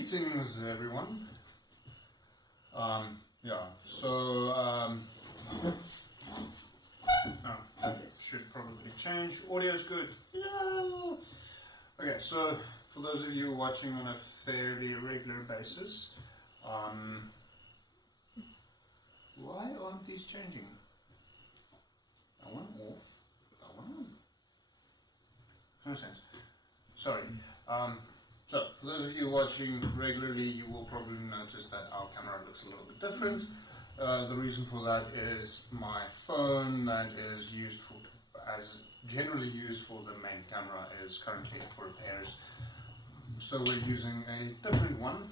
Greetings, everyone. Should probably change. Audio's good. Yeah. Okay, so for those of you watching on a fairly regular basis, why aren't these changing? That one off, that one on. No sense. Sorry. So, for those of you watching regularly, you will probably notice that our camera looks a little bit different. The reason for that is my phone that is used for, generally used for the main camera is currently for repairs. So we're using a different one,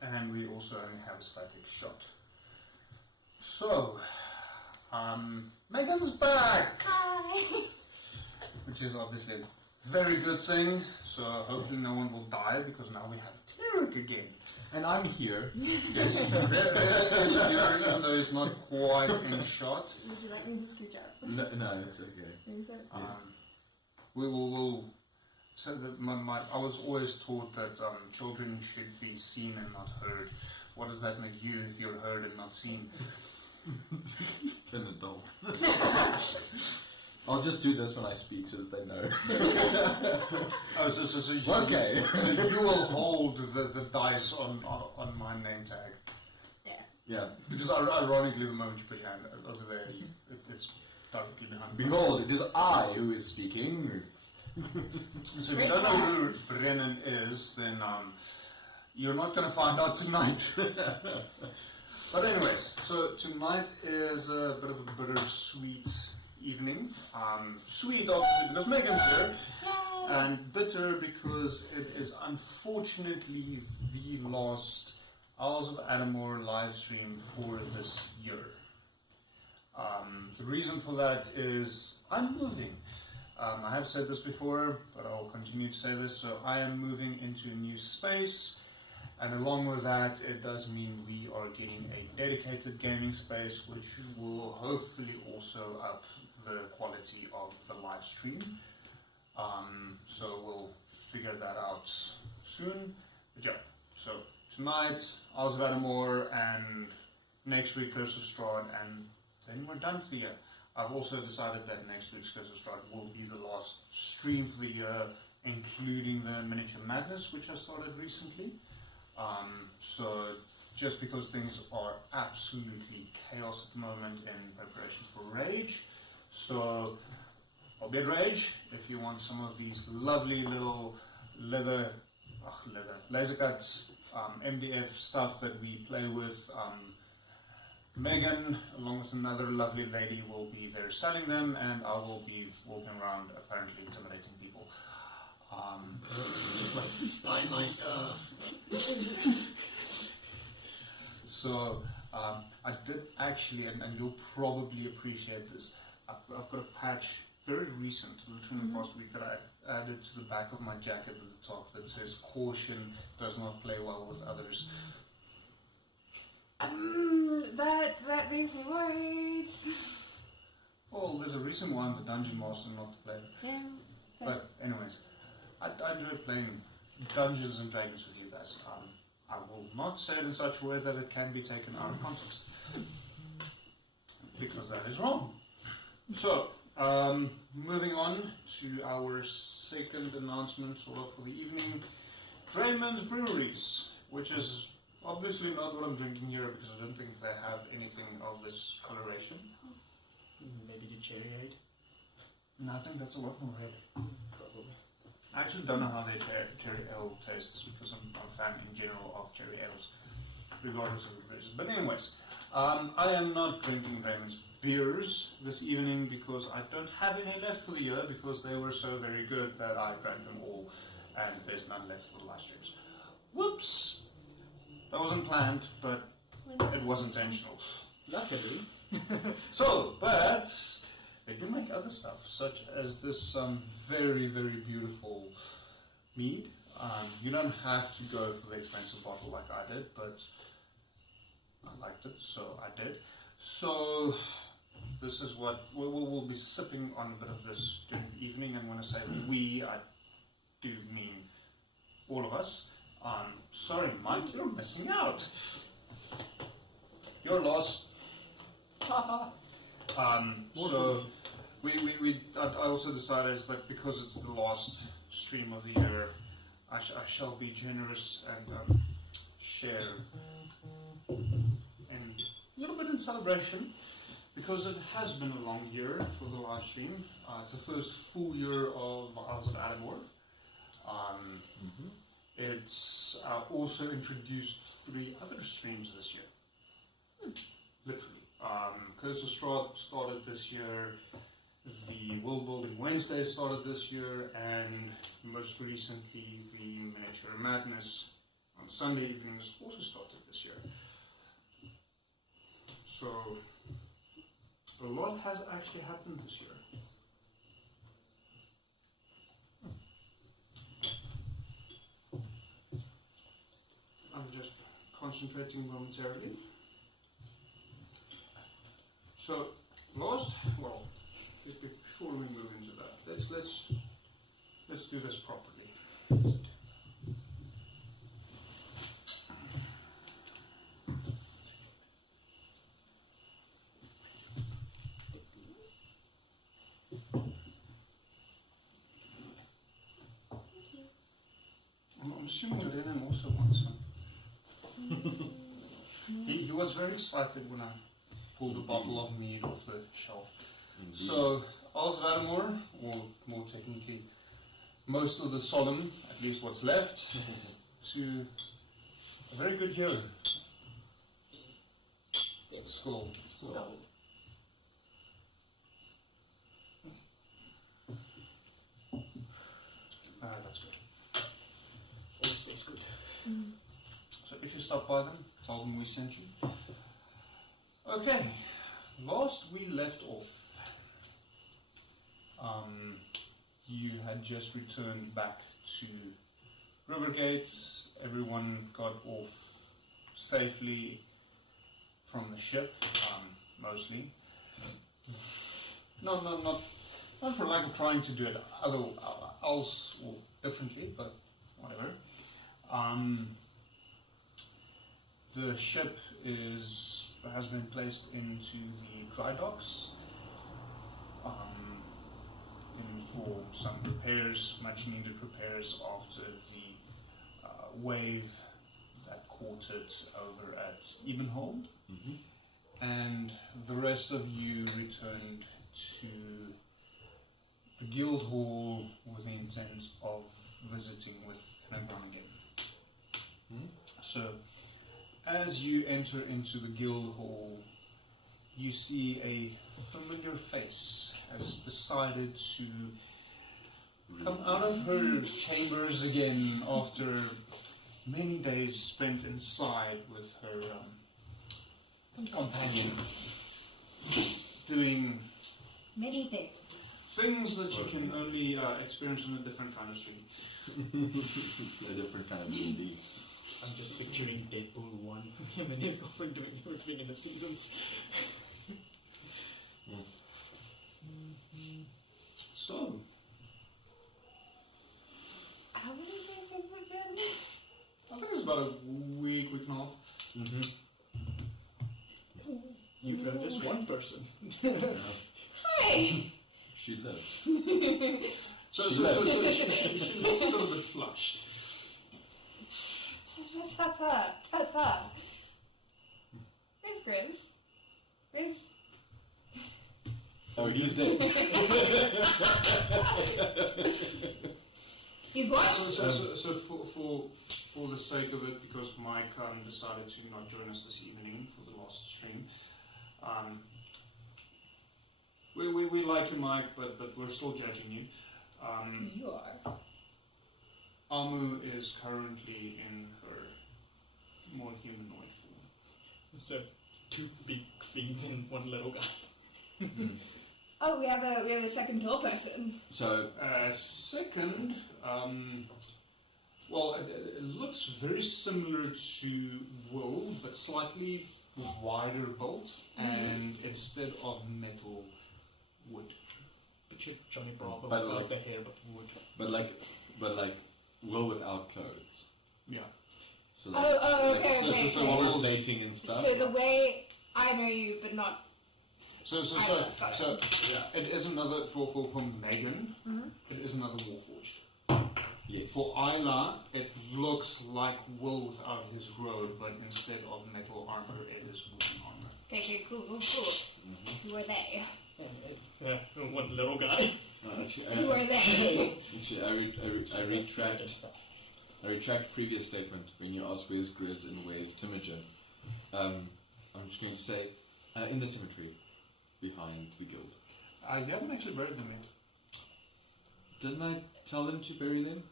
and we also only have a static shot. So, Megan's back! Hi! Which is obviously a very good thing, so hopefully no one will die, because now we have Tarek again. And I'm here. Yes, even though it's not quite in shot. Would you like me to scooch up? No, it's okay. Think so? We will so that I was always taught that children should be seen and not heard. What does that make you if you're heard and not seen? An adult. I'll just do this when I speak so that they know. So you, okay. So you will hold the dice on my name tag. Yeah. Yeah. Because ironically, the moment you put your hand over there, it's directly behind. Behold, it is I who is speaking. So if you don't know who Brennan is, then you're not going to find out tonight. But anyways, so tonight is a bit of a bittersweet evening. Sweet, obviously, because Megan's here, and bitter because it is unfortunately the last Isles of Adomawyr live stream for this year. The reason for that is I'm moving. I have said this before, but I'll continue to say this. So I am moving into a new space, and along with that, it does mean we are getting a dedicated gaming space, which will hopefully also up the quality of the live stream. So we'll figure that out soon. But yeah, so tonight, Isles of Adomawyr, and next week Curse of Strahd, and then we're done for the year. I've also decided that next week's Curse of Strahd will be the last stream for the year, including the Miniature Madness, which I started recently. So just because things are absolutely chaos at the moment in preparation for Rage, so I'll be at Rage if you want some of these lovely little laser cuts, MDF stuff that we play with. Megan, along with another lovely lady, will be there selling them, and I will be walking around apparently intimidating people. Just like, buy my stuff. So, I did actually, and you'll probably appreciate this, I've got a patch, very recent, literally in the past week, that I added to the back of my jacket at the top that says, "Caution, does not play well with others." That makes me worried. Well, there's a recent one, the Dungeon Master, not to play. Yeah. Okay. But anyways, I enjoy playing Dungeons and Dragons with you guys. I will not say it in such a way that it can be taken out of context, because that is wrong. So, moving on to our second announcement sort of for the evening. Drayman's Breweries, which is obviously not what I'm drinking here, because I don't think they have anything of this coloration. Maybe the cherry-aid? No, I think that's a lot more red. Probably. I actually don't know how their cherry ale tastes, because I'm a fan in general of cherry ales, regardless of the reason. But anyways, I am not drinking Drayman's beers this evening because I don't have any left for the year, because they were so very good that I drank them all, and there's none left for the live streams. Whoops! That wasn't planned, but it was intentional. Luckily. So, but they do make other stuff, such as this very, very beautiful mead. You don't have to go for the expensive bottle like I did, but I liked it, so I did. So, this is what we'll be sipping on a bit of this during the evening, and when I say we, I do mean all of us. Sorry, Mike, you're missing out. Your loss. So I also decided that because it's the last stream of the year, I shall be generous and share in a little bit in celebration, because it has been a long year for the live stream. It's the first full year of Isles of Adomawyr. It's also introduced 3 other streams this year. Literally. Curse of Strahd started this year, the World Building Wednesday started this year, and most recently the Miniature Madness on Sunday evenings also started this year. So a lot has actually happened this year. I'm just concentrating momentarily. So before we move into that, let's do this properly. I'm assuming Drayman also wants some. He was very excited when I pulled a bottle of mead off the shelf. So, Isles of Adomawyr, or more technically, most of the Solemn, at least what's left, to a very good year. Skull. That's good. Always tastes good. So if you stop by them, tell them we sent you. Okay, last we left off, you had just returned back to Rivergate. Everyone got off safely from the ship, mostly. Not for lack of trying to do it else or differently, but whatever. The ship has been placed into the dry docks for some repairs, much needed repairs after the wave that caught it over at Ebenhold. And the rest of you returned to the guild hall with the intent of visiting with Innegron again. So as you enter into the guild hall, you see a familiar face has decided to come out of her chambers again after many days spent inside with her companion, doing Many things that you can only experience in a different kind of stream. A different kind of D&D. I'm just picturing Deadpool 1, him and his girlfriend doing everything in the seasons. So, How many days has it been? I think it's about a week and a half. You know this one person. Hi! She lives. So she looks a little bit flushed. Ta-ta. Where's Grace? Grace? Oh, he's dead. He's what? So for the sake of it, because Mike decided to not join us this evening for the last stream, we like you, Mike, but we're still judging you. You are. Amu is currently in her more humanoid form. So, 2 big fiends and 1 little guy. Oh, we have a second tall person. So, Second, well, it looks very similar to Will, but slightly wider built, and instead of metal, wood. Picture Johnny Bravo But without like- the hair but wood. but like, Will without clothes. Yeah. So okay. while dating and stuff. So the way I know you, but not. So yeah, it is another for Megan. It is another Warforged. Yes. For Iyla, it looks like wool without his robe, but instead of metal armor, it is wooden armor. Okay, cool. Who are they? One little guy. Who are they? Actually, I retract previous statement when you asked where's Grizz and where's Timogen. I'm just going to say, in the cemetery, behind the guild. You haven't actually buried them yet. Didn't I tell them to bury them?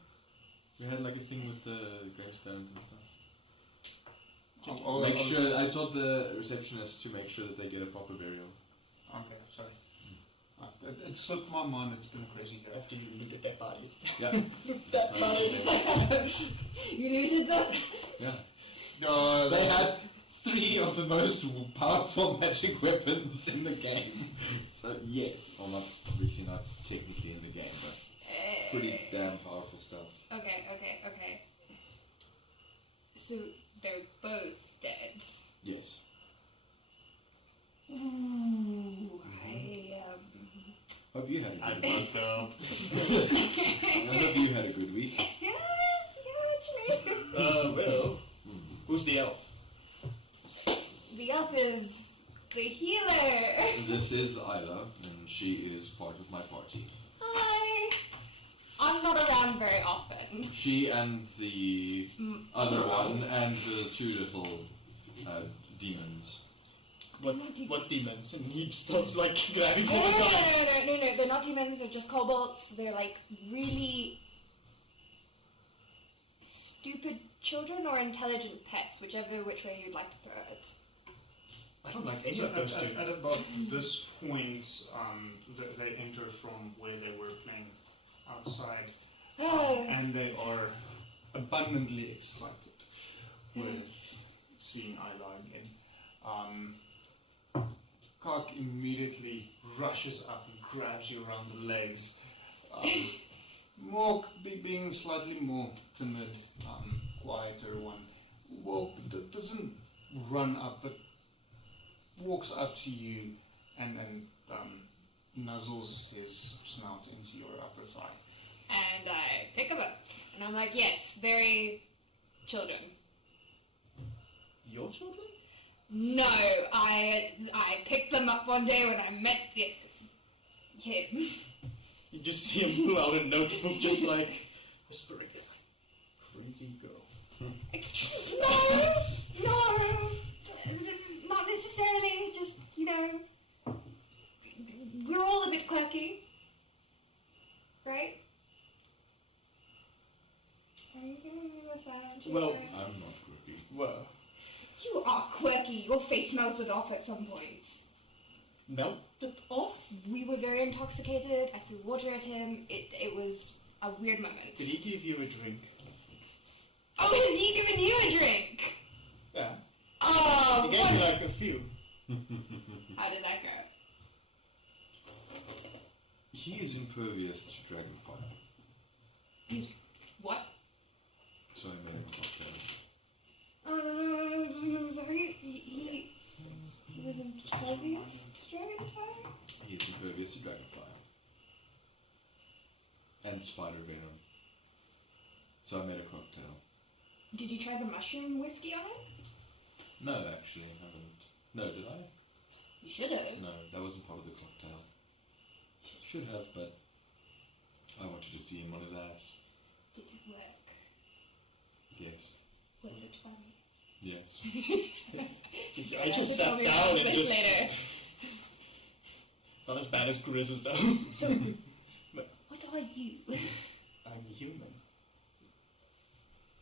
We had like a thing with the gravestones and stuff. Make sure, I told the receptionist to make sure that they get a proper burial. Okay, sorry. It slipped my mind, it's been a crazy year. After you looted dead bodies. Yeah. Dead body. You looted them? Yeah. They had 3 of the most powerful magic weapons in the game. So yes, well not obviously not technically in the game, but pretty damn powerful stuff. Okay. So they're both dead. Yes. Ooh, Hope you had a good I week. fucked up. I hope you had a good week. Yeah, actually. Well, who's the elf? The elf is the healer. This is Iyla, and she is part of my party. Hi. I'm not around very often. She and the other one, and the 2 little demons. What demons? And he starts like grabbing for the Oh, guy. no, they're not demons, they're just kobolds. They're like really stupid children or intelligent pets, which way you'd like to throw it. I don't like any of those two. At about this point, they enter from where they were playing outside, and they are abundantly excited with seeing Iyla again. Cock immediately rushes up and grabs you around the legs. Mork, being slightly more timid, quieter one, doesn't run up, but walks up to you and nuzzles his snout into your upper thigh. And I pick them up, and I'm like, yes, very children. Your children? No, I picked them up one day when I met him. You just see him pull out a notebook, just like whispering it like crazy girl. No, not necessarily. Just we're all a bit quirky, right? Are you giving me the silent Well, treatment? I'm not groupie. Well, You are quirky. Your face melted off at some point. melted off? We were very intoxicated. I threw water at him. It was a weird moment. Did he give you a drink? Oh, has he given you a drink? Yeah. Oh, He gave me like a few. How did that go? He is impervious to dragonfire. He's what? So I made a cocktail. Sorry. He was impervious to dragonfire? He is impervious to dragonfire. And spider venom. So I made a cocktail. Did you try the mushroom whiskey on it? No, actually, I haven't. No, did I? You should have. No, that wasn't part of the cocktail. Should have, but I wanted to see him on his ass. Did it work? Yes. Was it funny? Yes. I just sat Tell me down about and this just... later. It's not as bad as Grizz's though. So, what are you? I'm human.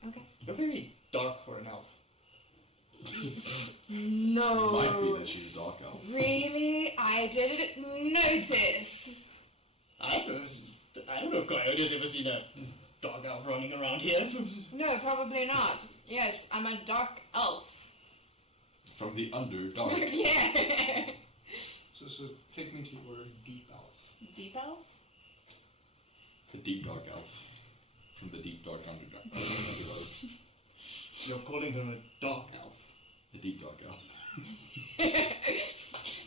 Okay. You're very dark for an elf. No. It might be that she's a dark elf. Really? I didn't notice. I don't know if Coyote's ever seen a dog elf running around here. No, probably not. Yes, I'm a dark elf. From the Underdark. Yeah. So technically we're a deep elf. Deep elf? The deep dark elf. From the deep dark Underdark. You're calling her a dark elf. A deep dark elf.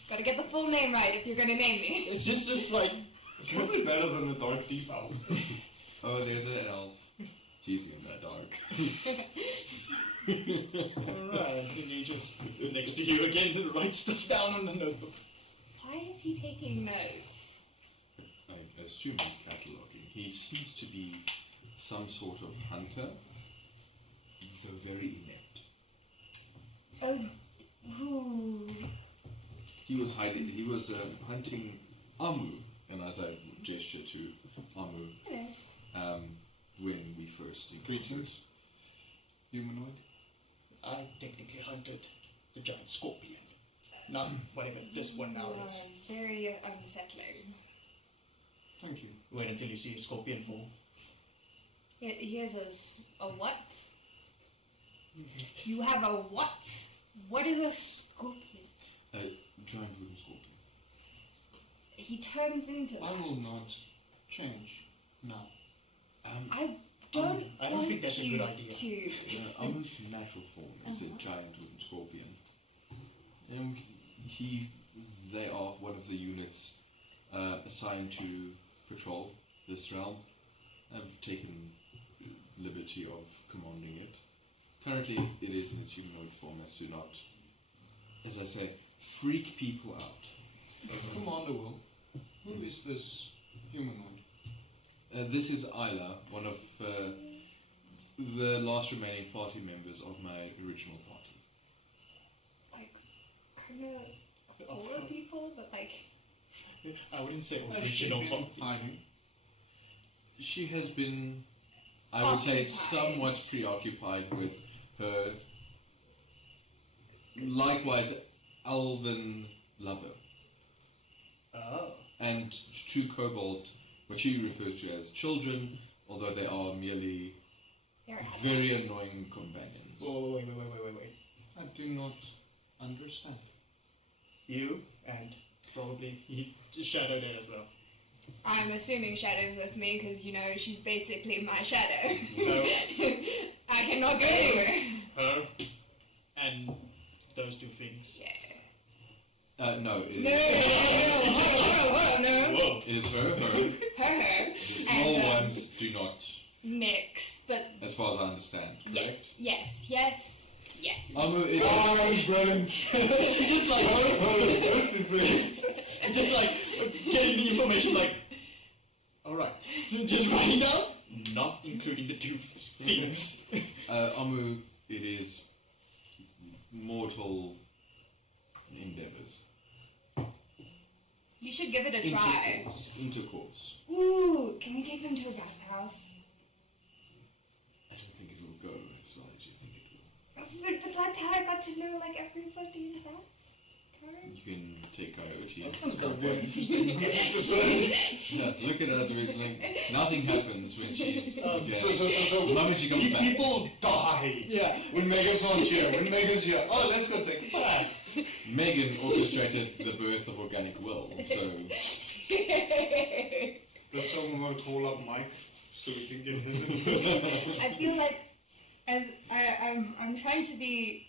Gotta get the full name right if you're gonna name me. It's just like... It's probably better than the dark deep elf. Oh, there's an elf. She's in that dark. Alright, and he just next to you again to write stuff down on the notebook. Why is he taking notes? I assume he's cataloguing. He seems to be some sort of hunter, though very inept. Oh, who? He was hunting Amu, and as I gesture to Amu, Hello. when we first encountered. Greetings, humanoid. I technically hunted the giant scorpion. Not whatever this one now is. Very unsettling. Thank you. Wait until you see a scorpion fall. Here's a what? You have a what? What is a scorpion? A giant wooden scorpion. He turns into I will not change now. I don't I don't want think that's a you good idea. to. Amu's natural form is a giant wooden scorpion. And they are one of the units assigned to patrol this realm. I've taken liberty of commanding it. Currently, it is in its humanoid form as to not, as I say, freak people out. Commander Will, who is this humanoid? This is Iyla, one of the last remaining party members of my original party. Like, kind of poor people, but like. I wouldn't say Has she original, been but hiding? She has been, I would say, Occupied. somewhat preoccupied with her, likewise, elven lover. oh. And two kobold, what she refers to as children, although they are merely They're very adults. annoying companions. Wait. I do not understand. You and probably Shadow there as well. I'm assuming Shadow's with me because, you know, she's basically my shadow. So I cannot go anywhere. her and those two things. Yeah. No, it No, is. hold on, no. Whoa. It is her. Her. The small And, ones do not, mix, but as far as I understand. Correct? yes. Amu, it Brink. Just like just like getting the information like, alright, just writing down, not including the two things. Amu, it is mortal endeavors. You should give it a try. Intercourse. Ooh, can we take them to a bathhouse? I don't think it will go as well as you think it will. But that's how I got to know, like, everybody in the house. Okay. You can take Coyote. That's a very interesting way to say. Yeah, look at us. Nothing happens when she's. So The moment she comes back. people die. Yeah, when Megan's not here. When Megan's here, oh, let's go take a bath. Megan orchestrated the birth of organic will, so. Does someone want to call up Mike so we can get his input? I feel like as I'm trying to be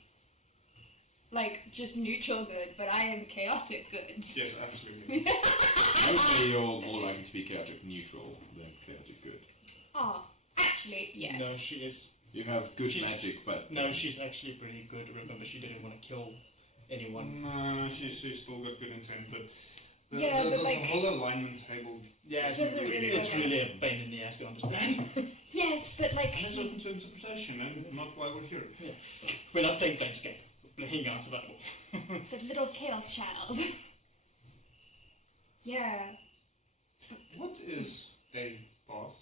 like just neutral good, but I am chaotic good. Yes, absolutely. I would say you're more likely to be chaotic neutral than chaotic good. Oh, actually, yes. No, she is. You have good She's- magic, but. No, she's actually pretty good. Remember, she didn't want to kill anyone. No, she's still got good intent, but the, Yeah, the, but the like- whole alignment table. Yeah, It doesn't really it's work really a pain in the ass to understand. Yes, but like It's open to interpretation, and not why we're here. We're not playing Planescape. We're playing our survival. the little chaos child. Yeah. What is a bath?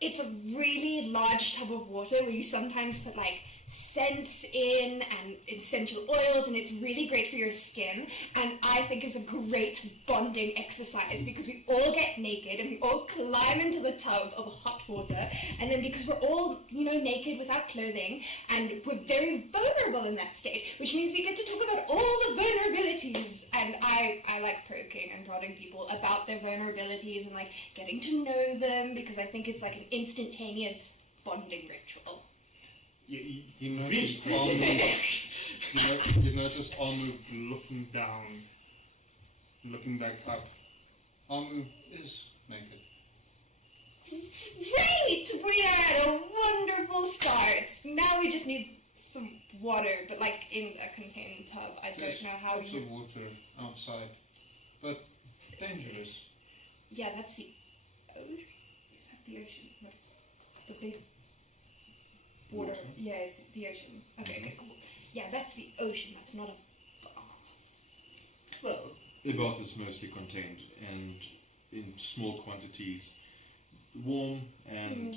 It's a really large tub of water where you sometimes put like scents in and essential oils, and it's really great for your skin. And I think it's a great bonding exercise because we all get naked and we all climb into the tub of hot water, and then because we're all, you know, naked without clothing, and we're very vulnerable in that state, which means we get to talk about all the vulnerabilities. And I like poking and prodding people about their vulnerabilities and like getting to know them, because I think it's like an instantaneous bonding ritual. You notice Armu. You notice Armu looking down, looking back up. Armu is naked. Great! We are at a wonderful start. Now we just need some water, but like in a contained tub. I There's don't know how lots you... of water outside, but dangerous. Yeah, that's the ocean. Is that the ocean? That's the big water. Yeah, it's the ocean. Okay, cool. Yeah, that's the ocean. That's not a bath. Well, The bath is mostly contained and in small quantities, warm and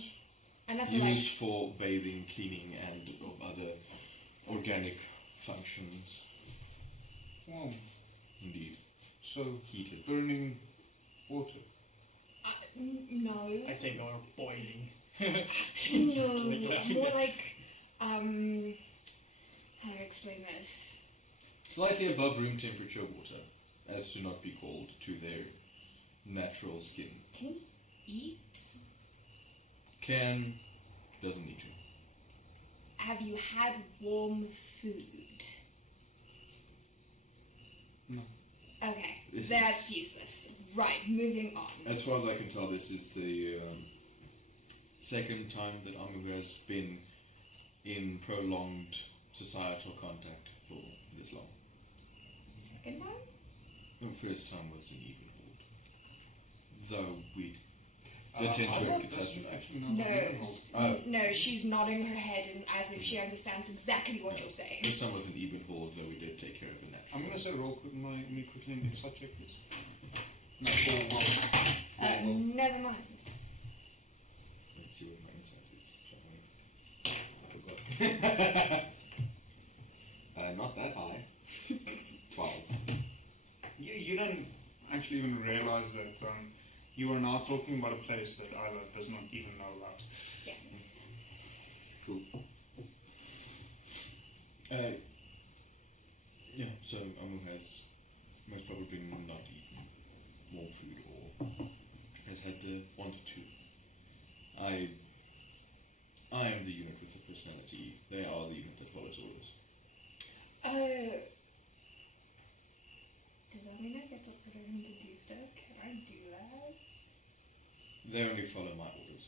And I feel used for bathing, cleaning, and of other organic functions. Wow. Indeed. So, Heated. burning water. no. I'd say more boiling. No, more like, how do I explain this? Slightly above room temperature water, as to not be cold to their natural skin. Can you eat? Can, doesn't need to. Have you had warm food? No. Okay, This that's useless. Right, moving on. As far as I can tell, this is the second time that Amu has been in prolonged societal contact for this long. Second one? The first time was in Ebenhold. Though we tend to I a want catastrophe. actually No, Oh. no, she's nodding her head and as if she understands exactly what you're saying. First time was in Ebenhold, though we did take care of the natural. I'm gonna say roll quick me quickly an insight check, please. No, for will. Never mind. Let's see what my insight is, shall we? I forgot. Not that high. 12. You don't actually even realize that you are now talking about a place that Iyla does not even know about. Yeah. Cool. Yeah, so Amu has most probably not eaten more food or has had the want to. I am the unit with the personality. They are the unit that follows orders. Does that mean I get to order him to do stuff? Can I do that? They only follow my orders.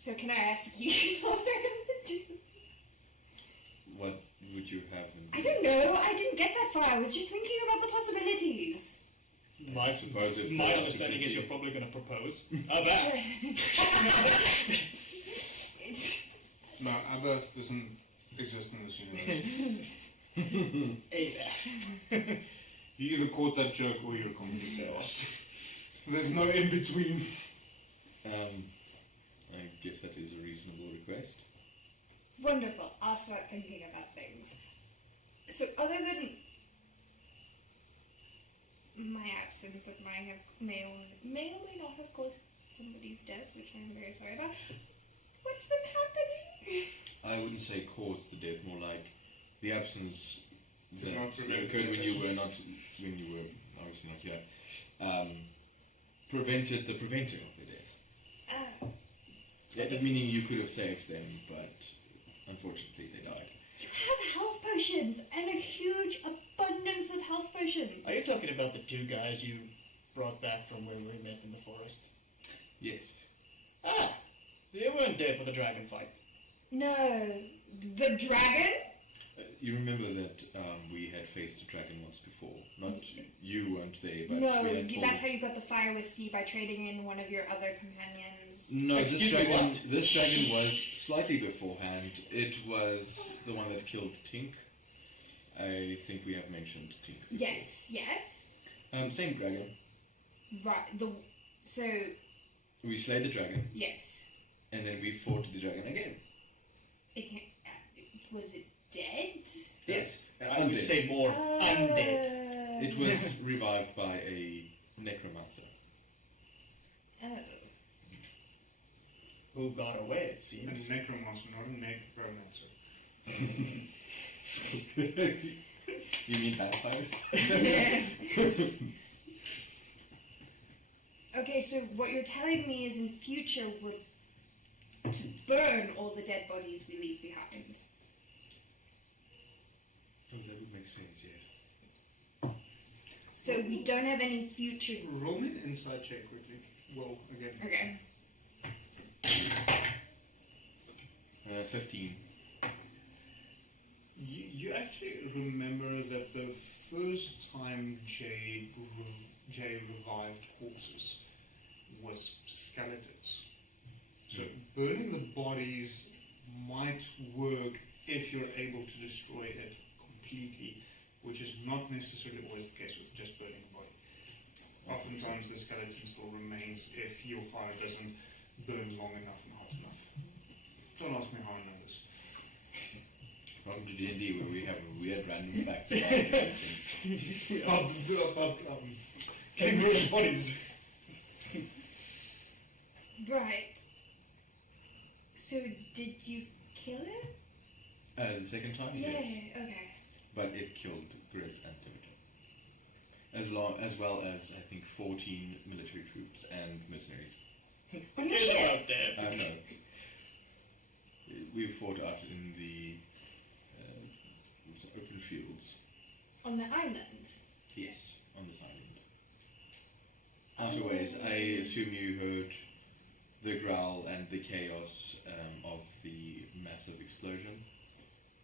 So can I ask you to order him to do? What would you have them do? I don't know. I didn't get that far. I was just thinking about the possibilities. My, suppose if my they understanding is execute- you're probably going to propose a bath. No, Abath doesn't exist in this universe. A bath. You either caught that joke or you're completely lost. There's no in between. I guess that is a reasonable request. Wonderful. I'll start thinking about things. So other than my absence that may or may not have caused somebody's death, which I'm very sorry about, what's been happening? I wouldn't say caused the death, more like the absence Did that not prevent occurred the when you death. were obviously not here. Prevented the preventing of the death. Yeah, meaning you could have saved them, but unfortunately they died. You have health potions and a huge abundance of health potions. Are you talking about the two guys you brought back from where we met in the forest? Yes. Ah! They weren't there for the dragon fight. No, the dragon? You remember that we had faced a dragon once before. Not you weren't there, but No, we had told that's how you got the fire whiskey, by trading in one of your other companions. No, Excuse me, what? This dragon was slightly beforehand. It was the one that killed Tink. I think we have mentioned Tink before. Yes. Same dragon. Right, so, We slayed the dragon, yes. and then we fought the dragon again. Was it dead? Yes. I would Undead. say more undead. It was revived by a necromancer. Oh. Who got away, it A seems. necromancer, not a necromancer. You mean vampires? Okay, so what you're telling me is in future burn all the dead bodies we leave behind. Oh, that would make sense, yes. So we don't have any future... Roll me an insight check quickly. Well, again. Okay. 15. You actually remember that the first time Jay revived corpses was skeletons. So burning the bodies might work if you're able to destroy it completely, which is not necessarily always the case with just burning the body. Oftentimes the skeleton still remains if your fire doesn't burn long enough and hot enough. Don't ask me how I know this. Welcome to D&D, where we have weird random facts about everything. Getting rid of bodies. Right. So did you kill it? The second time, Yeah, yes. okay. But it killed Gris and Timothy. As well as, I think, 14 military troops and mercenaries. Oh, no Here's shit. about them. No. We fought out in the open fields. On the island? Yes, on this island. Afterwards, I assume you heard the growl and the chaos of the massive explosion.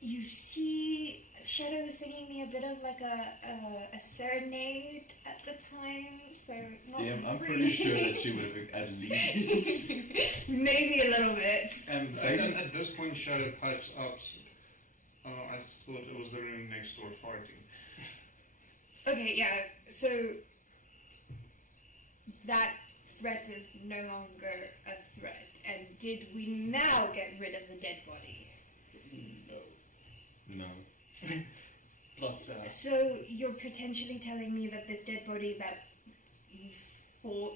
You see, Shadow was singing me a bit of like a serenade at the time, so not Yeah, I'm really. pretty sure that she would have at least. Maybe a little bit. And basically, At this point, Shadow pipes up. I thought it was the room next door fighting. Okay, yeah, so that threat is no longer a threat. And did we now get rid of the dead body? No. no. Plus, So you're potentially telling me that this dead body that you fought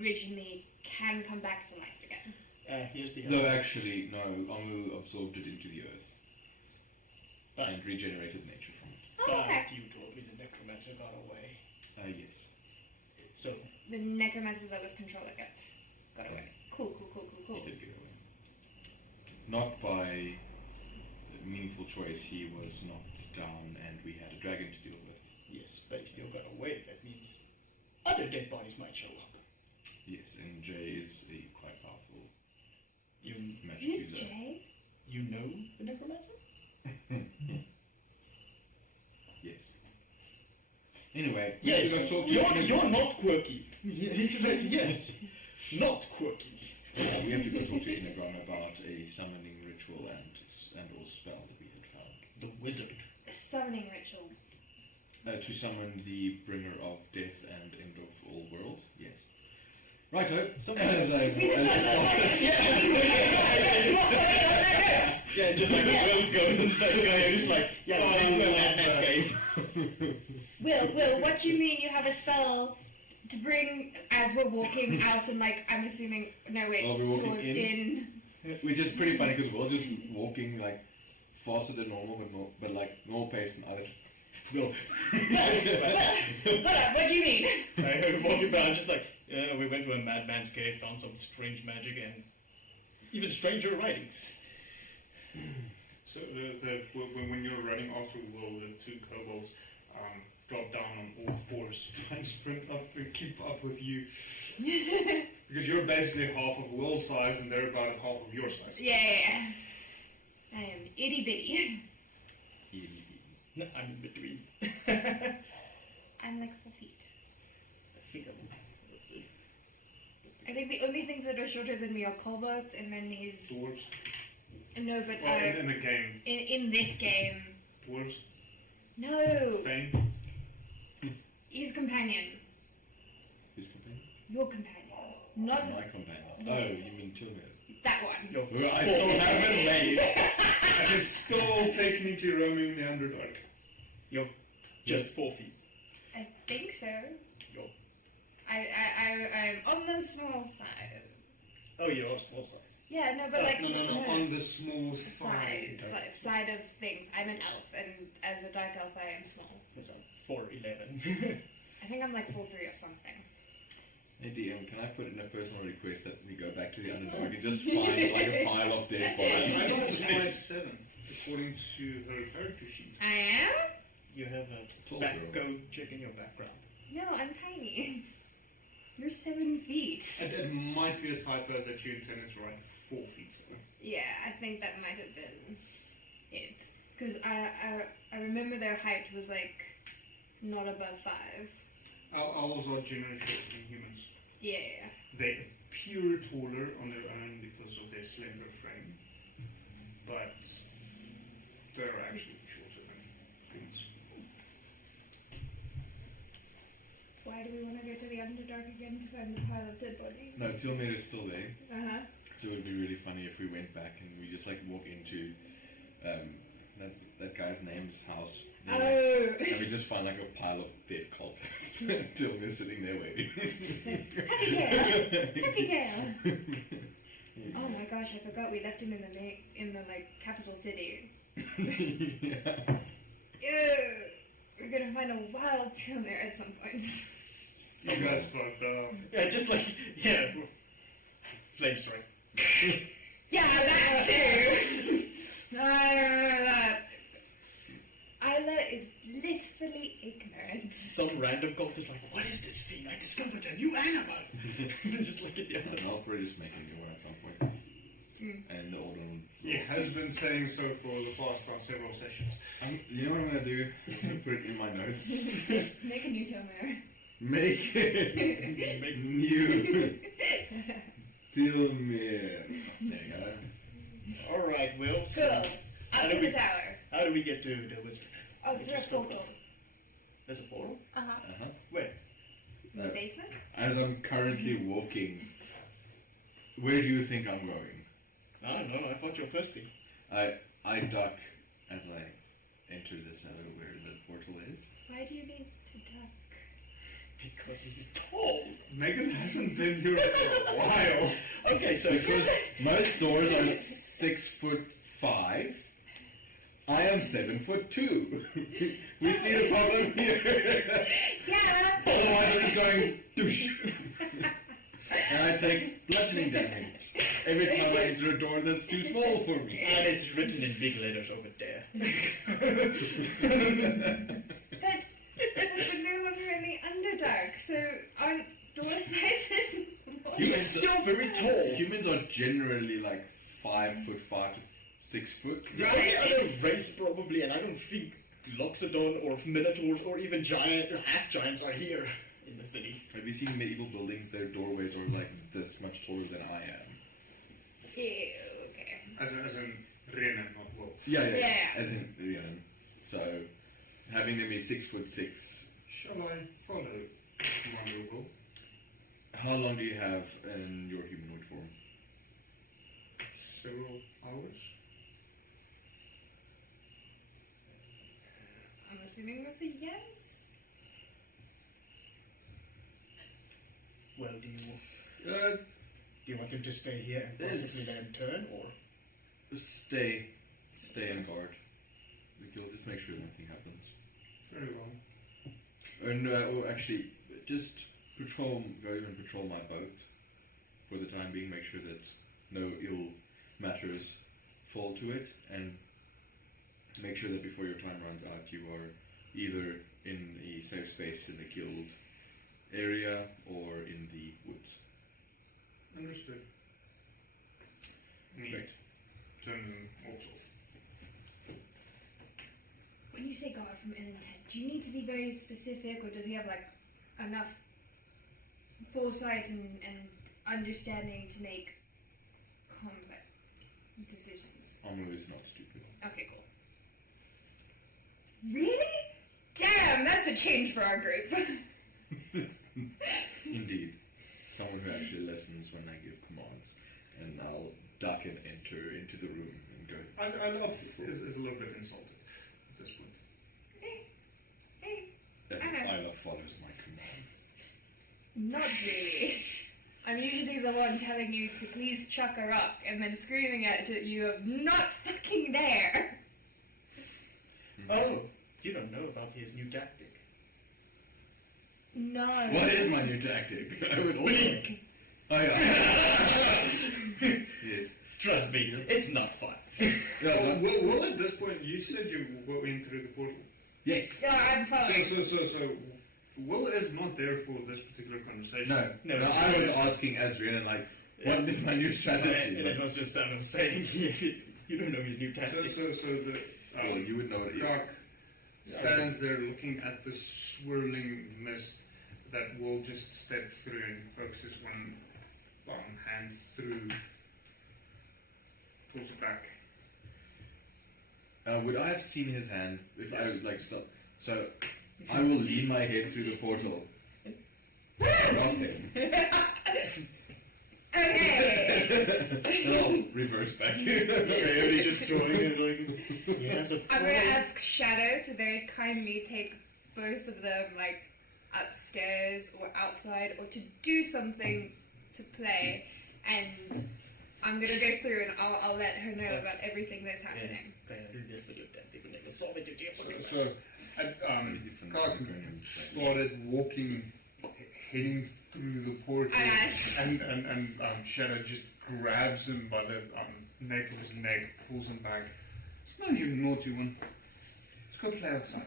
originally can come back to life again? here's the No, actually, no. Amu absorbed it into the earth and regenerated nature from it. Oh, okay. You told me the necromancer got away. Yes. So, The necromancer that was controlling it got away. Cool. He did get away. Not by meaningful choice. He was knocked down, and we had a dragon to deal with. yes, but he still got away. That means other dead bodies might show up. Yes, and Jay is a quite powerful You magic Who's user. Jay? you know the necromancer? Yes. Anyway, Yes, let's talk to you. you're not quirky. Yes, not quirky. We have to go talk to Innegron about a summoning ritual and or spell that we had found. The wizard. Summoning ritual. To summon the bringer of death and end of all worlds. Yes. Righto. Yeah, just like the world goes and just like, yeah, into a madman's cave. Will, what do you mean you have a spell to bring as we're walking out and like, I'm assuming, no wait, Oh, we're walking towards in? Which is pretty funny because we're all just walking like faster than normal, but like normal pace, and I just go. What do you mean? I walking around just like, yeah, we went to a madman's cave, found some strange magic and even stranger writings. So when you're running after Will, the two kobolds drop down on all fours to try and sprint up and keep up with you. Because you're basically half of Will's size and they're about half of your size. Yeah. I am itty bitty. No, I'm in between. I'm like 4 feet. I think let's see. I think the only things that are shorter than me are kobolds and then his... Dwarves. No, but Well, in the game. in this game... Dwarves. No! Fame. His companion. Whose companion? Your companion. Not My companion. Yes. Oh, you mean Tilman? that one. Yo, Who I still haven't made. And is still technically roaming the Underdark. you're just 4 feet. I think so. Yo. I'm on the small side. Oh, you're a small size. Yeah, no, but like... No, on the small side. Size, like, side of things. I'm an elf, and as a dark elf, I am small. So 4'11". I think I'm like 4'3" or something. Hey DM, can I put in a personal request that we go back to the Underdark and just find like a pile of dead I bodies? got 5'7", according to her character sheet. I am? You have a Tall go girl. check in your background. No, I'm tiny. You're 7 feet. It might be a typo that you intended to write 4 feet. So. Yeah, I think that might have been it. Because I remember their height was like not above 5. Owls are generally shorter than humans. Yeah. They appear taller on their own because of their slender frame, but they're actually shorter than humans. Why do we want to go to the Underdark again to find the pile of dead bodies? No, Tilmir is still there. Uh-huh. So it would be really funny if we went back and we just like walk into that guy's name's house. Oh. And we just find like a pile of dead cultists. Tilmir's sitting there waiting. Happy Tail! Happy Tail! Oh my gosh, I forgot we left him in the like capital city. Yeah. Ew. We're gonna find a wild tail there at some point. Some guys fucked up. Yeah, just like, flame strike. Yeah, that too! I remember that. Iyla is blissfully ignorant. Some random cult is like, what is this thing? I discovered a new animal! Just like in the other. And I'll probably just make a new one at some point. And the old one. It has been saying so for the past several sessions. You know what I'm gonna do? I'm gonna put it in my notes. Make a new tail there. Make new Tilmir. There you go. Alright, Will. So Cool. how Up do to we- the tower. how do we get to the wizard? Oh, We through a just go- portal. There's a portal? Uh-huh. Where? In the basement? As I'm currently walking, where do you think I'm going? I don't know, I thought you were thirsty. I duck as I enter this where the portal is. Why do you need to duck? Because he's tall. Megan hasn't been here for a while. Okay, so Because most doors are 6'5". I am 7'2". We see the problem here. Yeah! Otherwise I'm just going douche. And I take bludgeoning damage every time I enter a door that's too small for me. and it's written in big letters over there. But we're no longer in the Underdark, so aren't door sizes more? He's still very tall. Humans are generally like 5'5" to 6 foot. The only other race probably, and I don't think Loxodon or Minotaurs or even giant half-giants are here in the cities. Have you seen medieval buildings? Their doorways are like this much taller than I am. Ew, okay. As in Renan, not Wolf. Yeah. As in, so having them be 6'6". Shall I follow Commander Will? How long do you have in your humanoid form? Several hours? I'm assuming that's a yes? Well, do you want him to stay here and possibly let him turn, or? Stay and guard. We'll just make sure nothing happens. Very well. And or actually, just go and patrol my boat for the time being. Make sure that no ill matters fall to it, and make sure that before your time runs out, you are either in a safe space in the guild area or in the woods. Understood. Me. Great. Turn also. When you say guard from ill intent, do you need to be very specific, or does he have like enough foresight and understanding to make complex decisions? Amu is not stupid. Okay, cool. Really? Damn, that's a change for our group. Indeed. Someone who actually listens when I give commands. And I'll duck and enter into the room and go. I love is a little bit insulted at this point. As if Okay. Iyla follows my commands. Not really. I'm usually the one telling you to please chuck her up and then screaming at you of not fucking there. Oh, you don't know about his new tactic. No. What is my new tactic? I would Blink! Oh yeah. Yes. Trust me, it's not fun. Yeah, Well, at this point, you said you were in through the portal. yes. Yeah, I'm following. So, Will is not there for this particular conversation. No, I was asking Azrian, like, what is my new strategy? And it was just Samuel saying, you don't know his new So tactic. the well, you would know what it is. Croc stands there looking at the swirling mist that Will just stepped through and pokes his one hand through, pulls it back. Would I have seen his hand if I Yes. would like stop? So I will lean my head through the portal. Drop him. Okay. And I'll reverse back. Coyote just drawing it like, he has a I'm gonna ask Shadow to very kindly take both of them, like, upstairs or outside, or to do something to play, and I'm gonna go through and I'll let her know about everything that's happening. So Croc started walking, heading through the portal, Yes. and Shadow just grabs him by the nape of his neck, pulls him back. It's no, you naughty one. Let's go play outside.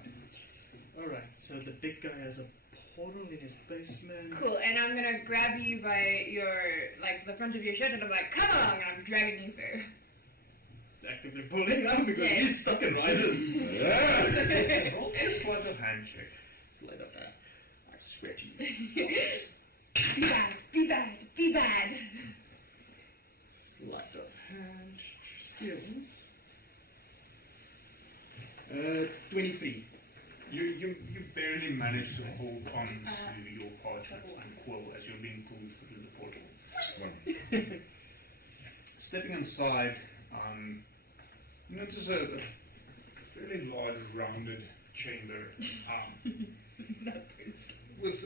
Alright, so the big guy has a portal in his basement. Cool, and I'm gonna grab you by your, like, the front of your shirt, and I'm like, come on, and I'm dragging you through. Actively pulling now because Yes. he's stuck in Ryden. Roll a sleight of hand check. Sleight of hand. I swear to you. Be bad, be bad, be bad. Sleight of hand skills. 23. You barely manage to hold on to your parchment and quill as you're being pulled through the portal. Stepping inside, you notice a fairly large, rounded chamber with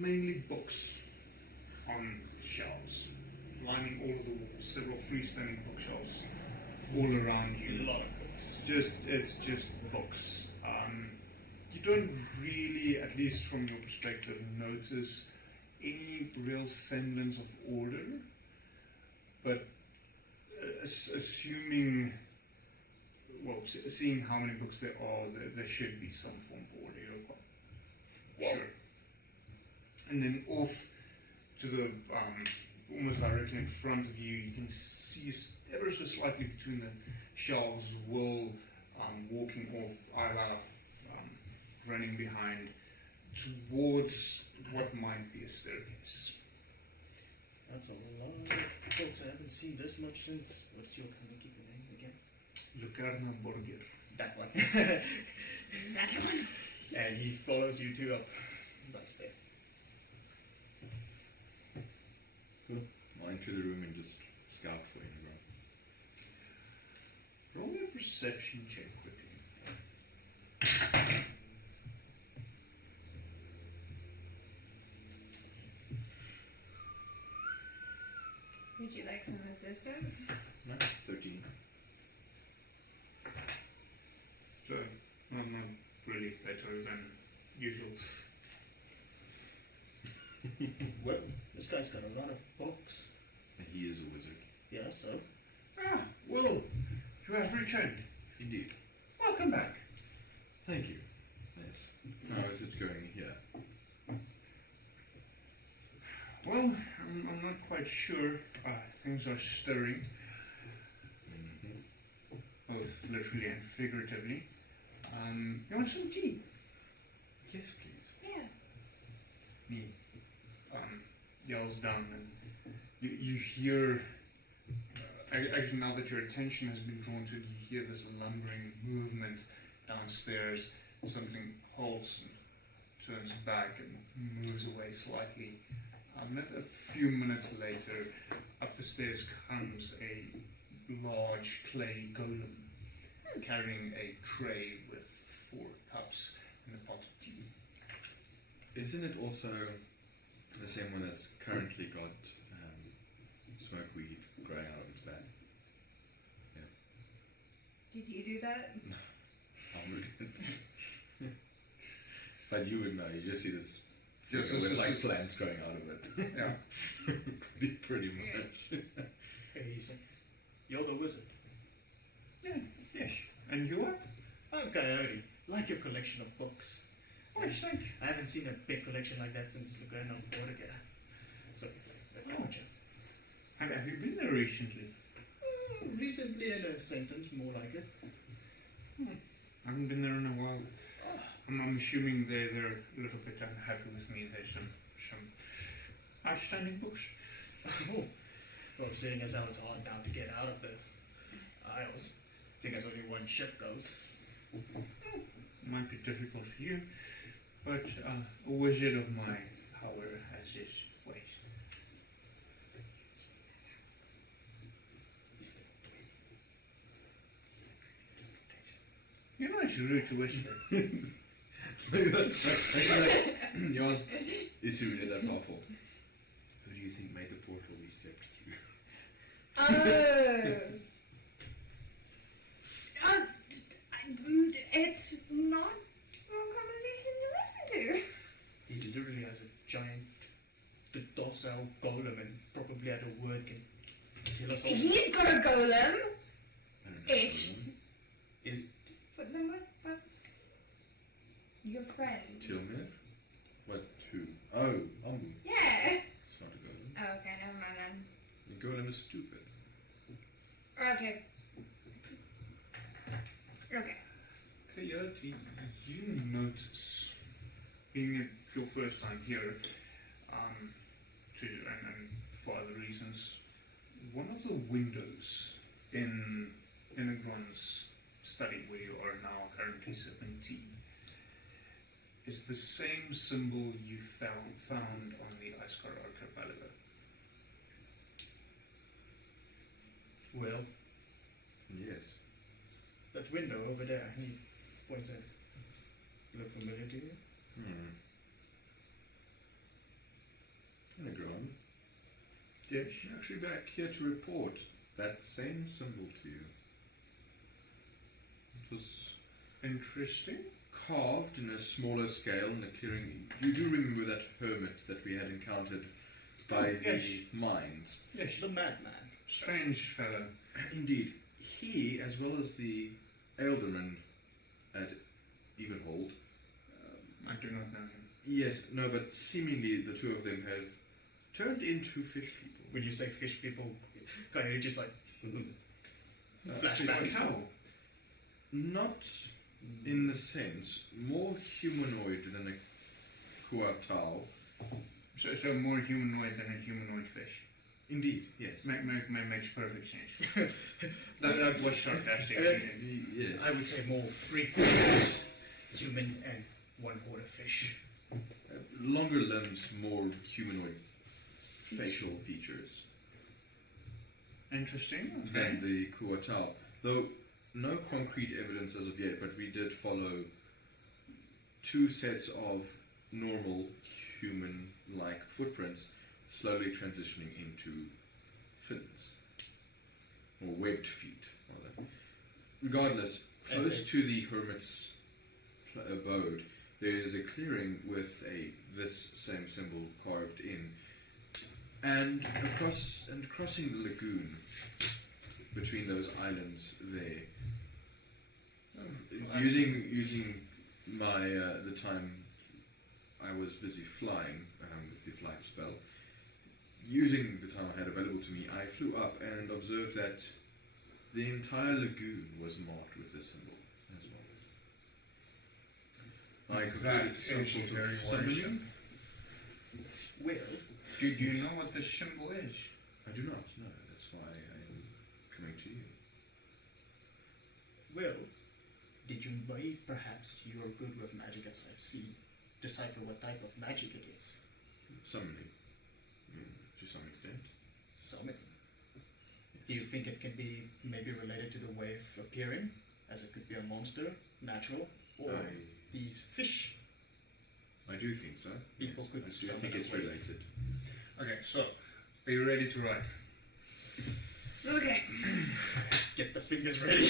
mainly books on shelves, lining all of the walls. Several freestanding bookshelves all around you. A lot of books. It's just books. You don't really, at least from your perspective, notice any real semblance of order, but assuming, well, seeing how many books there are, there should be some form of order. You're quite sure. And then off to the almost directly in front of you, you can see ever so slightly between the shelves, Will walking off, Iyla running behind towards what might be a staircase. That's a lot of books. I haven't seen this much since. What's your name again? Lucarna Borgir. That one. That one. And he follows you two up. Nice there. Cool. I'll enter the room and just scout for Innegron. Roll a perception check quickly. Would you like some assistance? No, 13. So, not really better than usual. Well, this guy's got a lot of books. And he is a wizard. Yeah, so? Ah, Will, you have returned. Indeed. Welcome back. Thank you. Yes. How is it going here? Well, I'm not quite sure. Things are stirring, both literally and figuratively. You want some tea? Yes, please. Yeah. He yells down, and you hear. Actually, now that your attention has been drawn to it, you hear this lumbering movement downstairs. Something halts and turns back and moves away slightly. A few minutes later, up the stairs comes a large clay golem carrying a tray with 4 cups and a pot of tea. Isn't it also the same one that's currently got smokeweed growing out of its back? Did you do that? I'm really But you would know, you just see this Yes, figure with like yes. plants growing out of it. Yeah. pretty much. You're the wizard. Yeah, yes. And you are? I'm Coyote. Like your collection of books. Oh, thank you. I haven't seen a big collection like that since Lagoon on board again. So, I found you. Have you been there recently? Recently in a sentence, more like it. I haven't been there in a while. I'm assuming they're a little bit unhappy with me. There's some outstanding books. Oh. Well, seeing as how it's hard now to get out of the Isles, seeing as only one ship goes. Might be difficult for you, but a wizard of my power has his ways. You're not rude to whisper. Yours is he really that powerful? Who do you think made the portal we stepped through? It's not a conversation you listen to. He literally has a giant, docile golem and probably had a word can kill us all. He's got a golem. I don't know. Ish. Is But then what's your friend? Tilmir? What, who? Oh, Ambu. Yeah. It's not a golem. Oh, okay, never mind then. The golem is stupid. Okay. Okay. Coyote, you notice, being your first time here, and for other reasons, one of the windows in Innegron's study, where you are now currently sipping tea, is the same symbol you found on the Iskar archipelago. well, Yes. that window over there. He points at. Look familiar to you? Innegron. Yes, you're actually back here to report that same symbol to you. It was Interesting. carved in a smaller scale in the clearing. You do remember that hermit that we had encountered by Yes. the mines? Yes, The madman. strange fellow. Indeed. He, as well as the alderman at Ebenhold, I do not know him. yes, no, but seemingly the two of them have turned into fish people. When you say fish people, kind of just like Flashbacks. How? Not in the sense, more humanoid than a Kuatao. So more humanoid than a humanoid fish. Indeed, yes. Makes perfect sense. that was sarcastic. Yes. I would say more 3/4 human and 1/4 fish. Longer limbs, more humanoid facial features Interesting. than the Kuatao. Though no concrete evidence as of yet, but we did follow two sets of normal human-like footprints slowly transitioning into fins. Or webbed feet, rather. Regardless, close to the hermit's abode, there is a clearing with this same symbol carved in. And crossing the lagoon between those islands there, using my the time I was busy flying with the flight spell, using the time I had available to me, I flew up and observed that the entire lagoon was marked with this symbol as well. I concluded some sort of summoning. Well, Do you know what this symbol is? I do not know. That's why I'm coming to you. well, did you perhaps you're good with magic as I've seen, decipher what type of magic it is? Summoning. To some extent. Summoning. Do you think it can be maybe related to the wave appearing, as it could be a monster, natural, or these fish? I do think so. People could I summon think a it's wave. related. Okay, so are you ready to write? Okay. Get the fingers ready.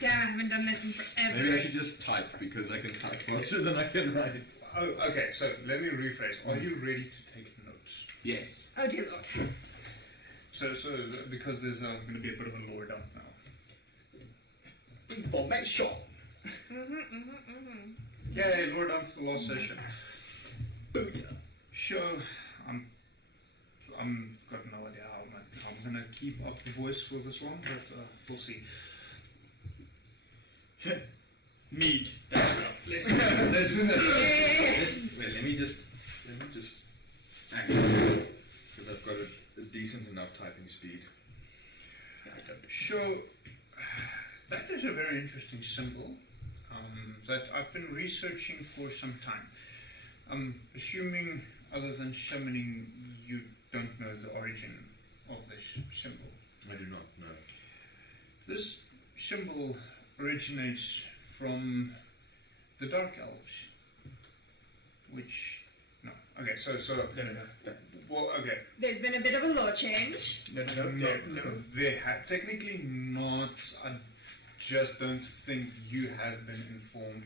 Damn, I haven't done this in forever. Maybe I should just type because I can type faster than I can write. Oh, okay, so let me rephrase. Are you ready to take notes? Yes. Oh dear lord. Because there's going to be a bit of a lore dump now. Information. Yay, lore dump for the last session. Booyah. Sure, I'm got no idea how I'm going to keep up the voice for this one, but we'll see. Mead. Let's do this. Wait, let me just because I've got a decent enough typing speed. Sure, that is a very interesting symbol that I've been researching for some time. I'm assuming, other than summoning, you don't know the origin of this symbol. I do not know. This symbol originates from the Dark Elves, which... No, okay, so... No. Well, okay. There's been a bit of a law change. No. They had technically not. I just don't think you have been informed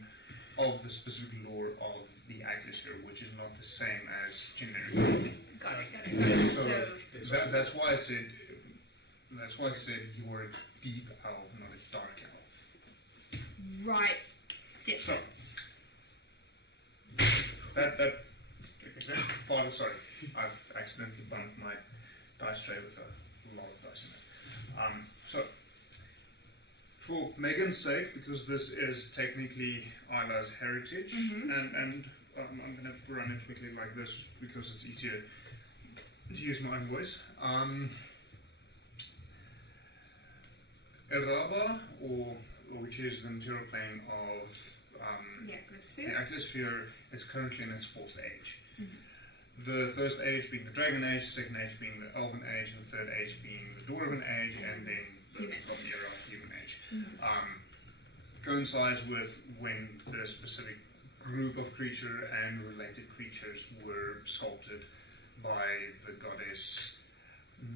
of the specific lore of the atmosphere, which is not the same as generic. Got it. So that's why I said. That's why I said you were a deep elf, not a dark elf. Right. Difference. That part of, sorry, I accidentally bumped my dice tray with a lot of dice in it. So, for Megan's sake, because this is technically Iyla's heritage, and I'm going to run it quickly like this because it's easier to use my own voice. Eraba, or which is the material plane of the atmosphere, is currently in its fourth age. The first age being the Dragon Age, the second age being the Elven Age, and the third age being the Dwarven Age, and then the Goblin era, Human Age. Coincides with when the specific group of creature and related creatures were sculpted by the goddess,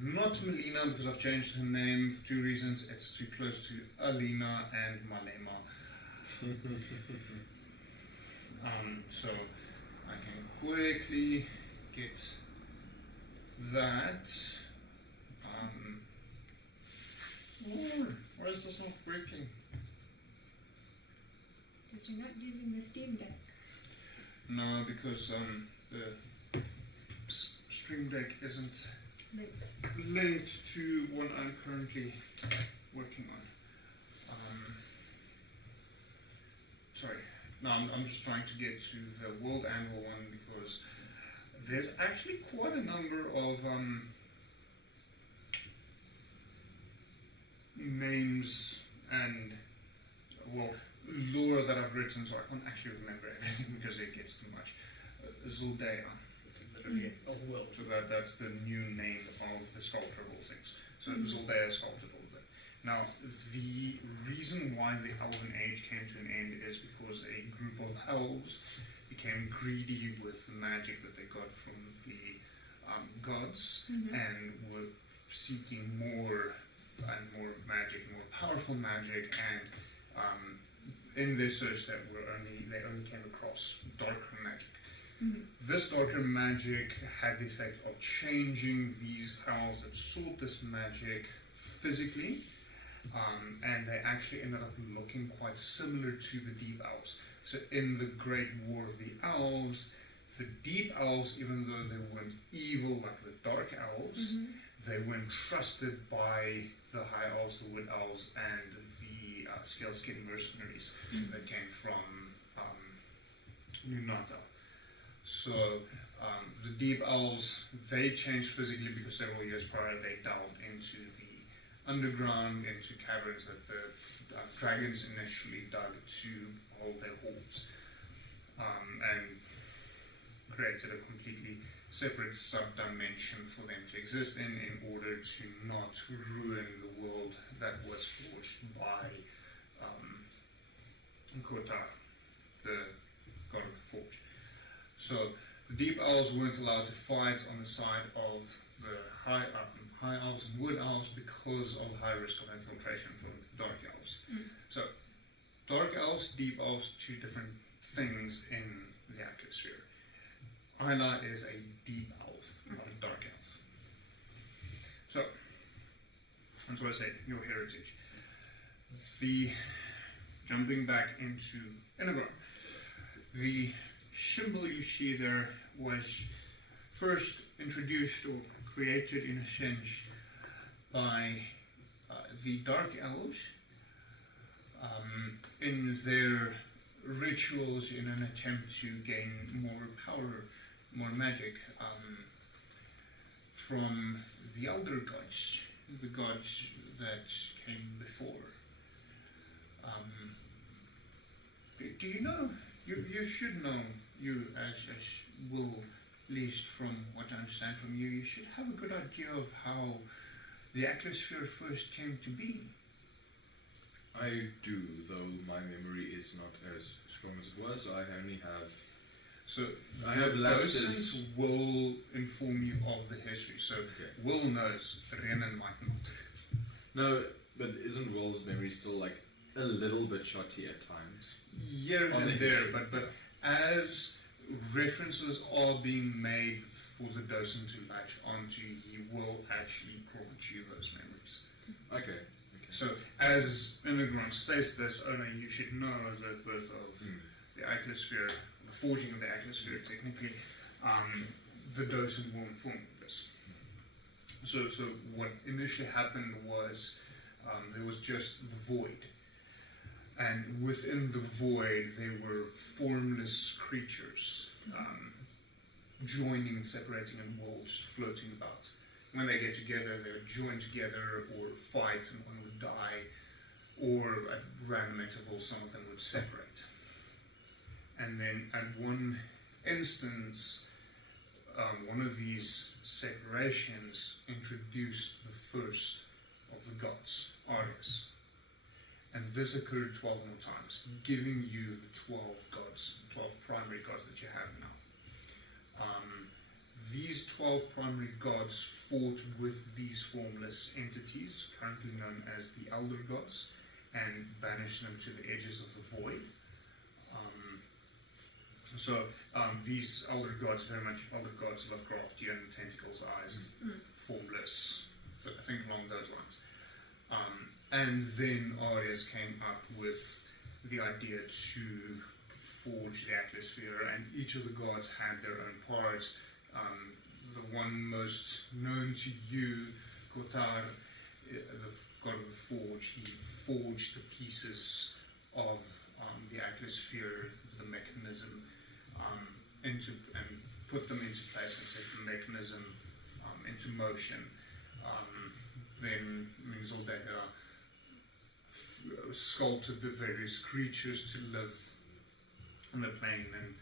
not Melina, because I've changed her name for two reasons. It's too close to Alina and Malema. So I can quickly get that. Why is this not breaking? Because you're not using the Steam Deck. No, because the Stream Deck isn't linked to one I'm currently working on. Sorry. No, I'm just trying to get to the World Annual one because there's actually quite a number of names and, well, lore that I've written, so I can't actually remember everything because it gets too much. Zildea. Literally a world. So that's the new name of the sculptor of all things. So Zildea sculpted all of it. Now, the reason why the Elven Age came to an end is because a group of elves became greedy with the magic that they got from the gods and were seeking more and more magic, more powerful magic, and in their search they only came across darker magic. This darker magic had the effect of changing these elves that sought this magic physically, and they actually ended up looking quite similar to the Deep Elves. So in the Great War of the Elves, the Deep Elves, even though they weren't evil like the Dark Elves, they weren't trusted by the High Elves, the Wood Elves, and the Scale-Skin mercenaries that came from Nunata. So the Deep Elves, they changed physically because several years prior they delved into the underground, into caverns that the dragons initially dug to hold their hoards, and created a completely separate sub-dimension for them to exist in order to not ruin the world that was forged by Nkota, the god of the forge. So the Deep Elves weren't allowed to fight on the side of the High Elves and Wood Elves because of high risk of infiltration from the Dark Elves. So Dark Elves, Deep Elves, two different things in the atmosphere. Iyla is a deep elf, not a dark elf. So, that's what I said, your heritage. Jumping back into Innegron, the symbol you see there was first introduced or created in a sense by the Dark Elves in their rituals in an attempt to gain more power, more magic from the Elder Gods, the gods that came before. Do you know? You should know. You, as will, at least from what I understand from you, you should have a good idea of how the atmosphere first came to be. I do, though my memory is not as strong as it was. I only have. So I have lapses. docent will inform you of the history. So Will knows, Drayman might not. No, but isn't Will's memory still like a little bit shotty at times? Here On and the there, history. but as references are being made for the docent to latch onto, he will actually grant you those memories. Okay. So, as Innegron states this, only you should know the birth of the atmosphere, the forging of the atmosphere, technically, the docent will inform you this. So what initially happened was there was just the void. And within the void, there were formless creatures joining and separating in walls, floating about. When they get together, they would join together or fight, and one would die, or at random intervals, some of them would separate. And then, at one instance, one of these separations introduced the first of the gods, Ares. And this occurred 12 more times, giving you the 12 gods, 12 primary gods that you have now. These 12 primary gods fought with these formless entities, currently known as the Elder Gods, and banished them to the edges of the void. These Elder Gods, very much Elder Gods, Lovecraftian, tentacles, eyes, formless, so I think along those lines. And then Ares came up with the idea to forge the atmosphere, and each of the gods had their own parts. The one most known to you, Kotar, the god of the forge, he forged the pieces of the atmosphere, the mechanism, and put them into place and set the mechanism into motion. Then Zoldeha sculpted the various creatures to live on the plane, and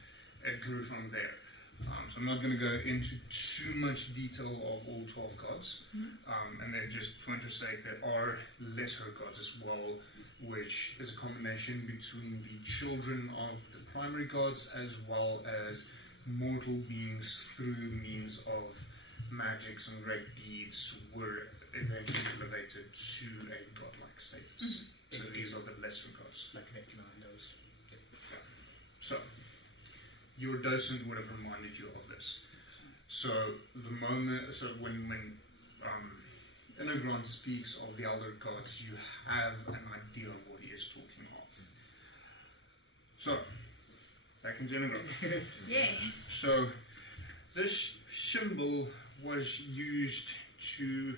it grew from there. So I'm not going to go into too much detail of all 12 gods, and then just for interest's sake, there are lesser gods as well, which is a combination between the children of the primary gods as well as mortal beings through means of magics and great deeds were eventually elevated to a godlike status. So these are the lesser gods. Like Vecna and those. So, your docent would have reminded you of this. So, when Innegron speaks of the Elder Gods, you have an idea of what he is talking of. So, back into Innegron. Yay. So, this symbol was used to,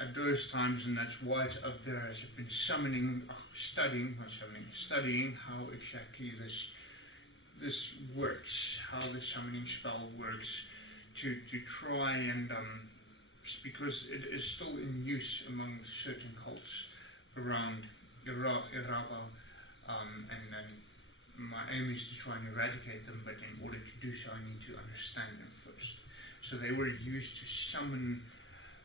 at those times, and that's why it's up there, as you've been studying how exactly this works, how the summoning spell works, to try and, because it is still in use among certain cults around Iraba, and my aim is to try and eradicate them, but in order to do so I need to understand them first. So they were used to summon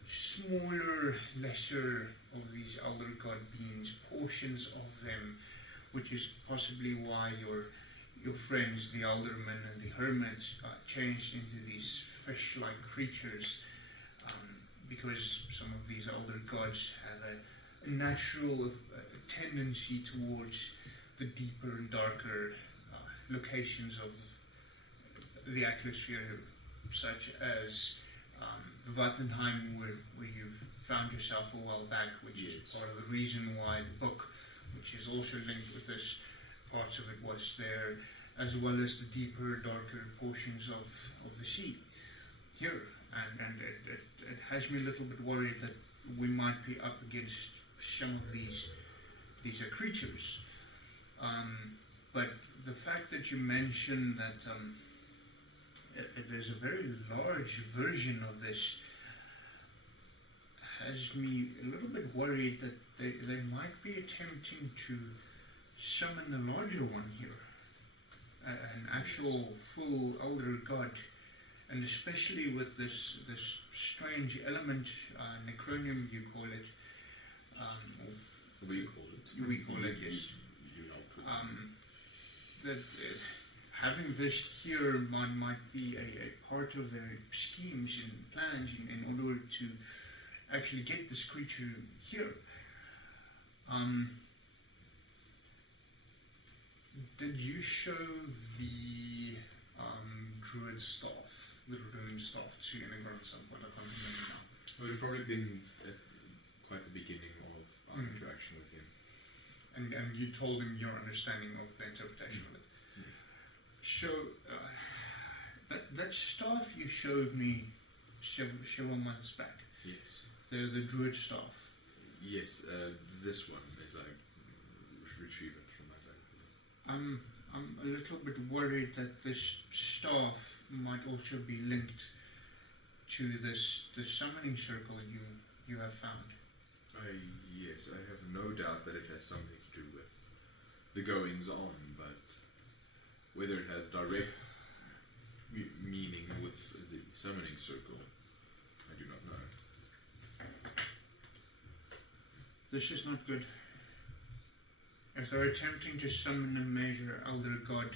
smaller, lesser of these elder god beings, portions of them, which is possibly why your friends, the aldermen and the hermits, changed into these fish-like creatures, because some of these elder gods have a natural tendency towards the deeper and darker locations of the atmosphere, such as Vattenheim, where you've found yourself a while back, which is part of the reason why the book, which is also linked with this, parts of it was there, as well as the deeper, darker portions of the sea here. And it has me a little bit worried that we might be up against some of these creatures. But the fact that you mentioned that there's a very large version of this has me a little bit worried that they might be attempting to summon the larger one here, an actual full elder god, and especially with this strange element, necronium you call it. We call it. We call it, yes. You help with That having this here might be a part of their schemes and plans in order to actually get this creature here. Did you show the druid staff, the rune staff, to Innegron at some point? I can't remember now. It would have probably been at quite the beginning of our interaction with him. And you told him your understanding of the interpretation of it. Yes. So, that staff you showed me several months back, Yes. the druid staff. Yes, this one, as I retrieve it from my bag. I'm a little bit worried that this staff might also be linked to the summoning circle you have found. Yes, I have no doubt that it has something to do with the goings on, but whether it has direct meaning with the summoning circle, I do not know. This is not good. If they're attempting to summon a major elder god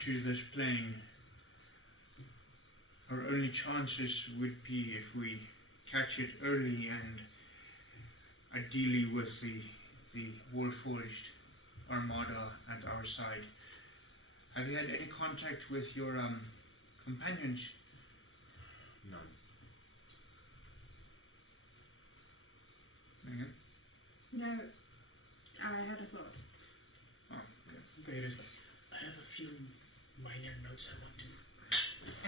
to this plane, our only chances would be if we catch it early and ideally with the Warforged armada at our side. Have you had any contact with your companions? None. Megan? No, I had a thought. Oh, okay. There is. I have a few minor notes I want to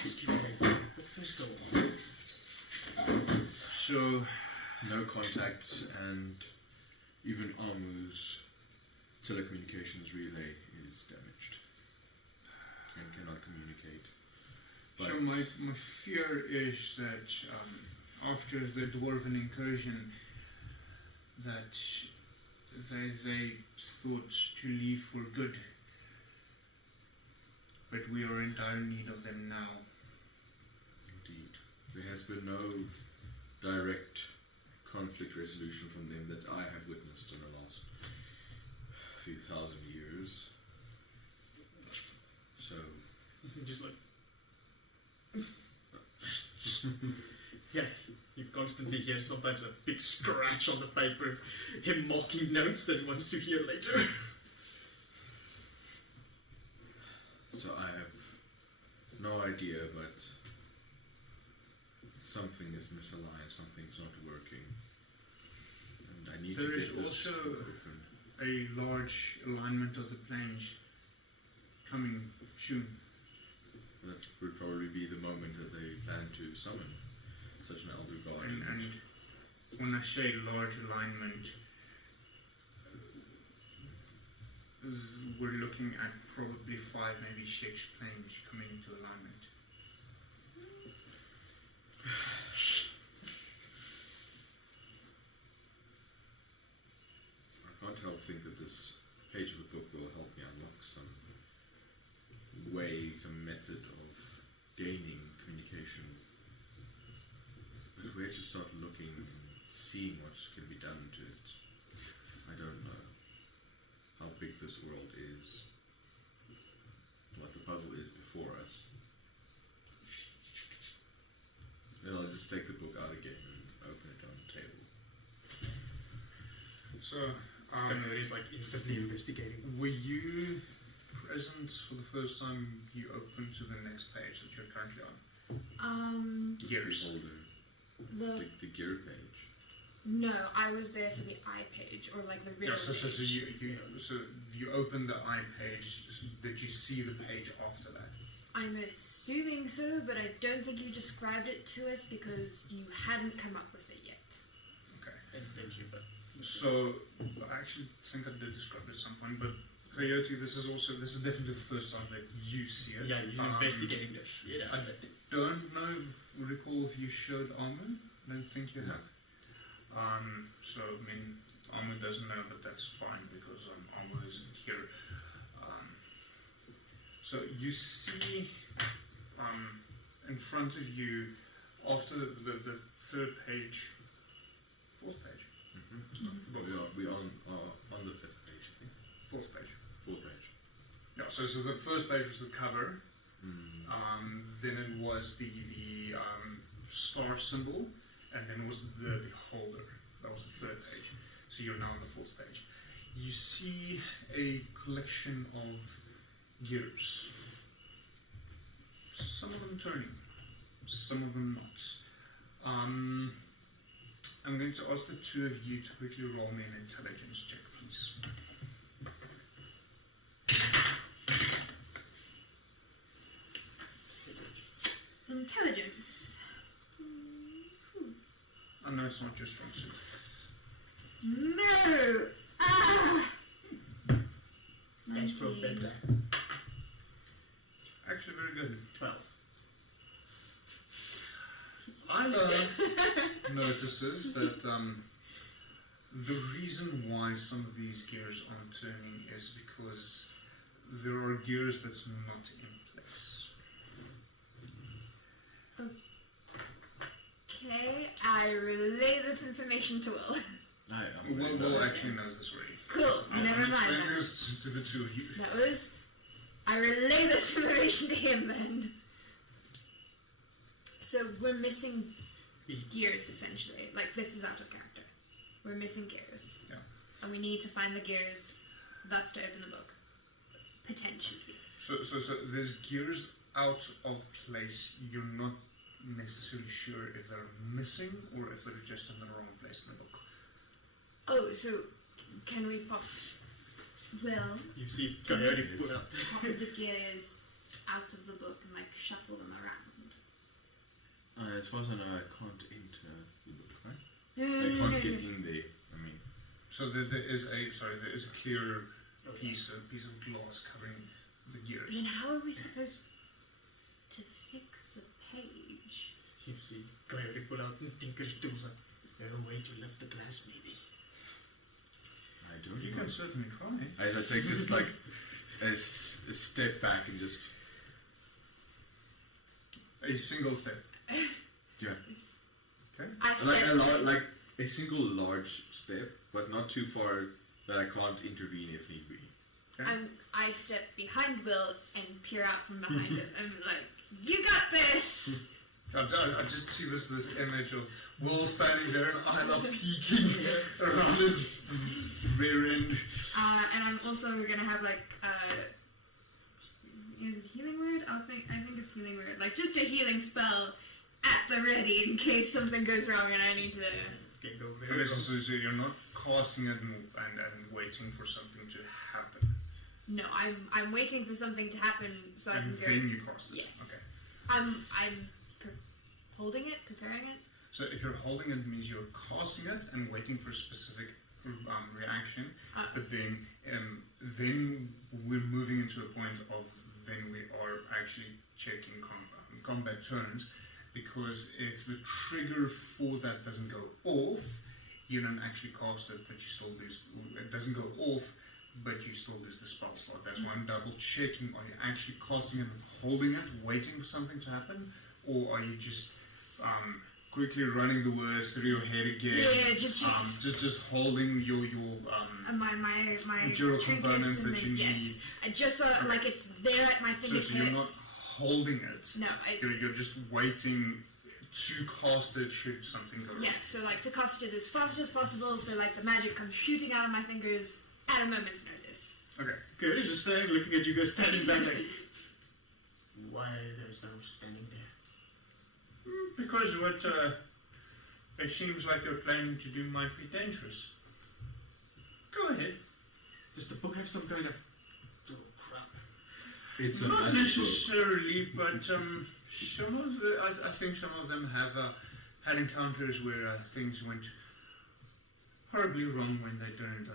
ask you later, but first go on. So, No contacts, and even Amu's telecommunications relay is damaged and cannot communicate. But so my fear is that after the dwarven incursion, that they thought to leave for good, but we are in dire need of them now. indeed, there has been no direct conflict resolution from them that I have witnessed in the last few thousand years. So, Just like... yeah, you constantly hear sometimes a big scratch on the paper, him mocking notes that he wants to hear later. so I have no idea, but something is misaligned, something's not working, and I need There to is get this also open. a large alignment of the planes coming soon. That would probably be the moment that they plan to summon such an elder god. And when I say large alignment, we're looking at probably 5, maybe 6 planes coming into alignment. I can't help think that this page of the book will help me unlock some way, some method of gaining communication. But where to start looking and seeing what can be done to it? I don't know how big this world is, what the puzzle is before us. Then I'll just take the book out again and open it on the table. So, Then he's like instantly investigating. were you present for the first time you open to the next page that you're currently on? Gears. The gear page. No, I was there for the I page, or like the real Yeah, so page. you open the I page. Did you see the page after that? I'm assuming so, but I don't think you described it to us because you hadn't come up with it yet. Okay. And thank you, but So I actually think I did describe it at some point, but Coyote, this is definitely the first time that you see it. yeah, he's investigating this. Yeah, I bet. Don't recall if you showed armor. Don't think you have. So I mean, armor doesn't know, but that's fine because armor isn't here. So you see, in front of you, after the third page, fourth page. We are on the fifth page, I think. Fourth page. Fourth page. Yeah, so the first page was the cover. Then it was the star symbol, and then it was the holder. That was the third page. So you're now on the fourth page. You see a collection of gears. Some of them turning, some of them not. I'm going to ask the two of you to quickly roll me an intelligence check, please. Intelligence. I know it's not your strong suit. No! Ah! Let's throw better. Actually, very good. 12. Iyla notices that the reason why some of these gears aren't turning is because there are gears that's not in place. Okay, I relay this information to Will. Will actually knows this already. Cool, never I'm mind explaining then. this to the two of you. I relay this information to him then. So we're missing gears essentially. Like this is out of character. We're missing gears. Yeah. And we need to find the gears, thus to open the book. Potentially. So there's gears out of place. You're not necessarily sure if they're missing or if they're just in the wrong place in the book. Oh, so can we pop... Well, You see, Coyote put up. pop the gears out of the book and like shuffle them around? As far as I know, I can't enter the book, right? No, I can't get in there. I mean, So there is a clear piece of glass covering the gears. Then how are we supposed to fix the page? You see, Coyote pull out and Tinker's tools. Is there a way to lift the glass, maybe? I don't You know. can certainly try. I take just like a step back and just A single step. yeah, Okay. I like a single large step, but not too far that I can't intervene if need be. I step behind Will and peer out from behind him. I'm like, you got this! I just see this image of Will standing there and Iyla peeking around his rear end. And I'm also gonna have like, is it healing word? I think it's healing word. Like just a healing spell at the ready in case something goes wrong and I need to... Okay, go Okay, very so you're not casting it and waiting for something to happen. No, I'm waiting for something to happen so I And can go... then you cast it. Yes. Okay. I'm holding it, preparing it. So if you're holding it, it means you're casting it and waiting for a specific reaction. But then we're moving into a point of then we are actually checking combat turns, because if the trigger for that doesn't go off, you don't actually cast it, but you still lose. It doesn't go off, but you still lose the spell slot. That's why I'm double checking. Are you actually casting it and holding it, waiting for something to happen, or are you just quickly running the words through your head again? Yeah, just holding your my material trinkets components and that you then- need. Yes, just so like it's there at my fingertips. So you're not holding it. No, You're just waiting to cast it should something go wrong. yeah. So like to cast it as fast as possible, so like the magic comes shooting out of my fingers at a moment's notice. Okay. Good, he's just standing, looking at you guys standing back like, why there's no standing there? Because what it seems like you're planning to do might be dangerous. Go ahead. Does the book have some kind of... Oh, crap. It's a Not magic book. necessarily, but some of the, I think some of them have had encounters where things went horribly wrong when they didn't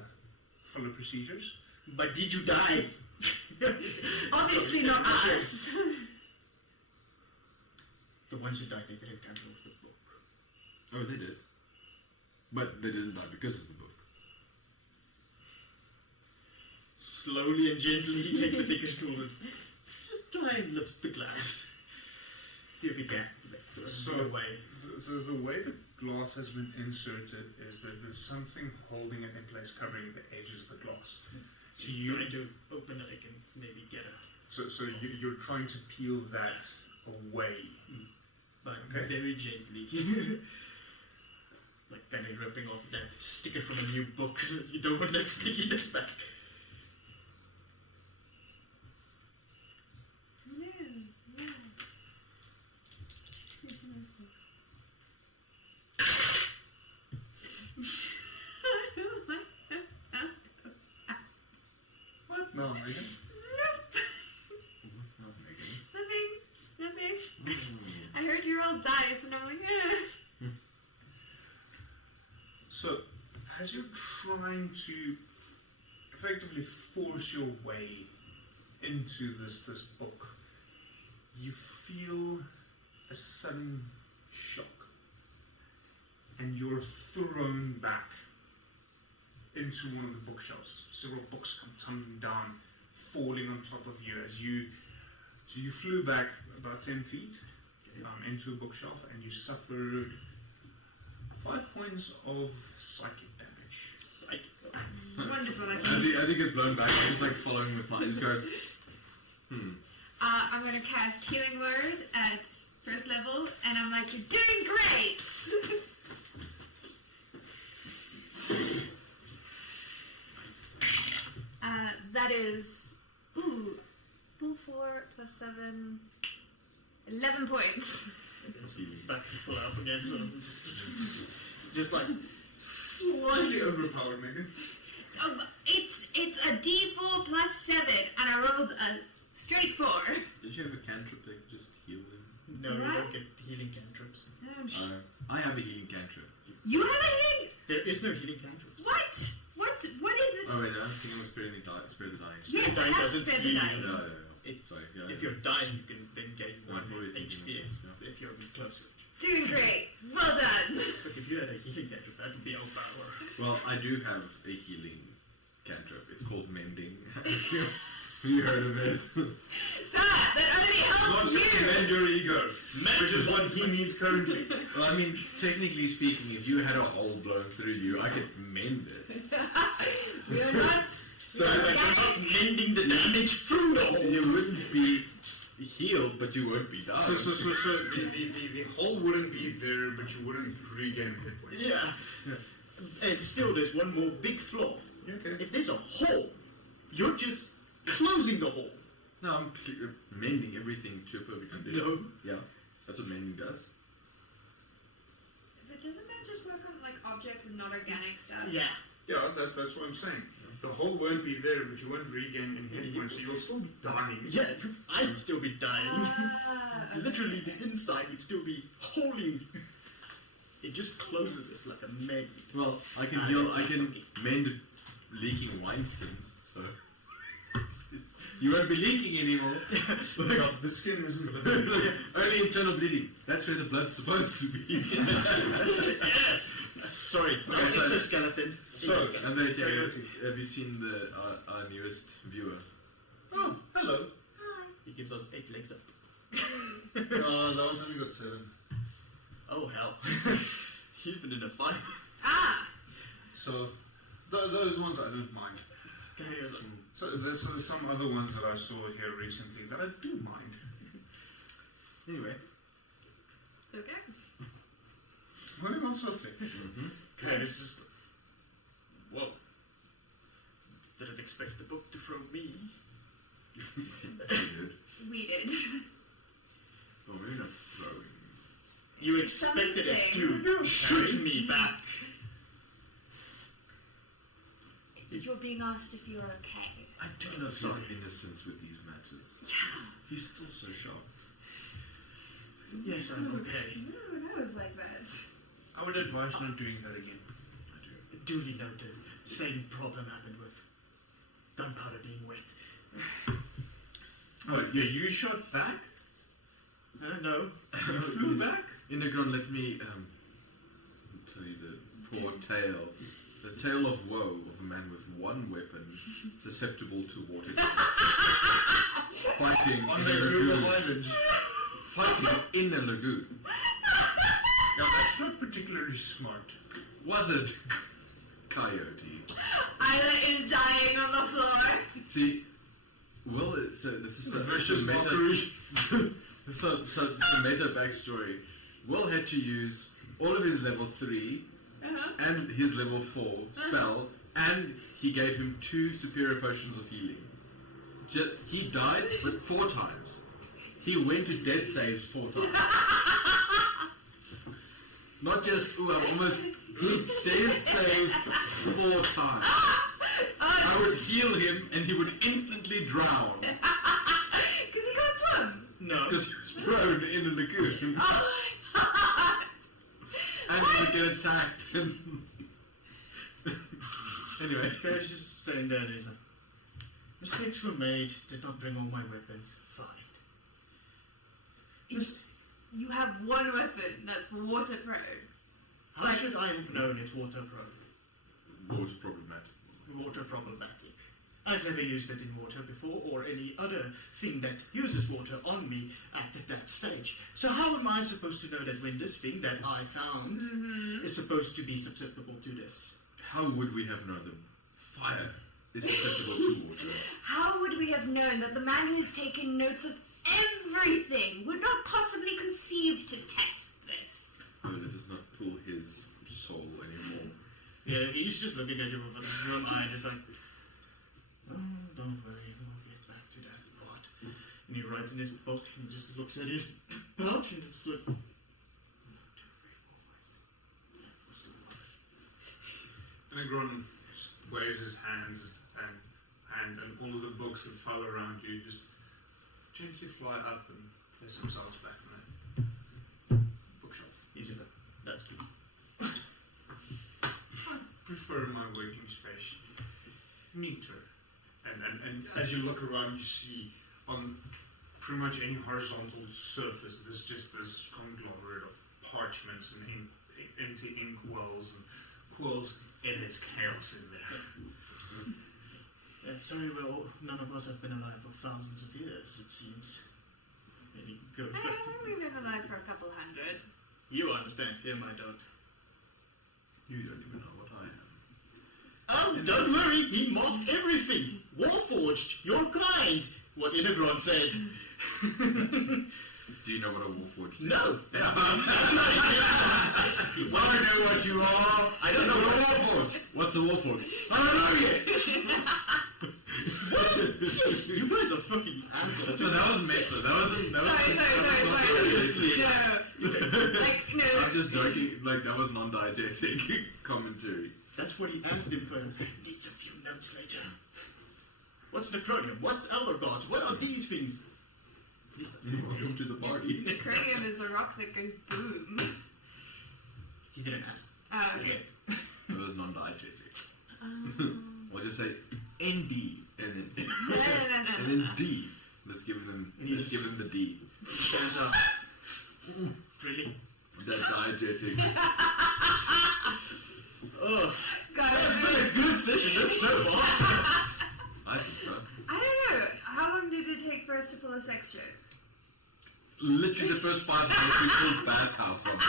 follow procedures. But did you die? Obviously not us. The ones who died, they didn't tamper with the book. Oh, they did. But they didn't die because of the book. Slowly and gently, he takes the thicker stool and just try and lifts the glass. See if he can. So, away. the way the glass has been inserted is that there's something holding it in place, covering the edges of the glass. So you're trying to open it, I can maybe get it. So you're trying to peel that away. But Okay. very gently. Like kind of ripping off that sticker from a new book. You don't want that stickiness back. What? No, Megan. Nothing. I heard you're all dying, so I'm like, eh. So, as you're trying to effectively force your way into this book, you feel a sudden shock, and you're thrown back into one of the bookshelves. Several books come tumbling down, falling on top of you as you. So you flew back about 10 feet into a bookshelf, and you suffered 5 points of psychic damage. Wonderful. As he gets blown back, I'm just like following with mine. Just go. I'm going to cast Healing Word at first level, and I'm like, you're doing great! That is, full 4 plus 7, 11 points. Back to full health again. So just like Slightly overpowered, Megan. Oh, it's a D4 plus 7, and I rolled a straight 4. Did you have a cantrip that could just heal them? no, you don't get healing cantrips. I have a healing cantrip. You have a healing? There is no healing cantrips. What? What is this? Oh wait, I think it was spare the dying. Yes, I Dying have doesn't spare the heal dying. you. No. It- Sorry. Yeah, If you're dying, you can then gain No, 1 I'm probably thinking HP of this, if you're closer. Doing great. Well done. But if you had a healing cantrip, that would be overpower. Well, I do have a healing cantrip. It's called mending. Have you heard of it? Sir, that only helps you. Mend your ego, which is what he needs currently. Well, I mean, technically speaking, if you had a hole blown through you, I could mend it. We're not. So like you're not mending the damage through the hole. You wouldn't be healed, but you won't be dying. So the hole wouldn't be there, but you wouldn't regain hit points. Yeah. And still, there's one more big flaw. Okay. If there's a hole, you're just closing the hole. No, I'm mending everything to a perfect condition. No. Yeah, that's what mending does. But doesn't that just work on like objects and not organic stuff? Yeah. Yeah, that's what I'm saying. The hole won't be there, but you won't regain any hit points, so you'll still be dying. Yeah, I'd still be dying. Okay. Literally, the inside would still be holding. It just closes it like a mag. Well, I can that's I not can okay. mend leaking wineskins, so you won't be leaking anymore. Well, the skin isn't living. Only internal bleeding. That's where the blood's supposed to be. Yes! Sorry, not Okay, so- exoskeleton. And then, have you seen our newest viewer? Oh, hello. He gives us 8 legs up. That one's only got 7. Oh hell. He's been in a fight. Ah. So, those ones I don't mind. So there's some other ones that I saw here recently that I do mind. Anyway. Okay. Moving on swiftly. Okay, it's just. Whoa. Didn't expect the book to from me. We did. Oh, we're not throwing. You expected it to shoot me back. You're being asked if you're okay. I do love his innocence with these matters. Yeah. He's still so shocked. Yes, I'm okay. No, I was like that. I would advise not doing that again. Duly noted. Same problem happened with gunpowder being wet. Oh, yeah, you shot back? No. You flew back? Innegron, let me tell you the poor tale. The tale of woe of a man with one weapon susceptible to water damage. Fighting On in the a group of lagoon. islands. Fighting in a lagoon. Yeah, that's not particularly smart. Was it? Coyote. Iyla is dying on the floor. See, well, so this is a Vicious meta. mockery. So the meta backstory. Will had to use all of his level 3 and his level 4 spell, and he gave him 2 superior potions of healing. He died, but 4 times. He went to death saves 4 times. Not just, ooh, I'm almost... He death saved 4 times. I would heal him, and he would instantly drown. Because he can't swim. No. Because he was prone in a lagoon. Oh my god. And he would get attacked. Anyway. Guys just saying that is like, mistakes were made, did not bring all my weapons. Fine. Just You have one weapon that's water prone. how should I have known it's water prone? Water problematic. Water problematic. I've never used it in water before, or any other thing that uses water on me at that stage. So how am I supposed to know that when this thing that I found is supposed to be susceptible to this? How would we have known that fire is susceptible to water? How would we have known that the man who has taken notes of everything would not possibly conceive to test this? Oh, that does not pull his soul anymore. Yeah, he's just looking at you with a one eye, just like, oh, don't worry, we'll get back to that part. And he writes in his book, and he just looks at his pouch, and just like, 1, 2, 3, 4, 5, 6. What's the one? Innegron waves his hands and all of the books that fall around you just gently fly up and place themselves back on that bookshelf. He's like, that's cute. I prefer my working space neater. And as you look around, you see on pretty much any horizontal surface, there's just this conglomerate of parchments and empty ink wells and quills, and it's chaos in there. Sorry, well, none of us have been alive for thousands of years, it seems. And he goes back to... We've been alive for a couple hundred. You understand, him I don't. You don't even know what I am. Oh, don't worry, he mocked everything. Warforged, you're kind. What Innegron said. Do you know what a warforged is? No. You want to know what you are? I don't know what a warforged. What's a warforged? I don't know yet. You guys are fucking assholes. No, that was meta. That wasn't. Sorry. Seriously. No. Like, no. I'm just joking. Like that was non-diegetic commentary. That's what he asked him for. Needs a few notes later. What's Necronium? What's Elder Gods? What are these things? Please Welcome to the party. Necronium is a rock that goes boom. He didn't ask. Oh, okay. That was non-diegetic. We'll just say ND and then No. and then D. Let's give him the D. Stands up. Really? That diegetic. Oh, God, that's been a good session this so far. I think so. I don't know. How long did it take for us to pull a sex joke? Literally the first 5 minutes we pulled Bathhouse on that.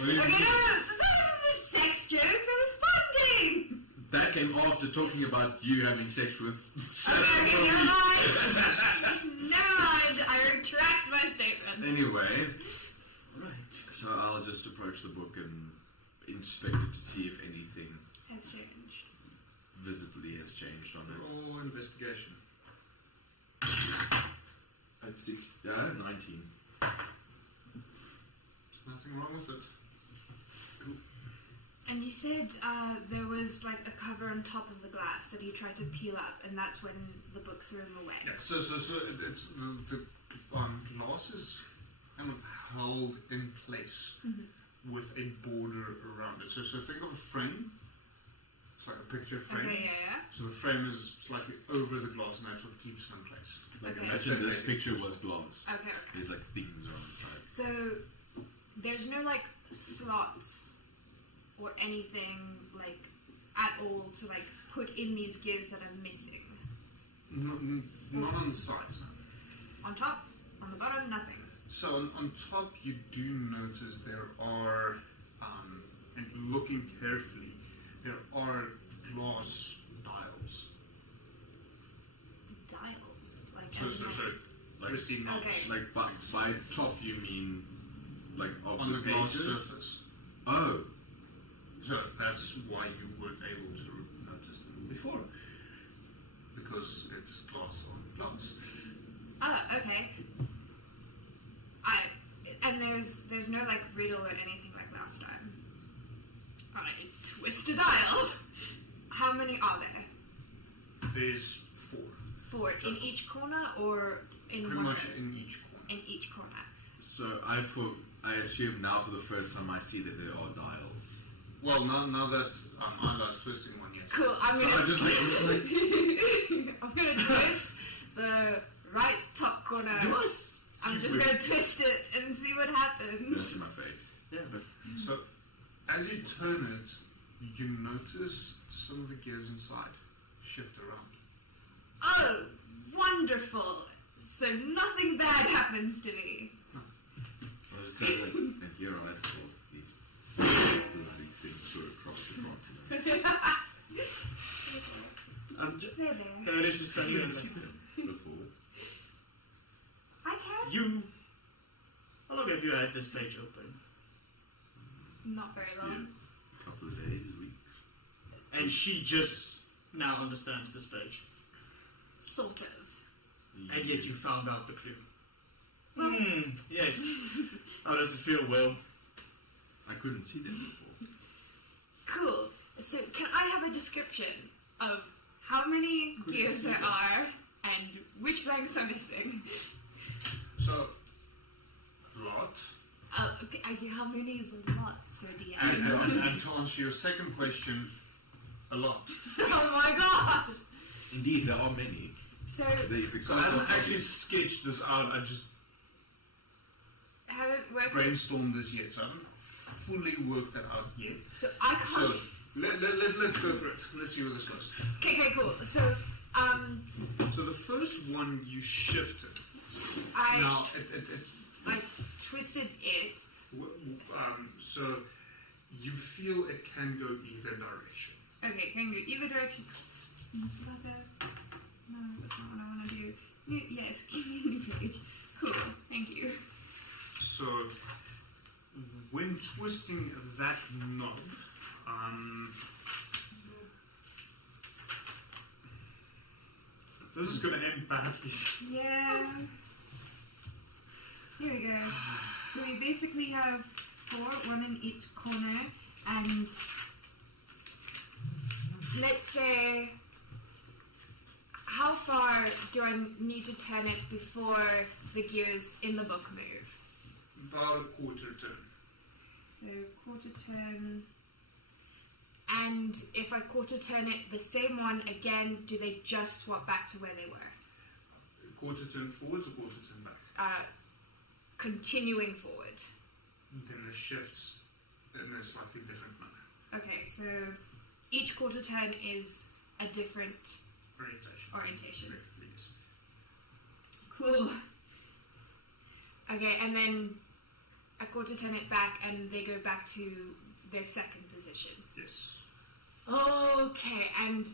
Okay, no, that wasn't a sex joke. That was bonding. That came after talking about you having sex with Okay, never mind. Never mind. I retract my statement. Anyway, right. So I'll just approach the book and inspect it to see if anything Has changed. visibly has has changed on it. Roll investigation. At 19. There's nothing wrong with it. And you said there was like a cover on top of the glass that he tried to peel up, and that's when the book threw him away. Yeah, so it's the glass is kind of held in place with a border around it. So think of a frame. It's like a picture frame. Okay, yeah. So the frame is slightly over the glass, and that's what keeps it in place. Like Okay. imagine this picture was glass. Okay. There's like things around the side. So there's no like slots or anything like at all to like put in these gears that are missing. Not on the sides. No. On top, on the bottom, nothing. So on top, you do notice there are, and looking carefully, there are glass dials. Dials, like So Like- twisty knobs Okay. Like by top you mean like of on the glass pages? surface. Oh, So that's why you weren't able to notice them before, because it's glass on glass. Oh, okay. And there's no like riddle or anything like last time. I twist a dial. How many are there? There's 4, 4 in each corner or in pretty one? much in each corner. In each corner. so I assume now for the first time I see that there are dials. Well, now that Iyla's twisting one, yes. Cool. I'm So gonna. I just I'm gonna twist the right top corner. I'm just gonna twist it and see what That's happens. in my face. Yeah, but So, as you turn it, you notice some of the gears inside shift around. Oh, wonderful! So nothing bad happens to me. I was just saying like, and here I saw these bloody things sort of across the continent. There. This is studying Before. I can. You. How long have you had this page open? Not very Must be long. a couple of days, a week. And she just now understands this page. Sort of. And yet you found out the clue. Yes. How does it feel, Will? I couldn't see them before. Cool. So can I have a description of how many gears there are and which blanks are missing? So, lot. Okay, how many is a lot, Sir DM? And to answer your second question, a lot. Oh my gosh! Indeed, there are many. So, So I haven't actually sketched this out, I just haven't worked. brainstormed this yet, so I haven't fully worked that out yet. So I So, can't. let's go for it. Let's see where this goes. Okay, cool. So, So the first one you shifted. I Now, twisted it. so you feel it can go either direction. Okay, can go either direction. Like that. No, that's not what I want to do. Yes, give me a new page. Cool, thank you. So when twisting that knob, This is going to end badly. Yeah. Here we go. So we basically have 4, 1 in each corner, and let's say, how far do I need to turn it before the gears in the book move? about a quarter turn. So quarter turn. And if I quarter turn it the same one again, do they just swap back to where they were? Quarter turn forwards or quarter turn back? Continuing forward. Then the shifts in a slightly different manner. Okay, so each quarter turn is a different orientation. Effectively, yes. Cool. Okay, and then I quarter turn it back and they go back to their second position. Yes. Okay, and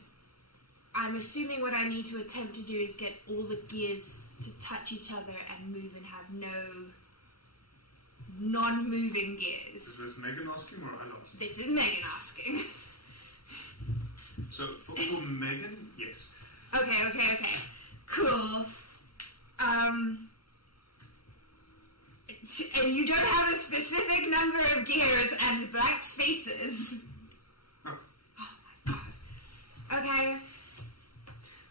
I'm assuming what I need to attempt to do is get all the gears to touch each other and move and have no non-moving Is gears. this Megan asking or I asking? This is Megan asking. So So for Megan, yes. Okay. Cool. And you don't have a specific number of gears and blank spaces. Oh. Oh my god. Okay.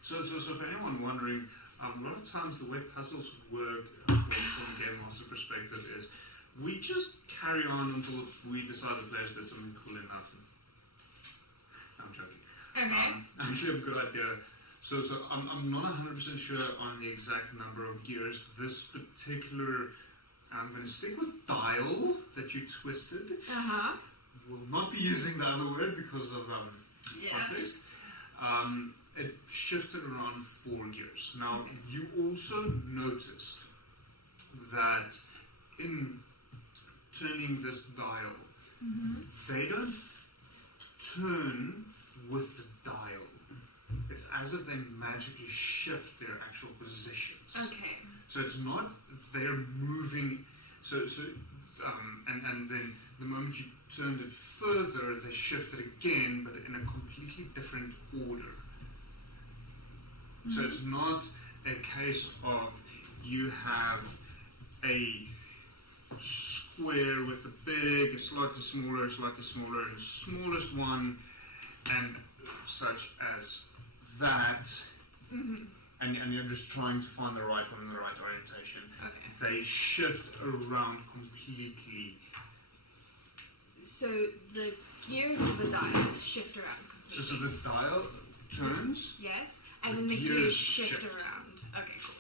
So for anyone wondering, a lot of times the way puzzles work from a game master perspective is we just carry on until we decide the players did something cool enough. No, I'm joking. Okay. I actually have a good idea. So I'm not 100% sure on the exact number of gears. This particular, I'm going to stick with dial that you twisted. Uh-huh. Will not be using the other word because of context. It shifted around 4 gears. Now, you also noticed that in turning this dial, they don't turn with the dial. It's as if they magically shift their actual positions. Okay. So it's not they're moving. And then the moment you turned it further, they shifted again, but in a completely different order. So it's not a case of you have a square with a big, a slightly smaller, and the smallest one, and such as that, and you're just trying to find the right one in the right orientation. Okay. They shift around completely. So the gears of the dials shift around completely. So the dial turns. Yes, and then the gears shift around. Okay, cool.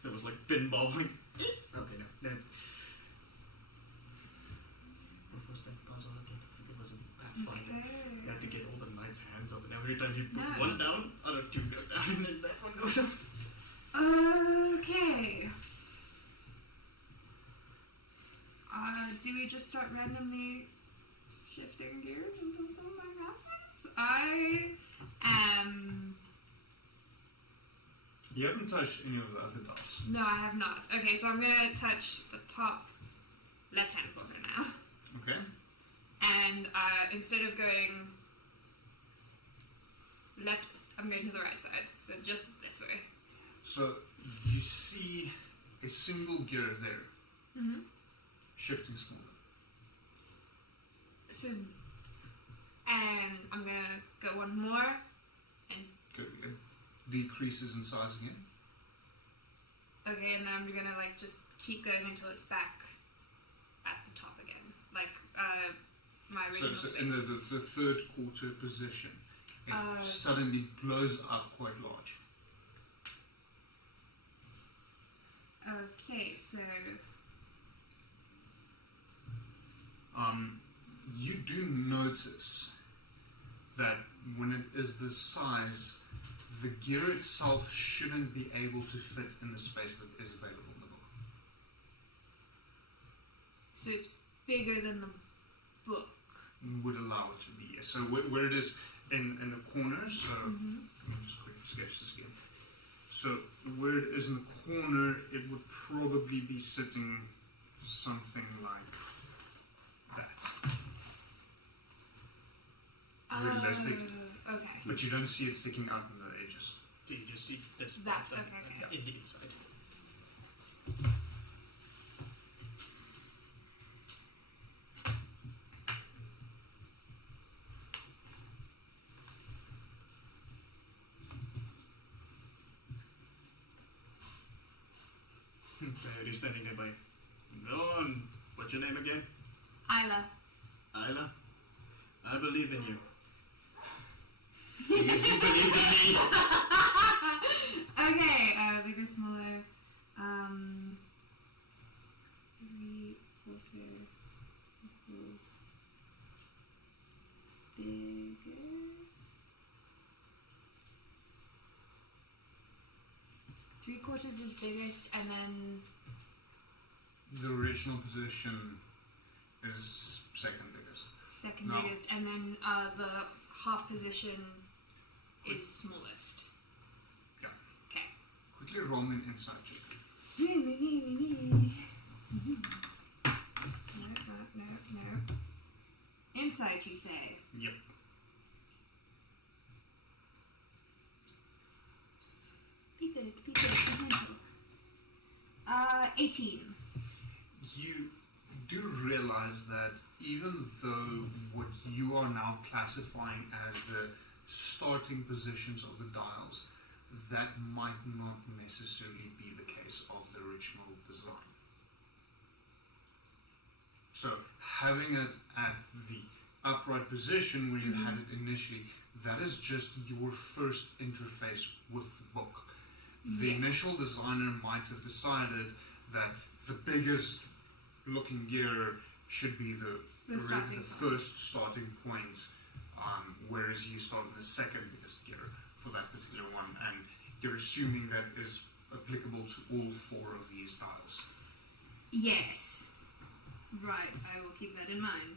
So it was like pinballing. Okay, no. What was that puzzle again? I think it was a Pathfinder. Okay. You had to get all the knights' hands up, and every time you put No. one down, other two go down, and then that one goes up. Okay. Do we just start randomly shifting gears until something happens? I am... You haven't touched any of the other dials. No, I have not. Okay, so I'm gonna touch the top left-hand corner now. Okay. And instead of going left, I'm going to the right side. So just this way. So you see a single gear there, shifting smaller. So, and I'm gonna go one more, and Good. It decreases in size again. okay, and then I'm gonna like just keep going until it's back at the top again, like my original So space. in the third quarter position, it suddenly blows up quite large. Okay, so You do notice that when it is this size, the gear itself shouldn't be able to fit in the space that is available in the book. so it's bigger than the book. Would allow it to be. So where it is in the corners, so let me just quickly sketch this again. So where it is in the corner, it would probably be sitting something like that. Realistic. Okay. But you don't see it sticking out in the edges. So you just see this That, part okay. in the inside. You're standing there by. No, and what's your name again? Iyla. Iyla? I believe in you. Because you believe in me. Okay, bigger, smaller. 3/4 equals bigger. 3/4 is biggest, and then The original position is second biggest. second No. biggest, and then the half position is smallest. Yeah. Okay. Quickly roll me an insight check. right, you say? Yep. Be good, be gentle. 18. You do realize that even though what you are now classifying as the starting positions of the dials, that might not necessarily be the case of the original design. So having it at the upright position where you had it initially, that is just your first interface with the book. The initial designer might have decided that the biggest looking gear should be the first starting point, whereas you start with the second biggest gear for that particular one, and you're assuming that is applicable to all 4 of these dials. Yes. Right, I will keep that in mind.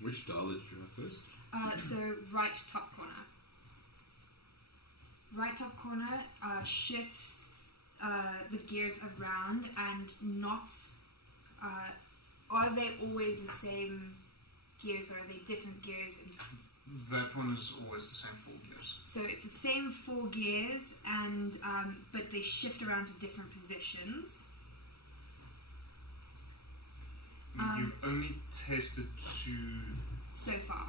Which dial did you have first? So right top corner. Right top corner shifts the gears around and not. Are they always the same gears, or are they different gears? That one is always the same 4 gears. So it's the same 4 gears, and but they shift around to different positions. You've only tested 2 So far,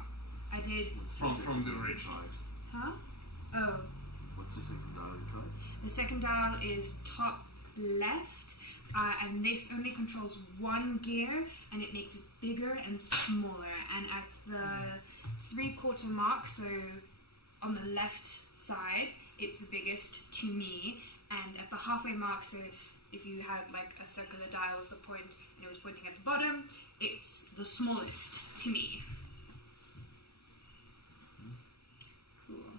I did. from the original. Huh? Oh. What's the second dial you tried? The second dial is top left, and this only controls 1 gear, and it makes it bigger and smaller. And at the 3/4 mark, so on the left side, it's the biggest to me, and at the halfway mark, so if you had like a circular dial with a point and it was pointing at the bottom, it's the smallest to me. Cool.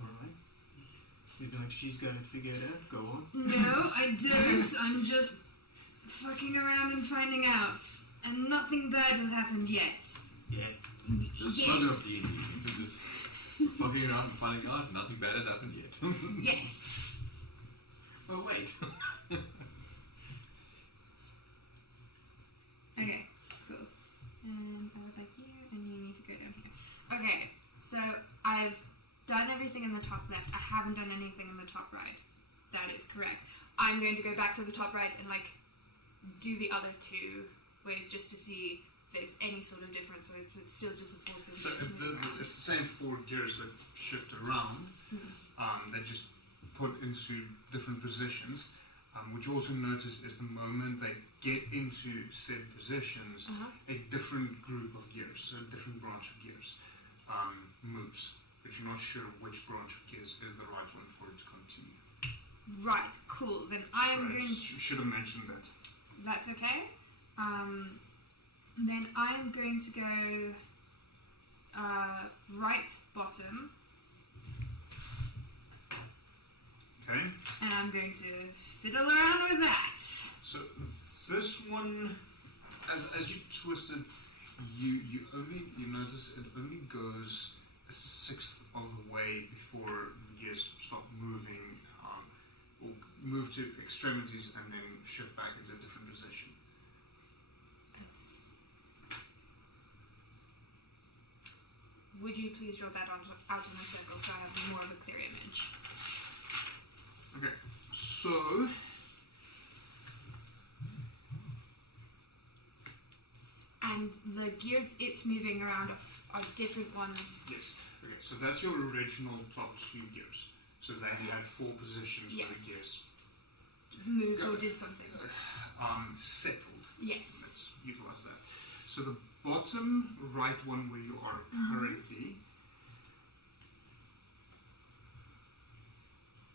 Alright. Seems like she's got it figured out. Go on. No, I don't. I'm just fucking around and finding out. And nothing bad has happened yet. Yeah. The slogan of D&D. Just fucking around and finding out nothing bad has happened yet. Yes. Oh, wait. Okay, cool. And I was like here, and you need to go down here. Okay, so I've done everything in the top left. I haven't done anything in the top right. That is correct. I'm going to go back to the top right and like do the other 2 ways just to see if there's any sort of difference. So it's still just a force of So it's the same 4 gears that shift around, that just put into different positions. What you also notice is the moment they get into said positions, a different group of gears, so a different branch of gears, moves. But you're not sure which branch of gears is the right one for it to continue. Right, cool. Then I am going to... Should have mentioned that. That's okay. Then I'm going to go right bottom. Okay. And I'm going to fiddle around with that. So this one, as you twist it, you notice it only goes a 1/6 of the way before the gears stop moving, or move to extremities and then shift back into a different position. Would you please draw that out on the circle so I have more of a clear image? Okay, so and the gears it's moving around are different ones. yes, okay, so that's your original top 2 gears. So they had 4 positions where the gears Moved or did something. settled. Yes. Let's utilize that. So the bottom right one where you are currently,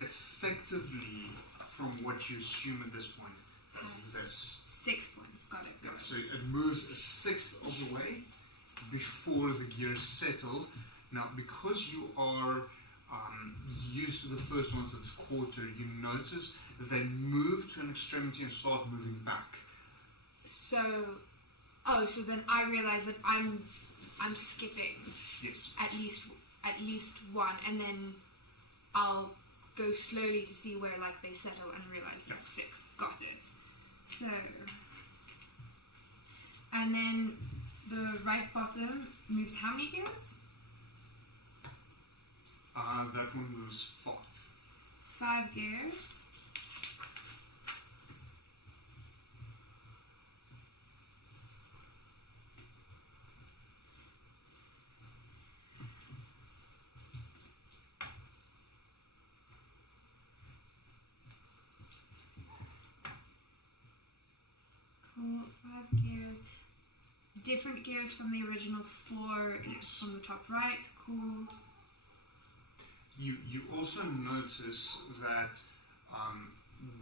effectively, from what you assume at this point, is this. 6 points, got it. Yeah, so it moves a 1/6 of the way before the gears settle. Now, because you are used to the first ones that's 1/4, you notice that they move to an extremity and start moving back. So then I realize that I'm skipping Yes. at least one, and then I'll go slowly to see where like they settle and realize that's 6. Got it. So, and then the right bottom moves how many gears? That one moves 5. 5 gears. Cool, 5 gears. Different gears from the original 4 Yes. from the top right. Cool. You also notice that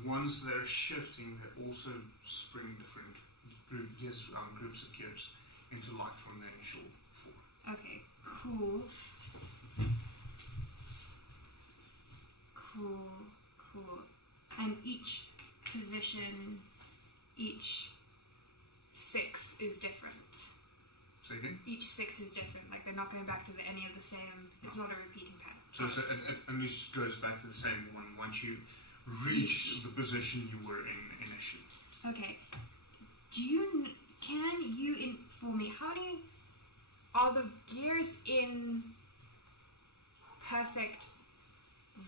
once they're shifting, they also spring different groups of gears into life from the initial 4. Okay, cool. Cool. And each position, each 6 is different. So you think? Each 6 is different. Like they're not going back to any of the same. It's not a repeating pattern. So it only goes back to the same one once you reach the position you were in initially. Okay. Can you inform me how many are the gears in perfect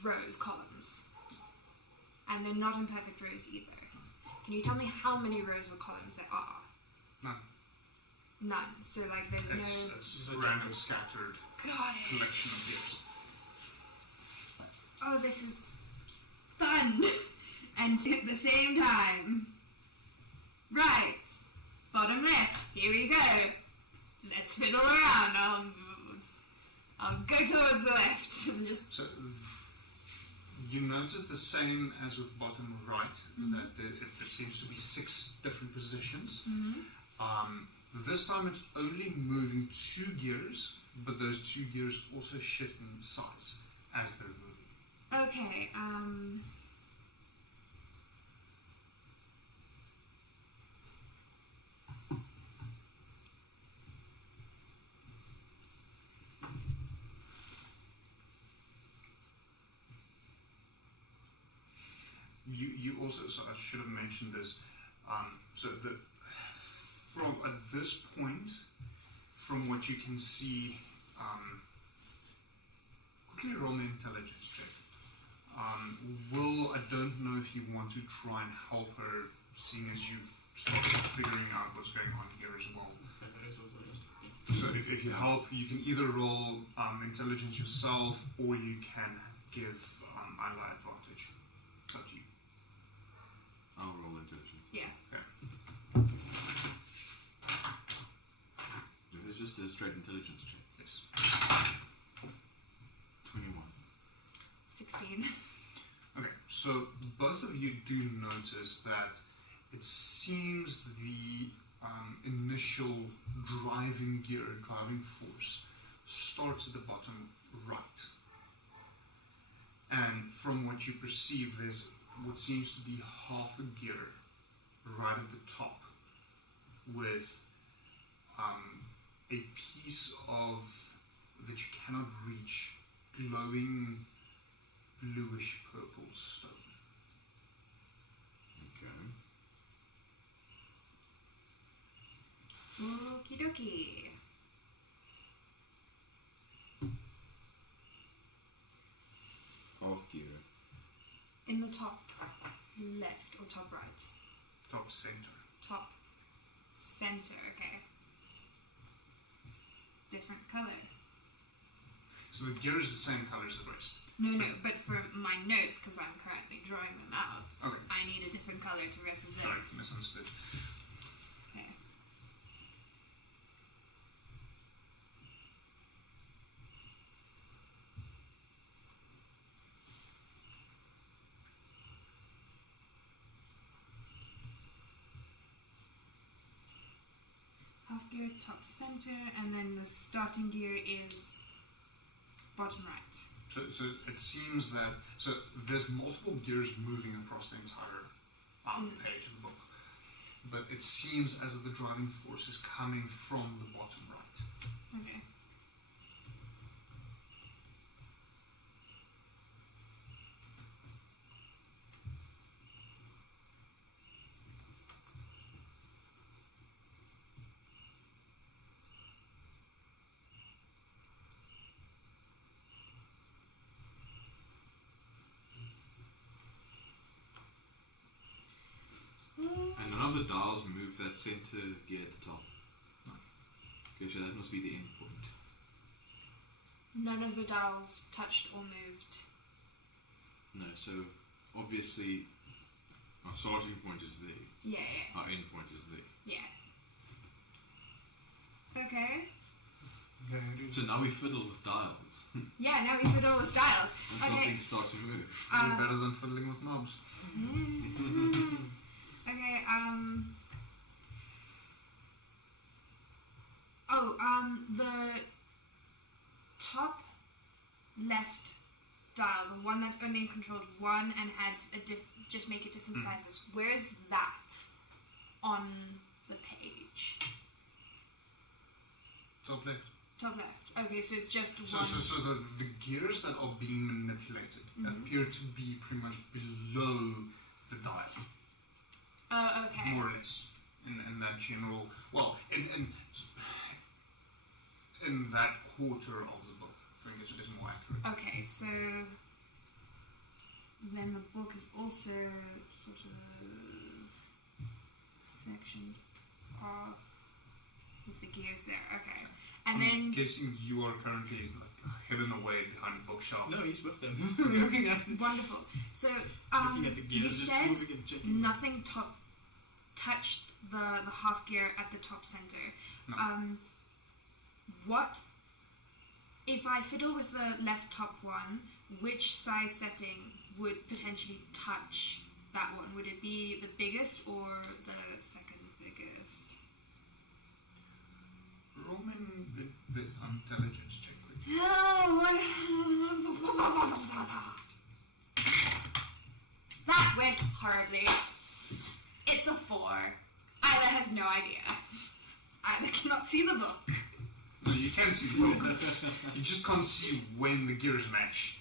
rows, columns? And they're not in perfect rows either. Can you tell me how many rows or columns there are? None. None. So like there's It's a random scattered Got it. collection of gears. Oh, this is fun! And at the same time. Right. Bottom left. Here we go. Let's fiddle around. I'll go towards the left. I'm just... So you notice the same as with bottom right, that it seems to be 6 different positions. This time it's only moving 2 gears, but those 2 gears also shift in size as they're moving. Okay, You also, so I should have mentioned this, so that from at this point, from what you can see, quickly roll an intelligence check. I don't know if you want to try and help her, seeing as you've started figuring out what's going on here as well. So if you help, you can either roll intelligence yourself, or you can give Iyla advantage. It's up to you. I'll roll intelligence. yeah. It's just a straight intelligence check. Yes. 21. 16. Okay, so both of you do notice that it seems the initial driving gear, driving force, starts at the bottom right. And from what you perceive, there's what seems to be half a gear right at the top with a piece of that you cannot reach, glowing bluish purple stone. Okay. Okie dokie. Half gear. In the top left or top right? Top center. Top center, okay. Different color. So the gear is the same color as the rest. No, but for my notes, because I'm currently drawing them out, Okay. I need a different color to represent. Sorry, misunderstood. Okay. Half gear, top center, and then the starting gear is bottom right. So it seems that there's multiple gears moving across the entire page of the book, but it seems as if the driving force is coming from the bottom right. Okay. of the dials move that center gear at the top? Okay, so that must be the end point. None of the dials touched or moved. No, so obviously our starting point is there. Yeah. Our end point is there. Yeah. Okay. So now we fiddle with dials. Yeah, now we put all the dials. Until Okay. things start to move. Way better than fiddling with knobs. Okay, the top left dial, the one that only controlled one and had just make it different sizes. Where is that on the page? Top left. Top left. Okay, so it's just So, one. so the gears that are being manipulated appear to be pretty much below the dial, Oh, okay. more or less, in that general. Well, in that quarter of the book, I think it's more accurate. Okay, so then the book is also sort of sectioned off with the gears there. Okay, and I'm then guessing you are currently hidden away behind the bookshelf. No, he's with them. Looking at it. wonderful. So Looking at the you gears, just said moving and checking. nothing touched the half gear at the top center. No. What if I fiddle with the left top one? Which size setting would potentially touch that one? Would it be the biggest or the second biggest? Roll me the intelligence check quickly. That went horribly. It's a 4. Iyla has no idea. Iyla cannot see the book. No, you can see the book. You just can't see when the gears match.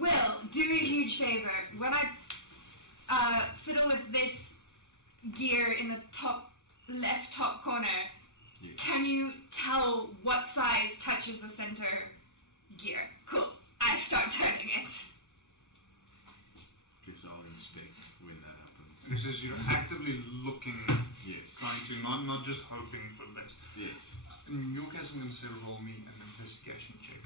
Will, do me a huge favor. When I fiddle with this gear in the left top corner, Yes. can you tell what size touches the center gear? Cool. I start turning it. Guess I'll inspect when that happens. This is you're actively looking, Yes. trying to, not just hoping for this. Yes. In your case, I'm going to say roll me an investigation check.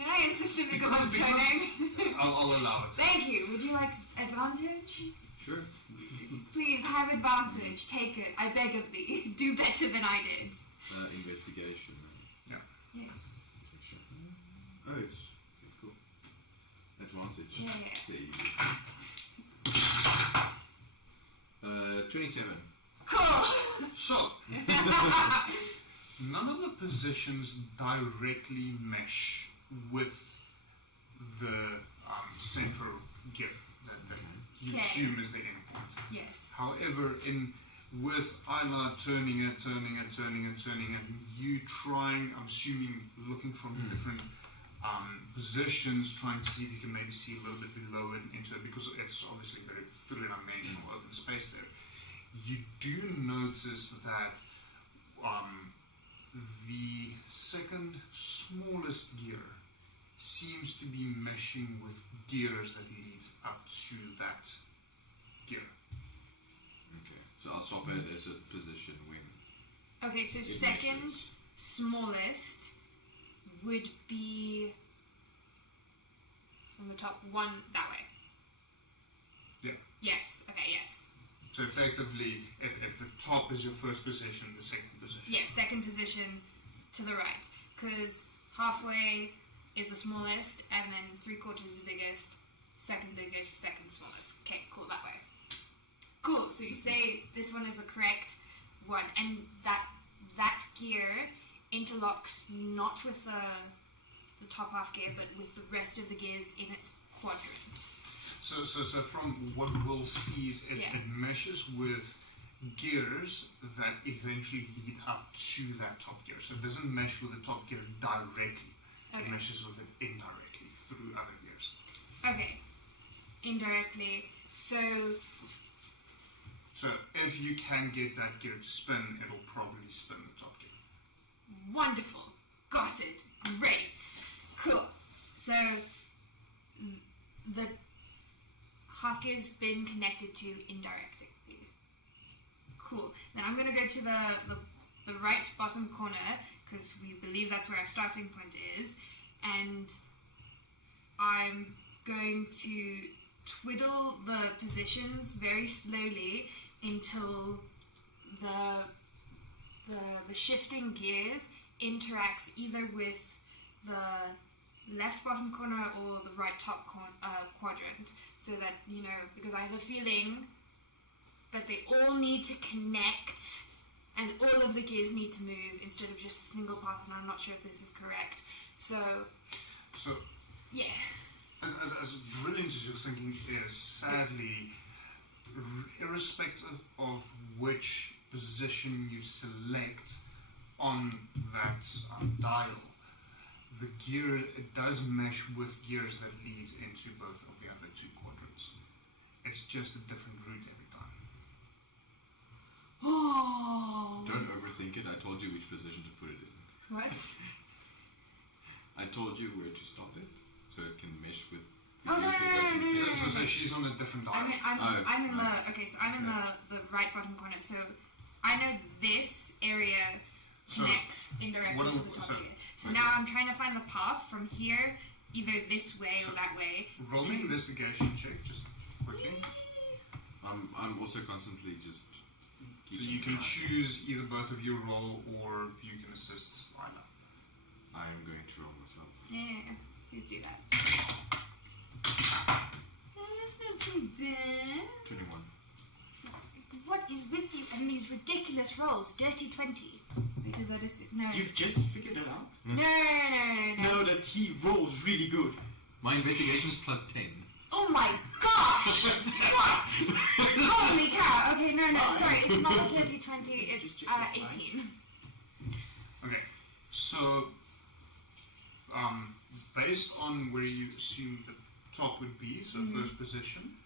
Can I insist it because I'm turning? I'll allow it. Thank you. Would you like advantage? Sure. Please have advantage. Take it. I beg of thee. Do better than I did. Investigation. Yeah. Yeah. Oh, it's okay, cool. Advantage. Yeah. See. 27. Cool. So, none of the positions directly mesh with the central gear that you Okay. assume is the end point. Yes. However, with Iyla turning it, you trying, I'm assuming, looking from different positions, trying to see if you can maybe see a little bit below it into it, because it's obviously very three-dimensional open space there. You do notice that the second smallest gear seems to be meshing with gears that leads up to that gear. Okay. So I'll stop it as a position when Okay, so it second meshes. smallest would be from the top one that way. Yeah. Yes. Okay. Yes. So effectively, if the top is your first position, the second position. Yes. Second position to the right, because halfway is the smallest, and then 3/4 is the biggest. Second biggest, second smallest. Okay. Cool. That way. Cool. So you say this one is the correct one, and that gear interlocks not with the top half gear, but with the rest of the gears in its quadrant. So from what Will sees, it meshes with gears that eventually lead up to that top gear. So it doesn't mesh with the top gear directly. Okay. It meshes with it indirectly through other gears. Okay. Indirectly. So So if you can get that gear to spin, it'll probably spin the top gear. wonderful. Got it. Great. Cool. So the half gear's been connected to indirectly. Cool. Then I'm going to go to the right bottom corner, because we believe that's where our starting point is, and I'm going to twiddle the positions very slowly until the shifting gears interacts either with the left bottom corner or the right top quadrant, so that, you know, because I have a feeling that they all need to connect and all of the gears need to move instead of just a single path, and I'm not sure if this is correct. So yeah. As brilliant as your thinking is, sadly, irrespective of which position you select on that dial, the gear, it does mesh with gears that leads into both of the other two quadrants. It's just a different route every time. Oh. Don't overthink it. I told you which position to put it in. What? I told you where to stop it, so it can mesh with. Oh, no. So she's on a different dial. I'm in the right bottom corner. So I know this area connects indirectly to the top here. So now I'm trying to find the path from here, either this way or that way. Roll me investigation check, just quickly. I'm also constantly just. So you can choose either both of you roll, or you can assist Iyla. I am going to roll myself. Yeah, please do that. That's not too bad. 21. What is with you and these ridiculous rolls? Dirty 20. Wait, is that no? You've just figured it out? No. Know that he rolls really good. My investigation is plus 10. Oh my gosh! What? Holy cow! Okay, no, sorry, it's not a dirty 20, it's 18. Okay, so based on where you assume the top would be, so first position,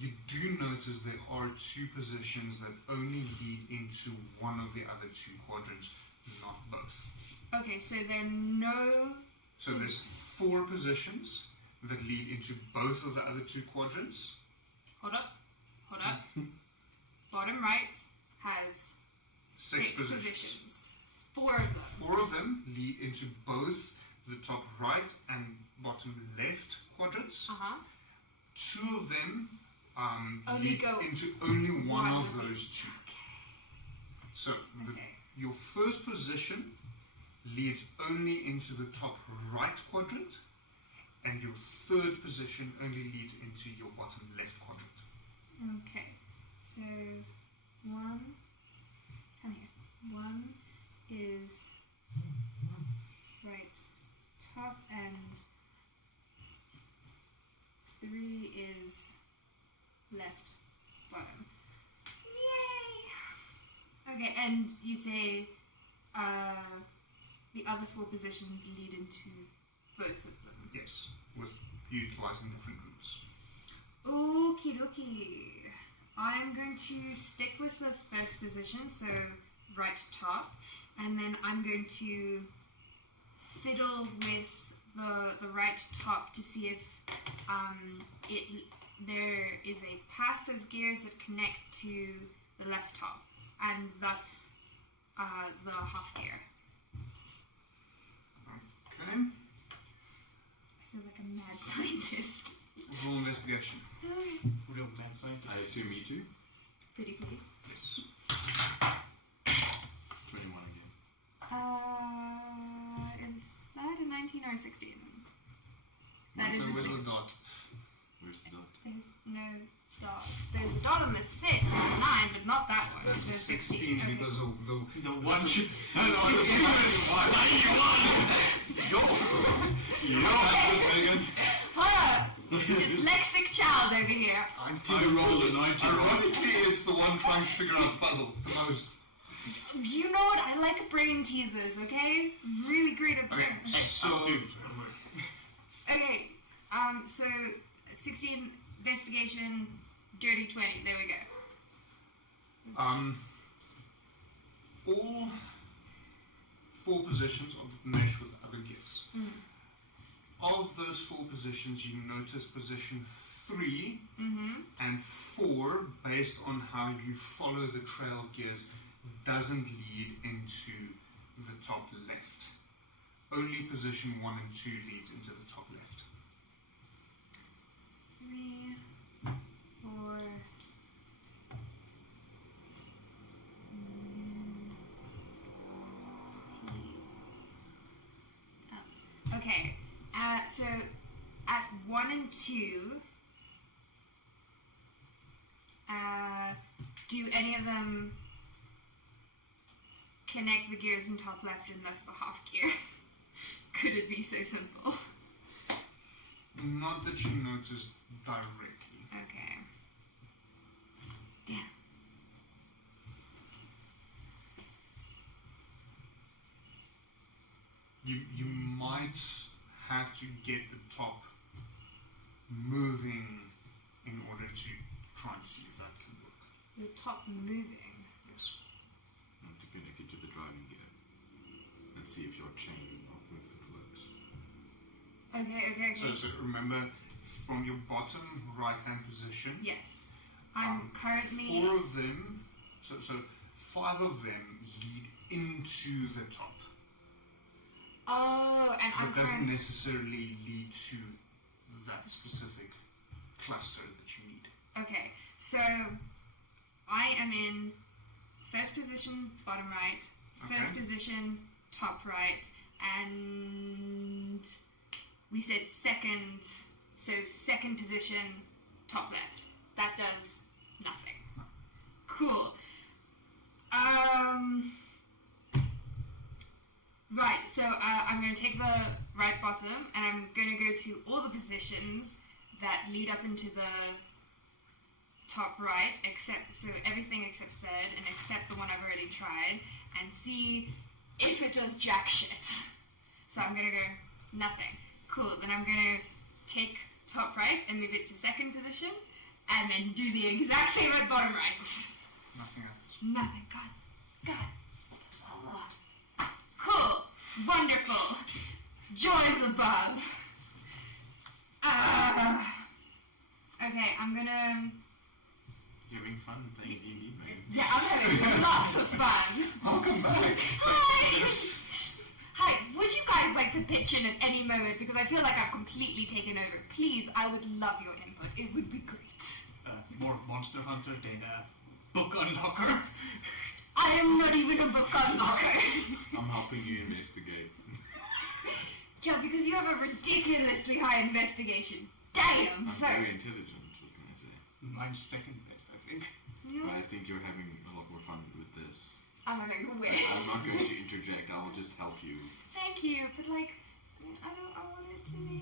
you do notice there are two positions that only lead into one of the other two quadrants, not both. Okay, so no... So there's 4 positions that lead into both of the other two quadrants. Hold up. Bottom right has 6 positions. 4 of them. 4 of them lead into both the top right and bottom left quadrants. 2 of them lead into only one of those 2. So your first position leads only into the top right quadrant, and your third position only leads into your bottom left quadrant. Okay, so 1, come here. 1 is right top, and 3 is left bottom. Yay! Okay, and you say the other 4 positions lead into both of them. Yes, with utilizing different routes. Okie dokie. I'm going to stick with the first position, so right top, and then I'm going to fiddle with the right top to see if there is a path of gears that connect to the left top, and thus the half gear. Okay. I feel like a mad scientist. Roll investigation. Real mad scientist. I assume me too? Pretty please. Yes. 21 again. Is that a 19 or a 16? That is So a where's 6. the dot? Where's the dot? There's no dot. There's a dot on the 6 and the 9, but not that one. That's a There's 16 okay. because of the One should. Dyslexic child over here. I rolled a 90. Ironically, it's the one trying to figure out the puzzle the most. You know what? I like brain teasers, okay? Really great at Okay, brain. so Okay, so 16 investigation, dirty 20. There we go. all 4 positions of mesh with other gears. Of those 4 positions, you notice position 3 and 4, based on how you follow the trail of gears, doesn't lead into the top left. Only position 1 and 2 leads into the top left. 3, 4. Okay, so at 1 and 2, do any of them connect the gears in top left and thus the half gear? Could it be so simple? Not that you noticed directly. Okay. Damn. You might have to get the top moving in order to try and see if that can work. The top moving. Yes. Not to connect it to the driving gear and see if your chain of movement works. Okay. So remember, from your bottom right-hand position, Yes. I'm currently... 4 of them, so 5 of them lead into the top. Oh, and I'm That doesn't currently... necessarily lead to that specific cluster that you need. Okay, so I am in first position, bottom right, first Okay. position, top right, and we said second, so second position, top left. That does nothing. Cool. Right, so I'm going to take the right bottom and I'm going to go to all the positions that lead up into the top right, so everything except third and except the one I've already tried, and see if it does jack shit. So I'm going to go nothing. Cool, then I'm going to take top right and move it to second position and then do the exact same at bottom right. Nothing else. Nothing. God. Cool. Wonderful. Joys above. Okay, I'm gonna... You're having fun playing D&D, man. Yeah, I'm having lots of fun. Welcome back. Hi, would you guys like to pitch in at any moment? Because I feel like I've completely taken over. Please, I would love your input. It would be great. More Monster Hunter than book unlocker. I am not even a book unlocker. I'm helping you investigate. Yeah, because you have a ridiculously high investigation. Damn, I'm so... very intelligent, what can I say? Mine's second best, I think. But I think you're having a lot more fun with this. I'm not going to win. I'm not going to interject, I will just help you. Thank you, but like, I want it to be...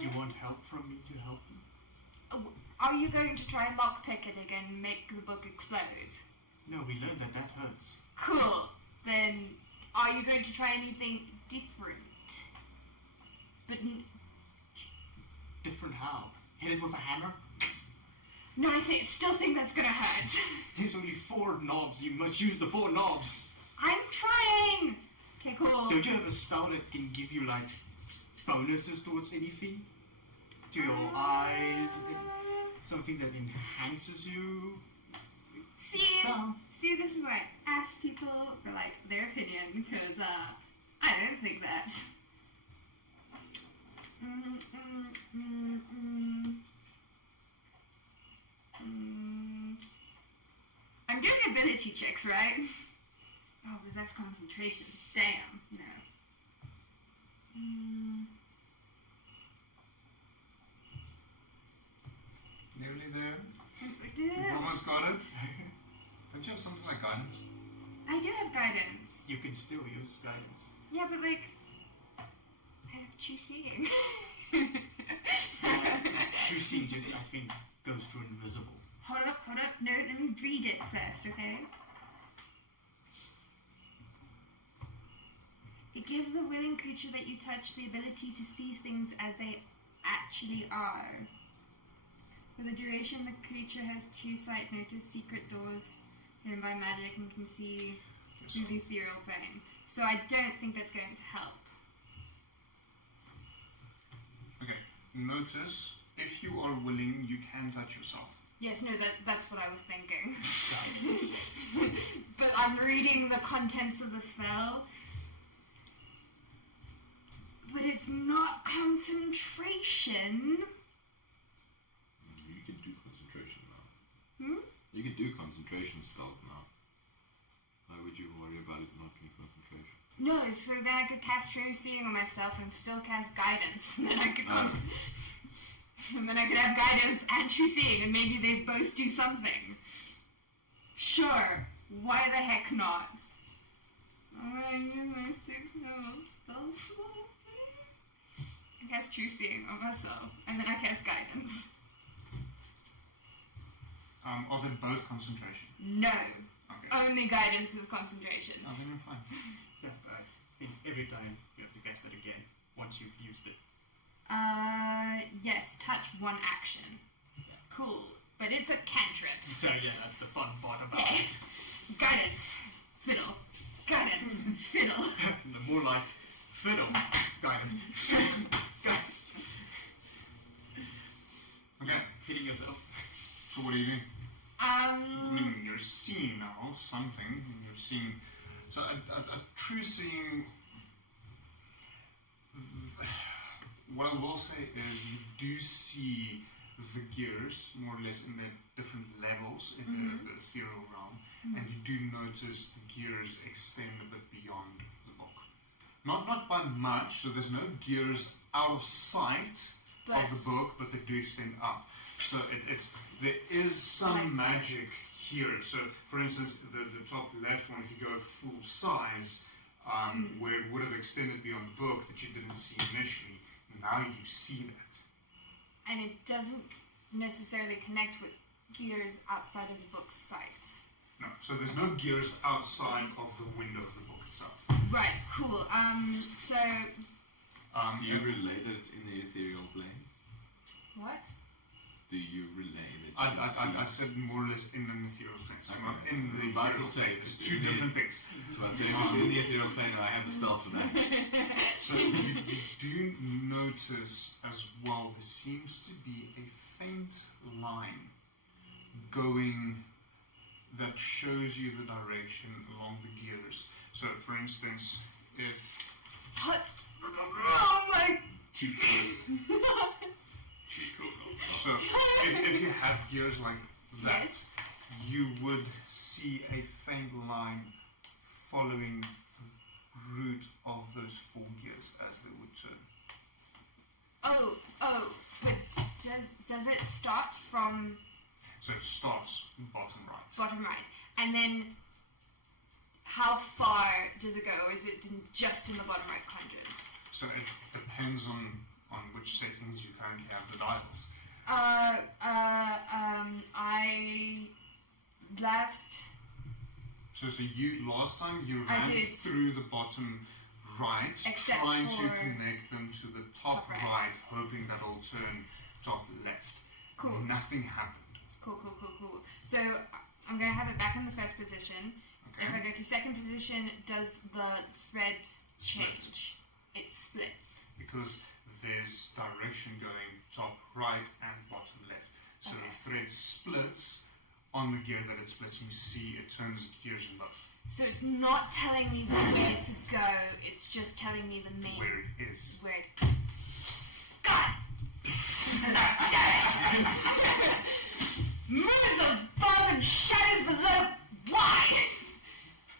You want help from me to help you? Are you going to try and lockpick it again and make the book explode? No, we learned that hurts. Cool. Then, are you going to try anything different? But Different how? Hit it with a hammer? no, I still think that's gonna hurt. There's only 4 knobs. You must use the 4 knobs. I'm trying. Okay, cool. Don't you have a spell that can give you, like, bonuses towards anything? To your eyes? Something that enhances you? See, this is why I ask people for, like, their opinion, because, I don't think that. I'm doing ability checks, right? Oh, but that's concentration. Damn, no. Nearly there. You've almost got it. Don't you have something like guidance? I do have guidance. You can still use guidance. Yeah, but like, I have true seeing. True seeing just, I think, goes for invisible. Hold up. No, let me read it first, okay? It gives a willing creature that you touch the ability to see things as they actually are. For the duration, the creature has true sight, notice secret doors hidden by magic, and can see through the ethereal plane. So I don't think that's going to help. Okay, notice If you are willing, you can touch yourself. Yes, no, that's what I was thinking. Guidance. But I'm reading the contents of the spell. But it's not concentration. You can do concentration now. Hmm? You can do concentration spells now. Why would you worry about it not being concentration? No, so then I could cast True Seeing on myself and still cast Guidance. And then I could and then I could have Guidance and True Seeing, and maybe they both do something. Sure, why the heck not? I'm gonna use my 6th level spell slot. I cast True Seeing on myself, and then I cast Guidance. Are they both concentration? No. Okay. Only Guidance is concentration. Oh, then you're fine. Yeah, I think every time you have to cast it again once you've used it. Yes, touch one action. Cool. But it's a cantrip. So yeah, that's the fun part about Yeah. it. Guidance. Fiddle. Guidance. Fiddle. The more like fiddle guidance. Guidance. Okay. Hitting yourself. So what do you do? I mean, you're seeing now something. You're seeing. So a true seeing. What I will say is you do see the gears more or less in their different levels in the ethereal realm, and you do notice the gears extend a bit beyond the book. Not by much. So there's no gears out of sight of the book, but they do extend up. So there is some magic here. So, for instance, the top left one, if you go full size, where it would have extended beyond the book that you didn't see initially, now you see that. And it doesn't necessarily connect with gears outside of the book's sight. No, so there's no gears outside of the window of the book itself. Right, cool. So... Do you relay that it's in the ethereal plane? What? Do you relay that I said more or less in an ethereal sense, Okay. not in the But ethereal to say plane. It's it's two in the- different things. So I'd say if it's in the ethereal plane, I have the spell for that. So you do notice as well, there seems to be a faint line going that shows you the direction along the gears. So, for instance, if... What? Oh my... Cheap code. So, if you have gears like that, Yes. you would see a faint line following the route of those 4 gears as they would turn. Oh, but does it start from So it starts bottom right. bottom right? And then how far does it go? Or is it just in the bottom right quadrant? So it depends on which settings you currently have the dials. So you last time you I ran did. through the bottom right, Except trying to for connect them to the top top right. right, hoping that it'll turn top left. Cool. Nothing happened. Cool. So I'm going to have it back in the first position. Okay. If I go to second position, does the thread change? It splits. Because there's direction going top right and bottom left. So Okay. the thread splits on the gear that it splits. You see it turns gears in both. So it's not telling me where to go, it's just telling me the main... Where it is. Where it... God! Movements of bulb and shadows below. Why?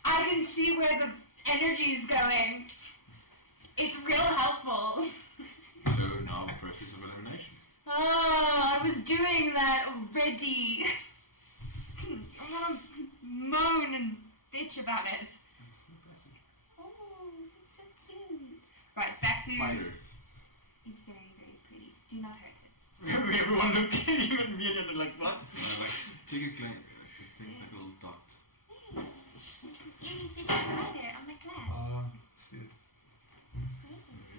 I can see where the energy is going. It's real helpful. So now process of elimination. Oh, I was doing that already. I'm gonna moan and bitch about it. Oh, it's so cute. Right, back to... Spider. It's very, very pretty. Do not hurt it. Everyone looked at you and me and like, what? Take a glance. It's like a little dot. Itty bitty spider on my glass. See it.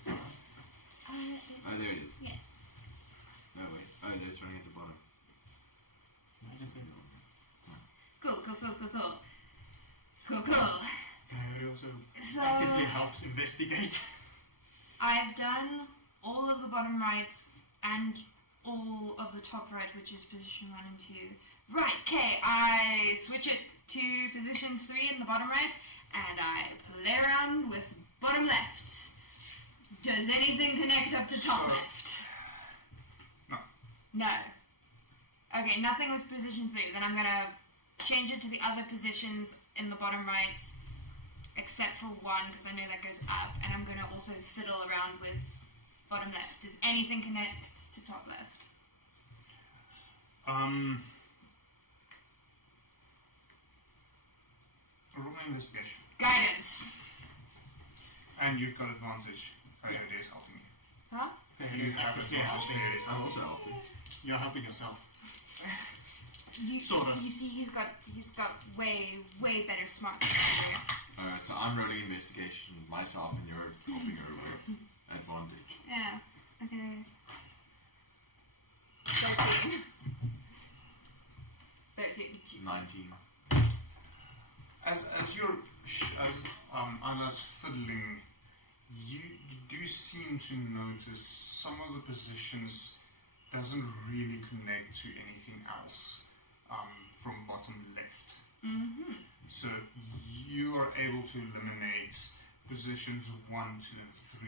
Uh, Oh, there it is. Yeah. That way. Oh, it's running at the bottom. Cool. It also So, actively helps investigate. I've done all of the bottom rights and all of the top right, which is position 1 and 2. Right, okay, I switch it to position 3 in the bottom right, and I play around with bottom left. Does anything connect up to top left? No. No. Okay, nothing with position 3. Then I'm going to change it to the other positions in the bottom right, except for 1, because I know that goes up, and I'm going to also fiddle around with bottom left. Does anything connect to top left? Roll me investigation. Guidance. And you've got advantage. Coyote is helping you. Huh? You have advantage. I'm also helping. You're helping yourself. Sort of. You see, he's got way better smarts than I do. Alright, so I'm rolling investigation myself and you're helping her with advantage. Yeah. Okay. 13. 13. 19. As you're Iyla's fiddling, you do seem to notice some of the positions doesn't really connect to anything else from bottom left. Mm-hmm. So you are able to eliminate positions 1, 2, and 3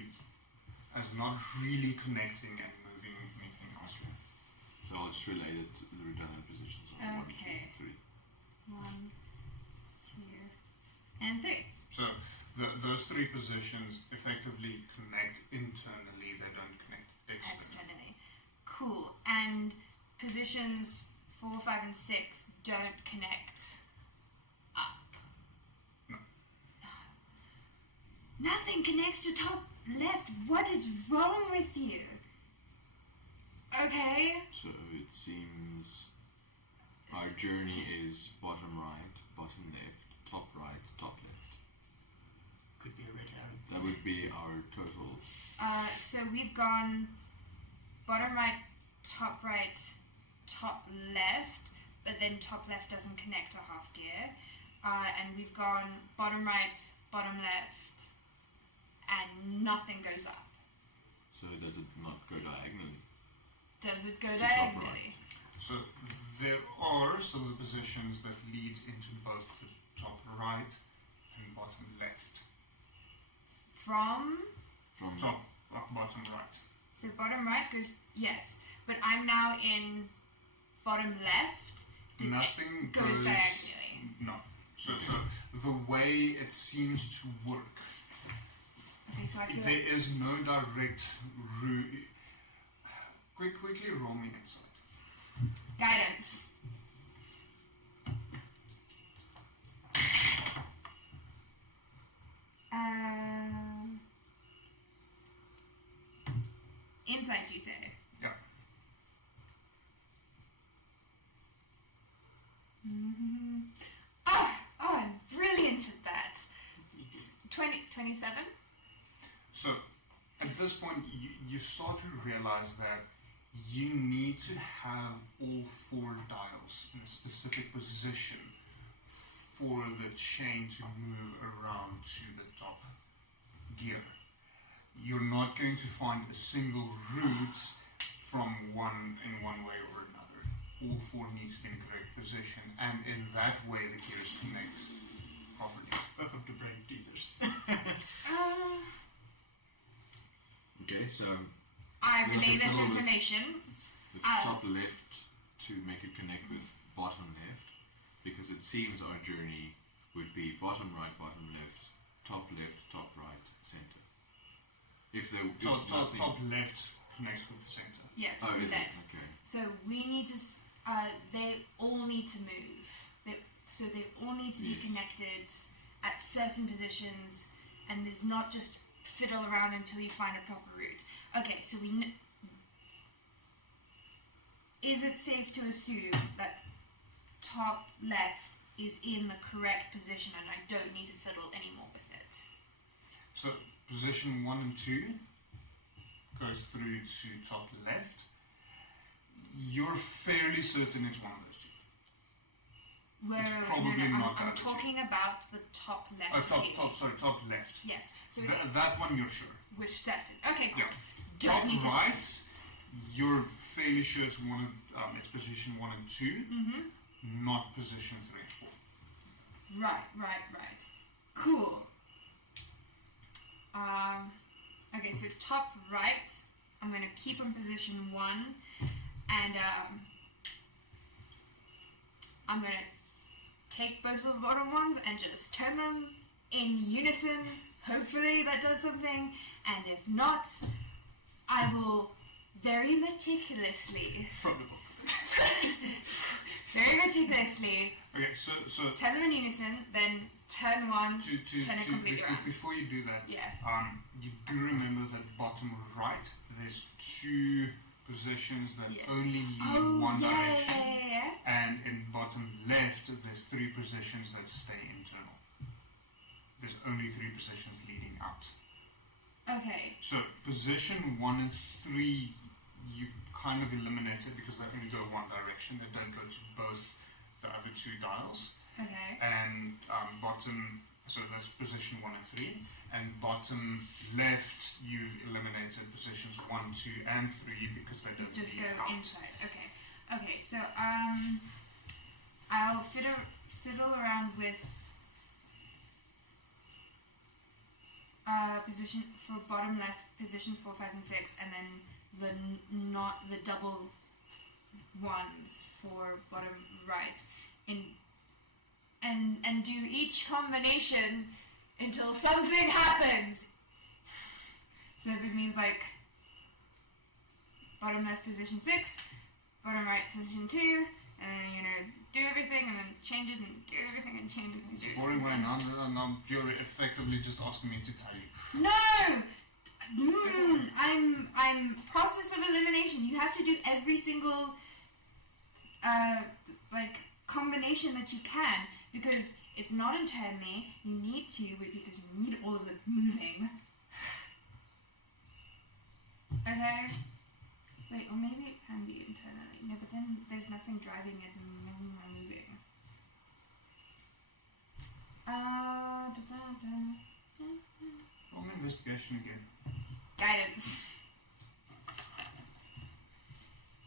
as not really connecting and moving anything elsewhere. So I'll just relay it to the redundant positions on 1, 2, Okay. and 3. 1, 2, and 3. So those 3 positions effectively connect internally, they don't connect externally. Externally. Cool. And positions 4, 5, and 6 don't connect up. No. Nothing connects to top left. What is wrong with you? Okay. So it seems our journey is bottom right, bottom left, top right, top left. Could be a red herring. That would be our total. So we've gone bottom right, top left, but then top left doesn't connect to half gear. And we've gone bottom right, bottom left, and nothing goes up. So does it not go diagonally? Does it go To top diagonally? right. So there are some of the positions that lead into both the top right and bottom left. From? From Top, bottom right. So bottom right goes, yes, but I'm now in bottom left. Does Nothing it goes diagonally? No. So the way it seems to work, Okay, so I feel there like is no direct route. Quickly roll me insight. guidance. Insight, you say? Yeah. Mm-hmm. I'm brilliant at that. 27? So at this point, you start to realize that you need to have all 4 dials in a specific position for the chain to move around to the top gear. You're not going to find a single route from one way or another. All 4 need to be in the correct position, and in that way the gears connect properly. Welcome to brain teasers. Okay, so I You have relay to this fiddle with- information. with top left to make it connect with bottom left, because it seems our journey would be bottom right, bottom left, top right, center. If there if nothing- Top left connects with the center. Yeah, Oh, top is it? left. Okay. So we need to, they all need to move. So they all need to be Yes. connected at certain positions, and there's not just fiddle around until you find a proper route. Okay, so is it safe to assume that top left is in the correct position and I don't need to fiddle anymore with it? So position 1 and 2 goes through to top left. You're fairly certain it's one of those 2. Where probably not I'm that, is it? talking about the top left. Top left. Yes. So That one you're sure. we're certain. Okay, cool. Yeah. Don't Top need to right, you're fairly sure it's it's position 1 and 2, not position 3 and 4. Right. Cool. Okay, so top right, I'm going to keep on position 1, and I'm going to take both of the bottom ones and just turn them in unison. Hopefully that does something, and if not, I will very meticulously From the book. very meticulously Okay, so turn them in unison, then turn one, turn it completely around. before you do that, Yeah. you do remember that bottom right, there's 2 positions that Yes. only lead one direction, yeah. and in bottom left, there's 3 positions that stay internal. There's only 3 positions leading out. Okay. So position 1 and 3, you've kind of eliminated because they only go one direction. They don't go to both the other 2 dials. Okay. And bottom, so that's position 1 and 3. And bottom left, you've eliminated positions 1, 2, and 3 because they don't Just lead go out. inside. Okay. So I'll fiddle around with position for bottom left, positions 4, 5, and 6, and then the double ones for bottom right, and do each combination until something happens. So if it means like bottom left position 6, bottom right position 2, and then do everything and then change it and do everything and change it and do It's it. boring way, now you're effectively just asking me to tell you. No! I'm process of elimination. You have to do every single combination that you can, because it's not internally. You need to, because you need all of the moving. Okay? Wait, or maybe it can be internally. No, but then there's nothing driving it and nothing more moving. Roll an investigation again. Guidance.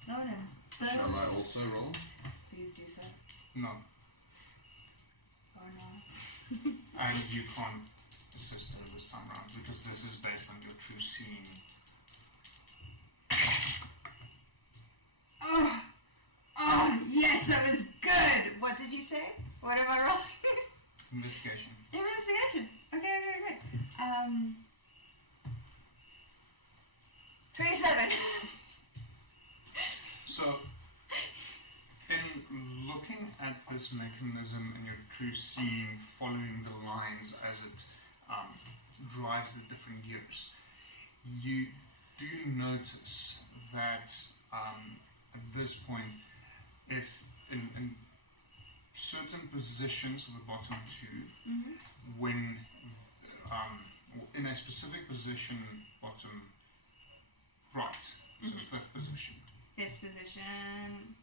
Solemn. Shall I also roll? Please do so. No. Or not. And you can't assist her this time around because this is based on your true seeing. Oh, yes, that was good! What did you say? What am I rolling? Investigation. Investigation. Okay. 27. So, in looking at this mechanism and your true seeing, following the lines as it drives the different gears, you do notice that at this point, if in certain positions of the bottom 2, when in a specific position, bottom right, so 5th position, 5th position.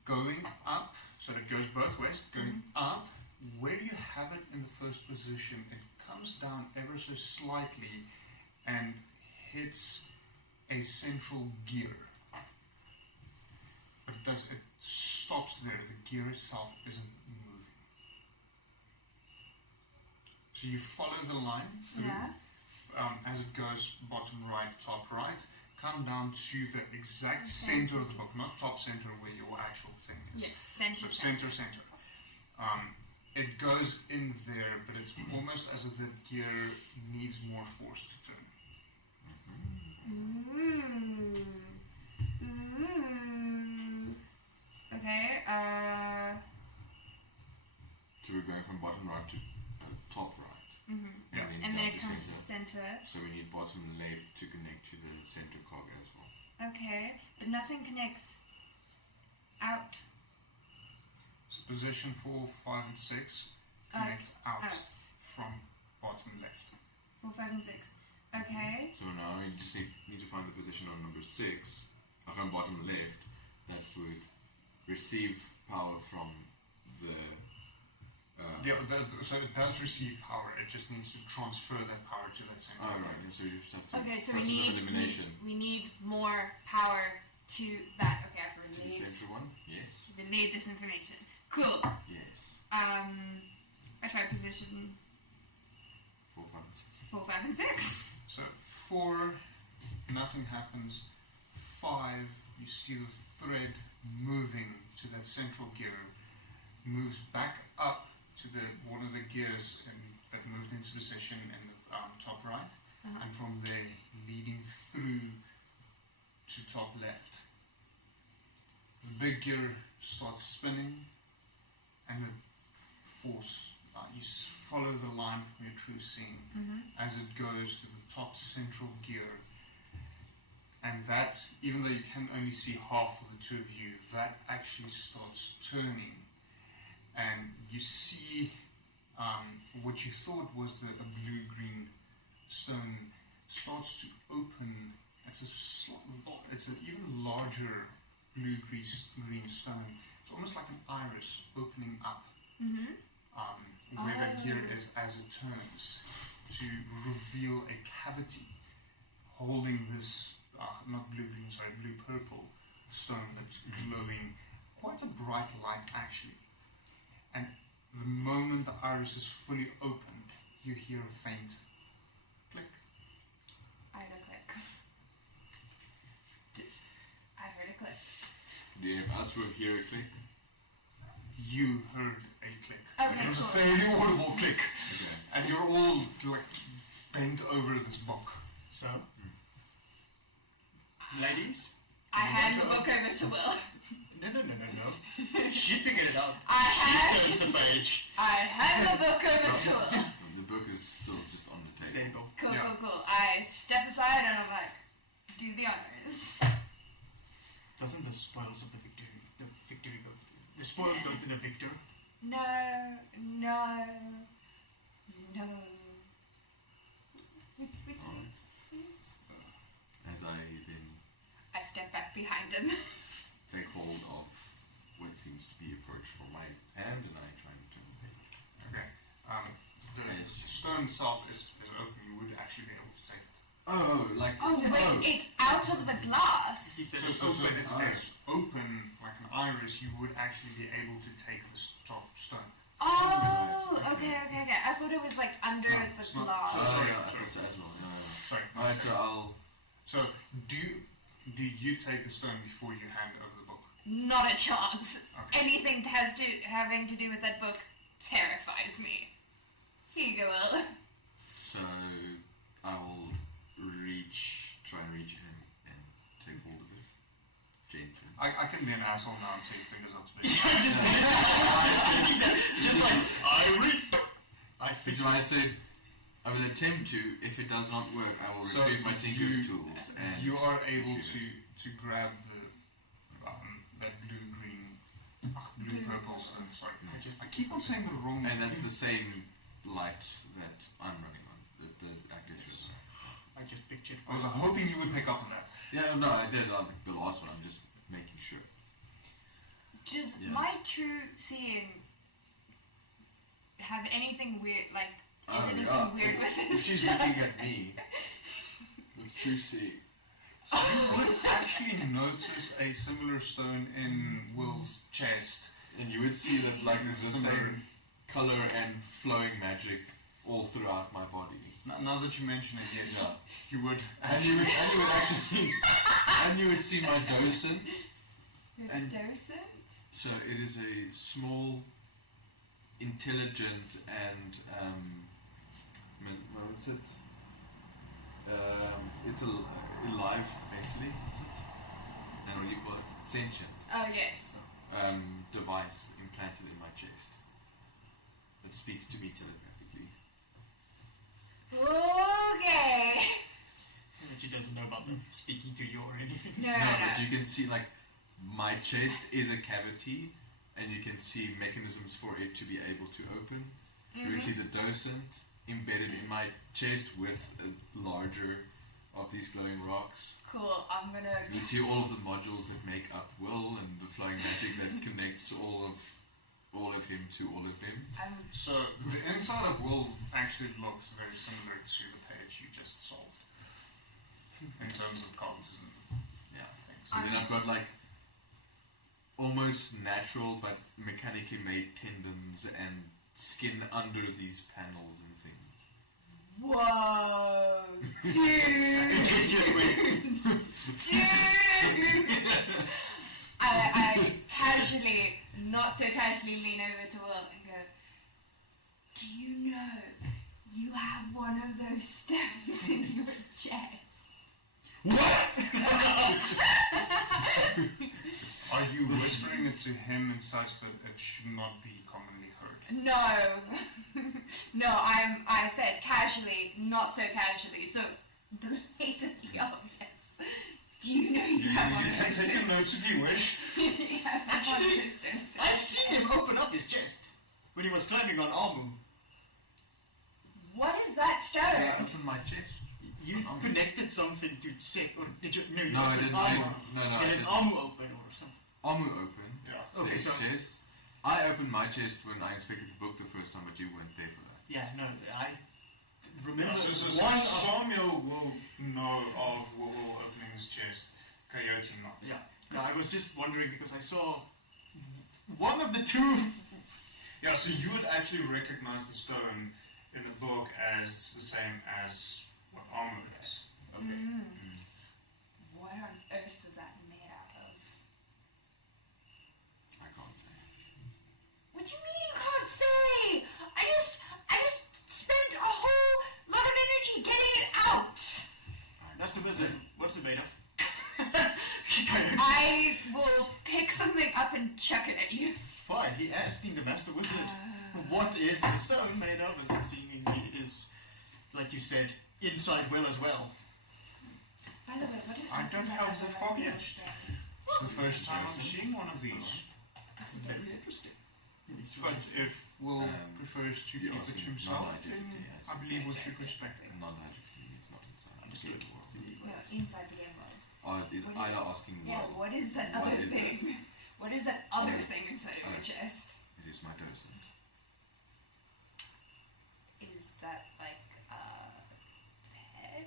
going up, so it goes both ways, going up, where you have it in the 1st position, it comes down ever so slightly and hits a central gear. But it stops there, the gear itself isn't moving. So you follow the line through, as it goes bottom right, top right, come down to the exact center of the book, not top center where your actual thing is. Yes, center. So center. It goes in there, but it's almost as if the gear needs more force to turn. Ooh. Okay, So we're going from bottom right to top right. Yeah. and then down it to comes center. center. So we need bottom left to connect to the center cog as well. Okay, but nothing connects out. So position 4, 5, and 6 connects out from bottom left. 4, 5, and 6. Okay. So now we just need to find the position on number 6, on bottom left, that would receive power from the... So it does receive power, it just needs to transfer that power to that center. right, and so you just have to... Okay, so process of elimination. we need more power to that. Okay, I have to need central one? Yes. relay this information. Cool. Yes. I try position 4, 5, and 6. 4, 5, and 6. So 4, nothing happens. 5, you see the thread moving to that central gear, moves back up to the one of the gears that moved into position in the top right, and from there leading through to top left. The big gear starts spinning, and the force, you follow the line from your true seeing as it goes to the top central gear. And that, even though you can only see half of the two of you, that actually starts turning. And you see what you thought was a blue-green stone starts to open. It's an even larger blue-green stone. It's almost like an iris opening up where that gear is as it turns to reveal a cavity holding this, not blue-green, sorry, blue-purple stone that's glowing, quite a bright light actually. And the moment the iris is fully opened, you hear a faint click. I heard a click. I heard a click. Do any of us will hear a click? You heard a click. Okay, It was cool. a fairly audible click. Okay. And you're all like bent over this book. So, ladies, I hand the book over to Will. no. She figured it out. I She turns the page. hand the book over to Will. The book is still just on the There you table. go. Cool. I step aside and I'm like, do the honors. Doesn't the spoils of the victory go? The spoils go to the victor. No. Would you Alright. please? As I then I step back behind him. take hold of what seems to be approach from my hand, and I try and turn the page. Okay. The Yes. stone itself is open. You would actually be able to take it. Oh, like Oh wait, it's out of the glass. He said So it's open. it's open like an iris. You would actually be able to take the top stone. Oh, okay. I thought it was like under the it's not. glass. So Oh, sorry, yeah, I sorry. thought so as well. No. Sorry. no, Alright, so sorry. I'll. So do you take the stone before you hand over the book? Not a chance. Okay. Anything having to do with that book terrifies me. Here you go, Will. So I will try and reach him and take hold of it gently. I can be an asshole now and say your fingers not to be. Just like, I Because I said I will attempt to. If it does not work, I will So retrieve my tinker's tools. And you are able shoot to grab the that blue purple stone. Sorry, I keep on saying the wrong. And that's the same light that I'm running on. The Agnes river. I just pictured. I was hoping you would pick up on that. Yeah, no, I did on the last one. I'm just making sure. Does Yeah. my true seeing have anything weird, like, is Oh, anything yeah. weird with this? She's looking at me with true see. You would actually notice a similar stone in Will's chest. And you would see that like there's the Similar. same color and flowing magic all throughout my body. Now that you mention it, yes, Yeah. you would And you would actually and you would see my docent. And- Docent? So it is a small, intelligent, and what's it? It's alive mentally. What's it? And what do you call it? Sentient Oh, yes. device implanted in my chest that speaks to me telepathically. Okay. She doesn't know about them speaking to you or anything. No. But you can see like my chest is a cavity, and you can see mechanisms for it to be able to open. You can see the docent embedded in my chest with a larger of these glowing rocks. Cool, I'm gonna... You can see all of the modules that make up Will and the flowing magic that connects all of him to all of him. So the inside of Will actually looks very similar to the page you just solved in terms of cogs and Yeah. things. So then I've got like almost natural but mechanically made tendons and skin under these panels and things. Whoa, dude! I casually, not so casually, lean over to Will and go, do you know you have one of those stones in your chest? What? Are you whispering it to him in such that it should not be commonly heard? No. No, I said casually, not so casually, so blatantly obvious. Do you know you have one You of can those take your notes if you wish. You have one of Actually, those stones. I've seen him open up his chest when he was climbing on Almu. What is that I stone? opened my chest. You connected something to say, or did you? No, you No, I opened didn't. Almu. No, You I did didn't. Almu open or something. Amu open. Yeah. Okay, There's sorry. chest. I opened my chest when I inspected the book the first time, but you weren't there for that. Yeah, no, I remember So one. Samuel will know of Will opening his chest, Coyote not. Yeah, no, I was just wondering because I saw one of the two. Yeah, so you would actually recognize the stone in the book as the same as what armor is. Okay. What on earth is that made out of? I can't say. What do you mean you can't say? I just spent a whole lot of energy getting it out. That's the wizard. What's it made of? I will pick something up and chuck it at you. Why? He asking the master wizard. What is the stone made of? As it seemingly is, like you said, inside well as well. By the way, what is I don't have the foggiest. stone? It's the first time I'm seeing one of these. That's very interesting. But if Will prefers to keep it asking to himself, then non-logically, yes. I believe we should respect it. Non-magically, it's not inside. Understood. No, inside the emerald. Is What do Iyla asking Yeah, Will? what is that What other is thing? What is that other thing inside of your chest? It is my docent. Is that like a pet?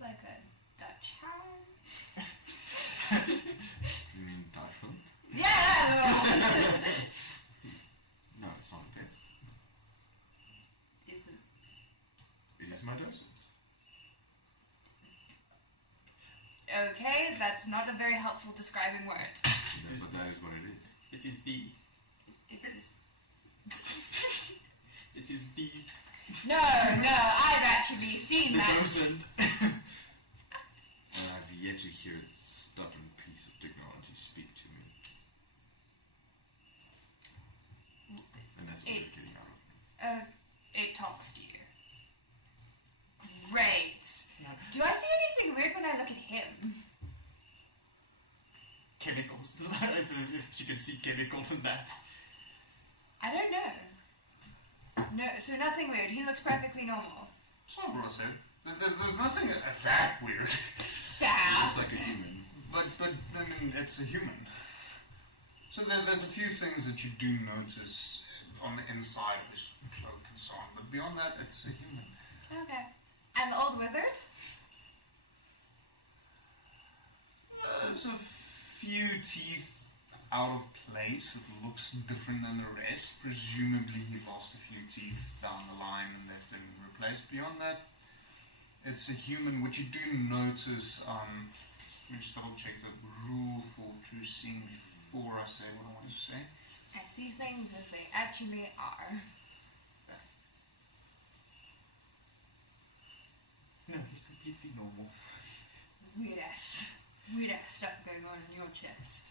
Like a Dutch hound? You mean Dutchland? Yeah! No, it's not a pet. Is it? It is my docent. Okay, that's not a very helpful describing word. That is what it is. It is the. It's It is the. no, I've actually seen The that. docent. And I've yet to hear a stubborn piece of technology speak to me. And that's what you're getting out of me. It talks to you. Great. Do I see anything weird when I look at him? Chemicals. If you can see chemicals in that. I don't know. No, so nothing weird. He looks perfectly normal. So what I said. There's nothing that weird. Yeah. It's like a human. But I mean, it's a human. So there's a few things that you do notice on the inside of his cloak and so on. But beyond that, it's a human. Okay. And the old wizard? There's a few teeth out of place. It looks different than the rest. Presumably he lost a few teeth down the line and left them replaced. Beyond that, it's a human, which you do notice. Let me just double check the rule for true seeing before I say what I want to say. I see things as they actually are. No, he's completely normal. Weird ass stuff going on in your chest.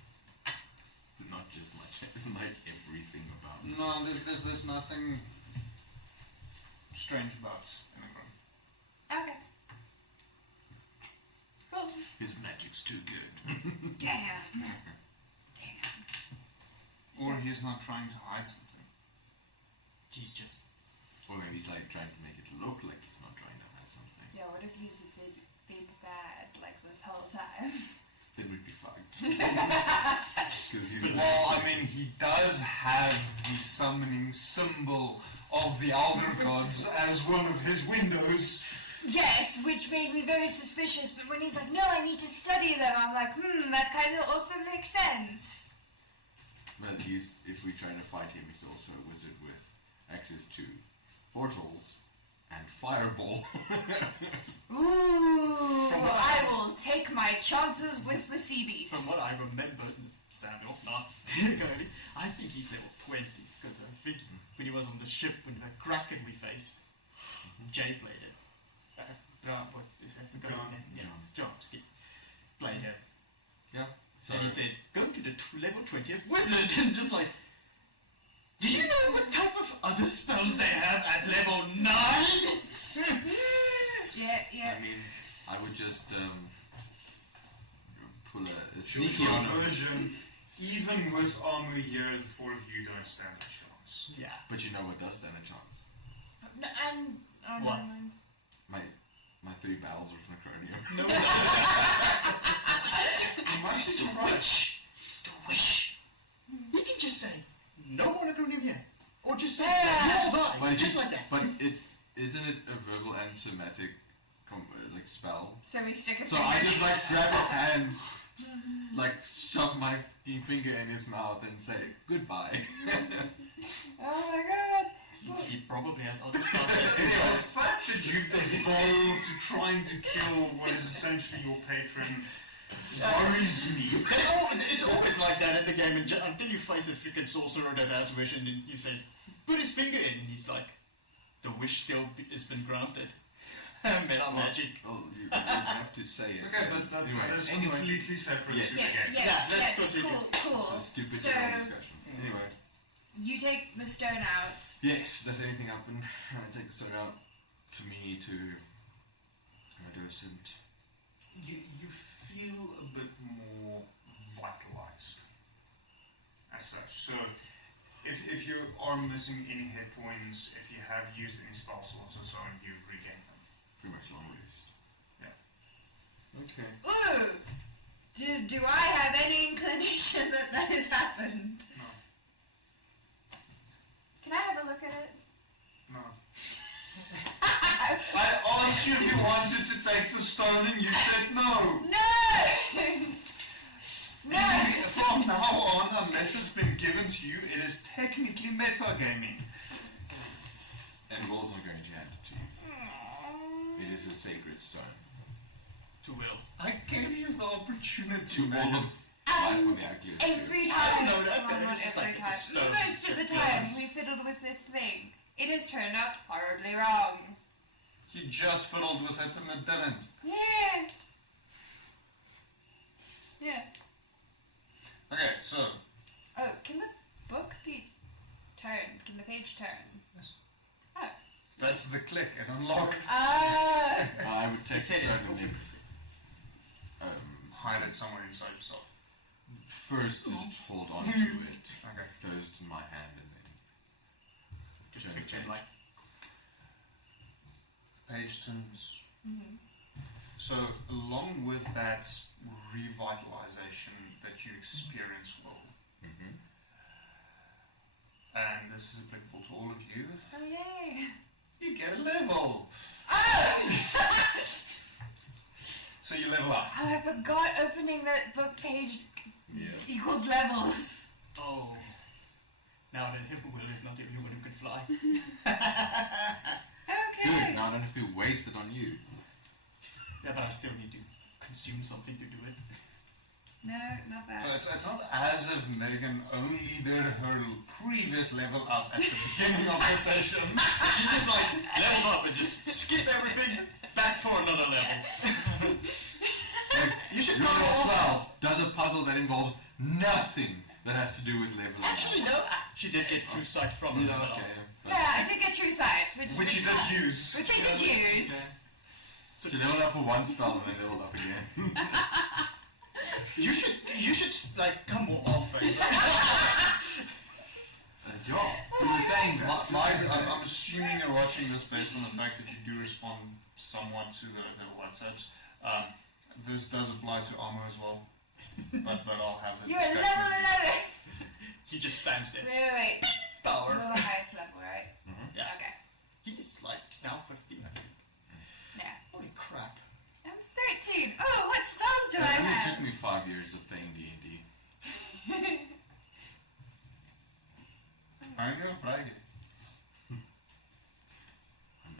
Not just my chest, like everything about me. No, there's nothing strange about Innegron. Okay. Cool. His magic's too good. Damn. Or he's not trying to hide something. He's just. Or maybe he's like trying to make it look like he's not trying to hide something. Yeah, what if he's a big bad like this whole time? Then we'd be fucked. Because he's Well, I mean, he does have the summoning symbol of the Elder Gods as one of his windows. Yes, which made me very suspicious, but when he's like, no, I need to study them, I'm like, that kind of also makes sense. But if we try to fight him, he's also a wizard with access to portals and fireball. Ooh, I will take my chances with the sea beast. From what I remember, Samuel, not Gary, I think he's level 20, because I think when he was on the ship, when the Kraken we faced, Jay played it. What is it? I forgot his name. Yeah, John, excuse me. Played it. Yeah. So And he said, go to the level 20th wizard, and just like, do you know what type of other spells they have at level 9? Yeah. I mean, I would just pull a Choose sneaky your on him. version. Even with armor here, the four of you don't stand a chance. Yeah. But you know what does stand a chance? And What? never mind. My 3 barrels of necronium. No, access to wish. To wish. You can just say, no more necronium here. Or just say, you all die. But Just like that. But isn't it a verbal and somatic like spell? So we stick a So finger. I just like grab his hand, like shove my finger in his mouth and say goodbye. Oh my god. He probably has other spells. Anyway, the fact that you've evolved to trying to kill what is essentially your patron worries me. It's always like that in the game until you face a freaking sorcerer that has wish, and then you say, put his finger in, and he's like, the wish still has been granted. Meta magic. Oh, you have to say it. Okay, but that is completely separate Yes. to the Yes, game. yes, let's yes. continue. Cool. It's a stupid So general discussion. Anyway. you take the stone out. Yes, does anything happen? I take the stone out to me to docent. You feel a bit more vitalized as such. So if you are missing any hit points, if you have used any spell slots or so on, you regain them. Pretty much long rest. Yeah. Okay. Ooh! Do I have any inclination that has happened? No. Can I have a look at it? No. I I asked you if you wanted to take the stone and you said no. No! No! From now on, unless it's been given to you, it is technically metagaming. And Will's not going to hand it to you. It is a sacred stone. To will. I gave you the opportunity. To all of life on the Oculus. Every I time, know that, well, but not it's just every like, it's a time. stone. Most of the It time goes. we fiddled with this thing. It has turned out horribly wrong. You just fiddled with it and it didn't. Yeah. Yeah. Okay, so Oh, can the book be turned? Can the page turn? Yes. Oh. that's the click and unlocked. Ah. I would take the said it. stone and then Hide it somewhere inside yourself. first just hold on to it. Okay. Goes to my hand and then Just turn the picture page. like, Page turns. So along with that revitalization that you experience, Will, and this is applicable to all of you, Oh yay. you get a level. Oh! So you level up. Oh, I forgot opening that book page Yeah. equals levels. oh. Now that Will is not the only one who can fly. Okay. Good, now I don't have to waste it on you. Yeah, but I still need to consume something to do it. No, not So that. it's not as if Megan only did her previous level up at the beginning of the session. She just like leveled up and just skip everything back for another level. You should go Roll all 12 does a puzzle that involves nothing that has to do with leveling. Actually, no. She did get true sight from her Yeah, level up. okay. Yeah, I did get true sight, Which you did use. Which I did use. So you level up for one spell and then level up again. You should like come more often. Yeah. What are you saying, I'm assuming you're watching this based on the fact that you do respond somewhat to the WhatsApps. This does apply to armor as well, but I'll have the You're discussion level with you. 11. He just stands there. Wait. Power. You're the highest level, right? Yeah. Okay. He's like now 15, I think. Yeah. Holy crap. I'm 13. Oh, what spells do It I only have? took me 5 years of playing D&D. I know, bragging.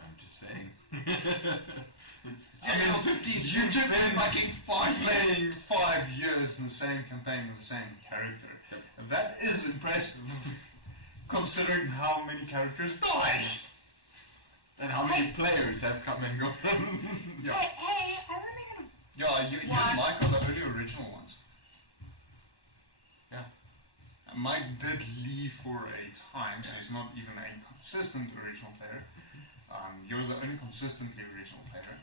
I'm just saying. I mean, 15. You've been fucking playing 5 years in the same campaign with the same character. And that is impressive, considering how many characters died. And how many players have come and gone? Yeah. Hey, I only had Yeah, you and Mike are the only original ones. Yeah. And Mike did leave for a time, so he's not even a consistent original player. You're the only consistently original player.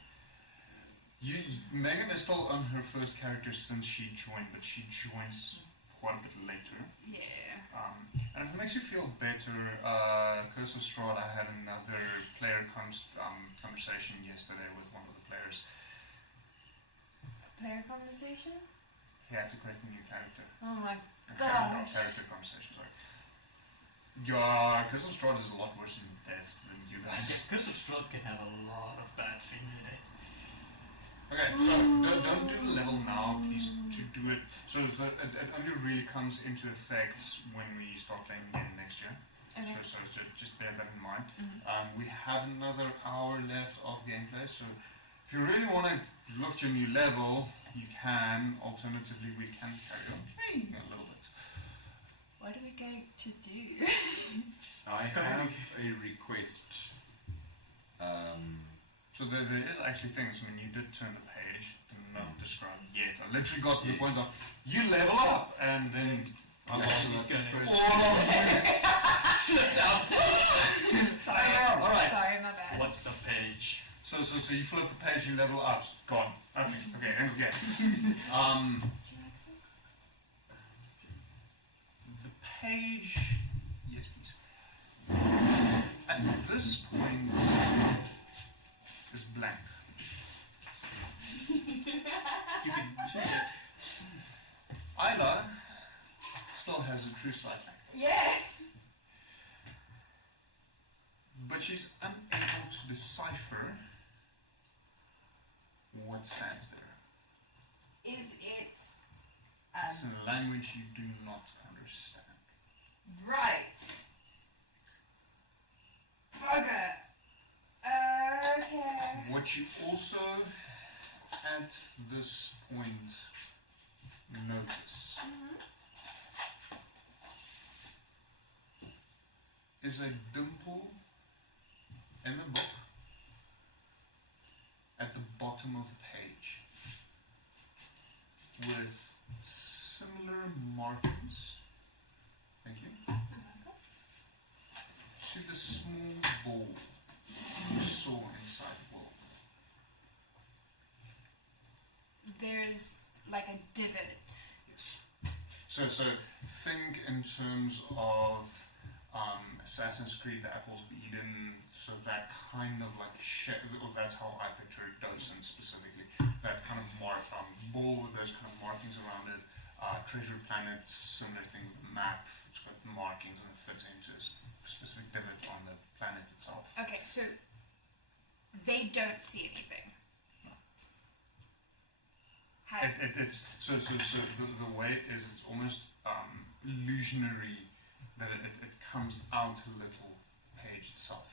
Megan is still on her first character since she joined, but she joins quite a bit later. Yeah. And if it makes you feel better, Curse of Strahd, I had another player conversation yesterday with one of the players. Player conversation? He had to create a new character. Oh my Gosh. gosh. Character conversation, sorry. Yeah, Curse of Strahd is a lot worse in deaths than you guys. Curse of Strahd can have a lot of bad things in it. Okay, so don't do the level now, please, to do it. So that it only really comes into effect when we start playing again next year. Okay. So just bear that in mind. We have another hour left of gameplay, so if you really want to look at your new level, you can. Alternatively, we can carry on playing a little bit. What are we going to do? I have a request. So there is actually things, I mean, you did turn the page, not described yet. I literally got to the point of, you level up, and then I lost the first. Flipped out. Sorry. Alright. Sorry, my bad. What's the page? So you flip the page, you level up, gone. Okay, end of game. The page, yes please. At this point, is blank. You can check it. Iyla still has a true sight factor, Yeah. but she's unable to decipher what stands there. Is it It's in a language you do not understand. right? Bugger. Okay. What you also, at this point, notice is a dimple in the book at the bottom of the page with similar markings, thank you, to the small ball you saw inside the wall. There's like a divot. Yes. So think in terms of Assassin's Creed, the Apples of Eden, so that kind of like or that's how I picture it, Docent specifically. That kind of ball with those kind of markings around it. Treasure Planet, similar thing with the map. It's got markings and it fits into a specific divot on the planet itself. Okay, so they don't see anything. How, It's so the way it is, it's almost illusionary that it comes out a little page itself.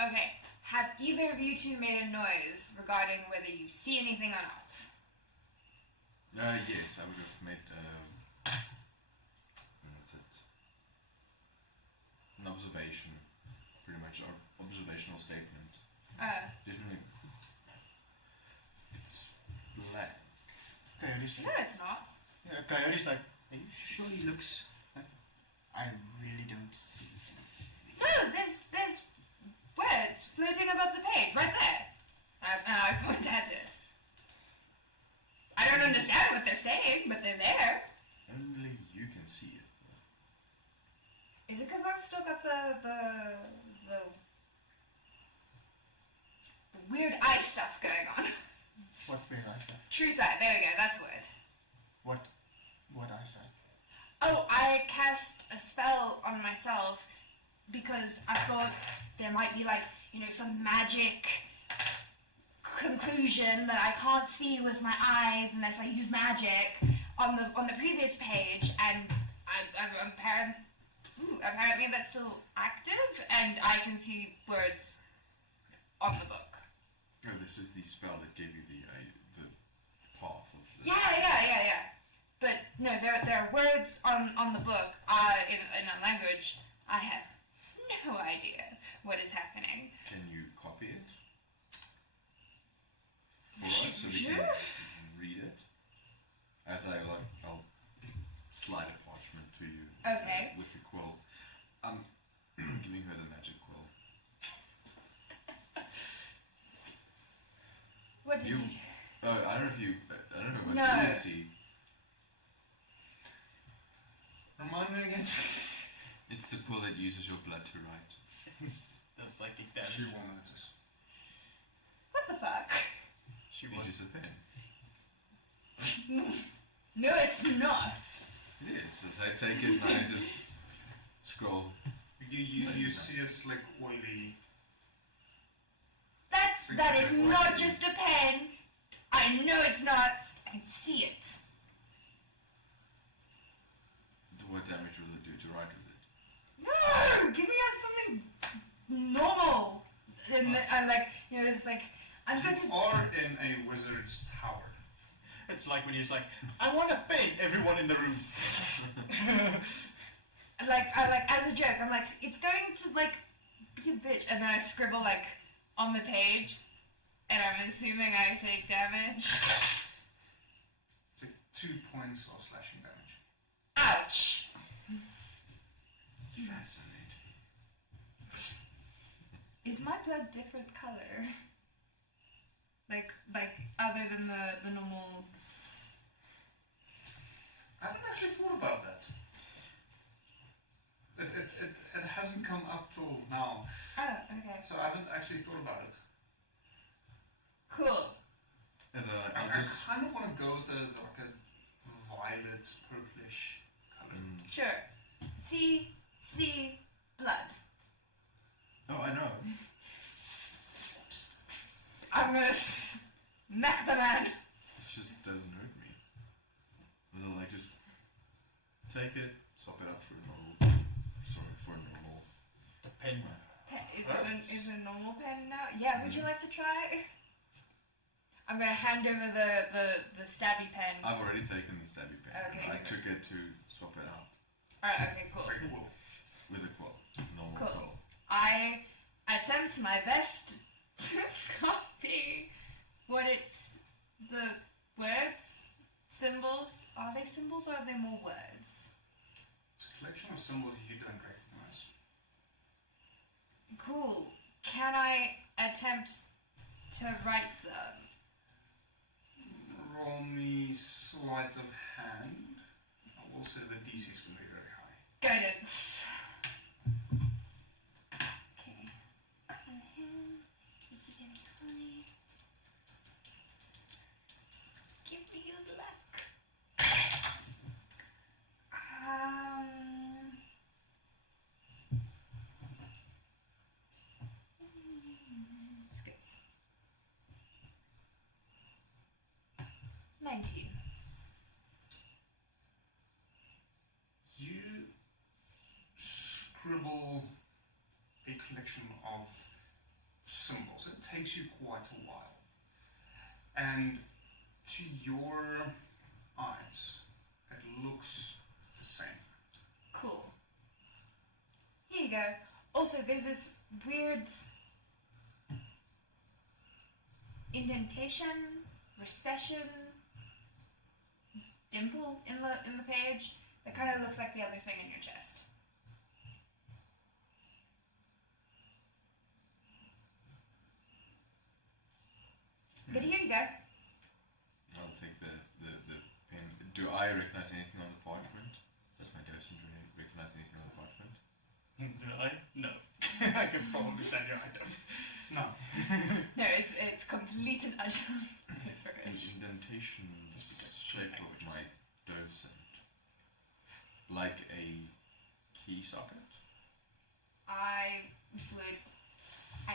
okay, have either of you two made a noise regarding whether you see anything or not? Yes, I would have made what's it? An observation, pretty much our observational statement. Definitely, it's black. Coyote's, No, it's not. yeah, Coyote's like, are you sure he looks like, I really don't see him. No, there's words floating above the page, right there. Now I point at it. I don't understand what they're saying, but they're there. Only you can see it. Is it because I've still got the weird eye stuff going on? What weird eyesight? True sight, there we go, that's the word. What eyesight? Oh, I cast a spell on myself because I thought there might be like, some magic conclusion that I can't see with my eyes unless I use magic on the previous page, and apparently me that's still active, and I can see words on the book. Oh, this is the spell that gave you the path of the... Yeah. But no, there are words on the book in a language I have no idea what is happening. Can you copy it? For us, so we can read it? As I'll slide a parchment to you. Okay. With the quill. Giving her the magic quill. What did you do? I don't know if you... I don't know what No. you did see. Remind me again. It's the quill that uses your blood to write. That's psychic damage. She will notice. What the fuck? She It was. is a pen. No, it's not. It is. As I take it and I just scroll. You see a slick, oily. That is not just a pen. I know it's not. I can see it. What damage will it do to write with it? No, give me something normal. And like, you know, it's like I'm going to. Or in a wizard's tower. It's like when you're like, I want to paint everyone in the room. I like as a joke, I'm like, it's going to like be a bitch, and then I scribble like on the page, and I'm assuming I take damage. It's like 2 points of slashing damage. Ouch. Fascinating. Is my blood different color? Like other than the normal. I haven't actually thought about that. It hasn't come up till now, Oh, okay. so I haven't actually thought about it. Cool. And then I I'll just... kind of want to go with like a violet, purplish color. Sure. See blood. Oh, I know. I'm gonna smack the man. It just doesn't hurt me. They'll like just take it, swap it out for a normal... Sorry, for a normal... The pen. Is it a normal pen now? Yeah, would you like to try? I'm gonna hand over the stabby pen. I've already taken the stabby pen. Okay, I good. took it to swap it out. Alright, okay, cool. Like a wolf. With a quill. Normal Cool. quill. I attempt my best to copy what it's the words, symbols. Are they symbols or are they more words? It's a collection of symbols you don't recognize. Cool. Can I attempt to write them? Roll me sleight of hand. I will say the DC is going to be very high. Guidance. Okay. And him. Is it any high? Give me good luck. Skills. 19. You scribble a collection of symbols. It takes you quite a while. And to your eyes, it looks the same. Cool. Here you go. Also, there's this weird indentation, recession, dimple in the page that kind of looks like the other thing in your chest. But here you go. I'll take the pen. Do I recognize anything on the parchment? Does my docent recognize anything on the parchment? Do I? No. I can probably tell you I don't. No. No, it's complete and utter An gibberish. indentation shape of my docent. Like a key socket? I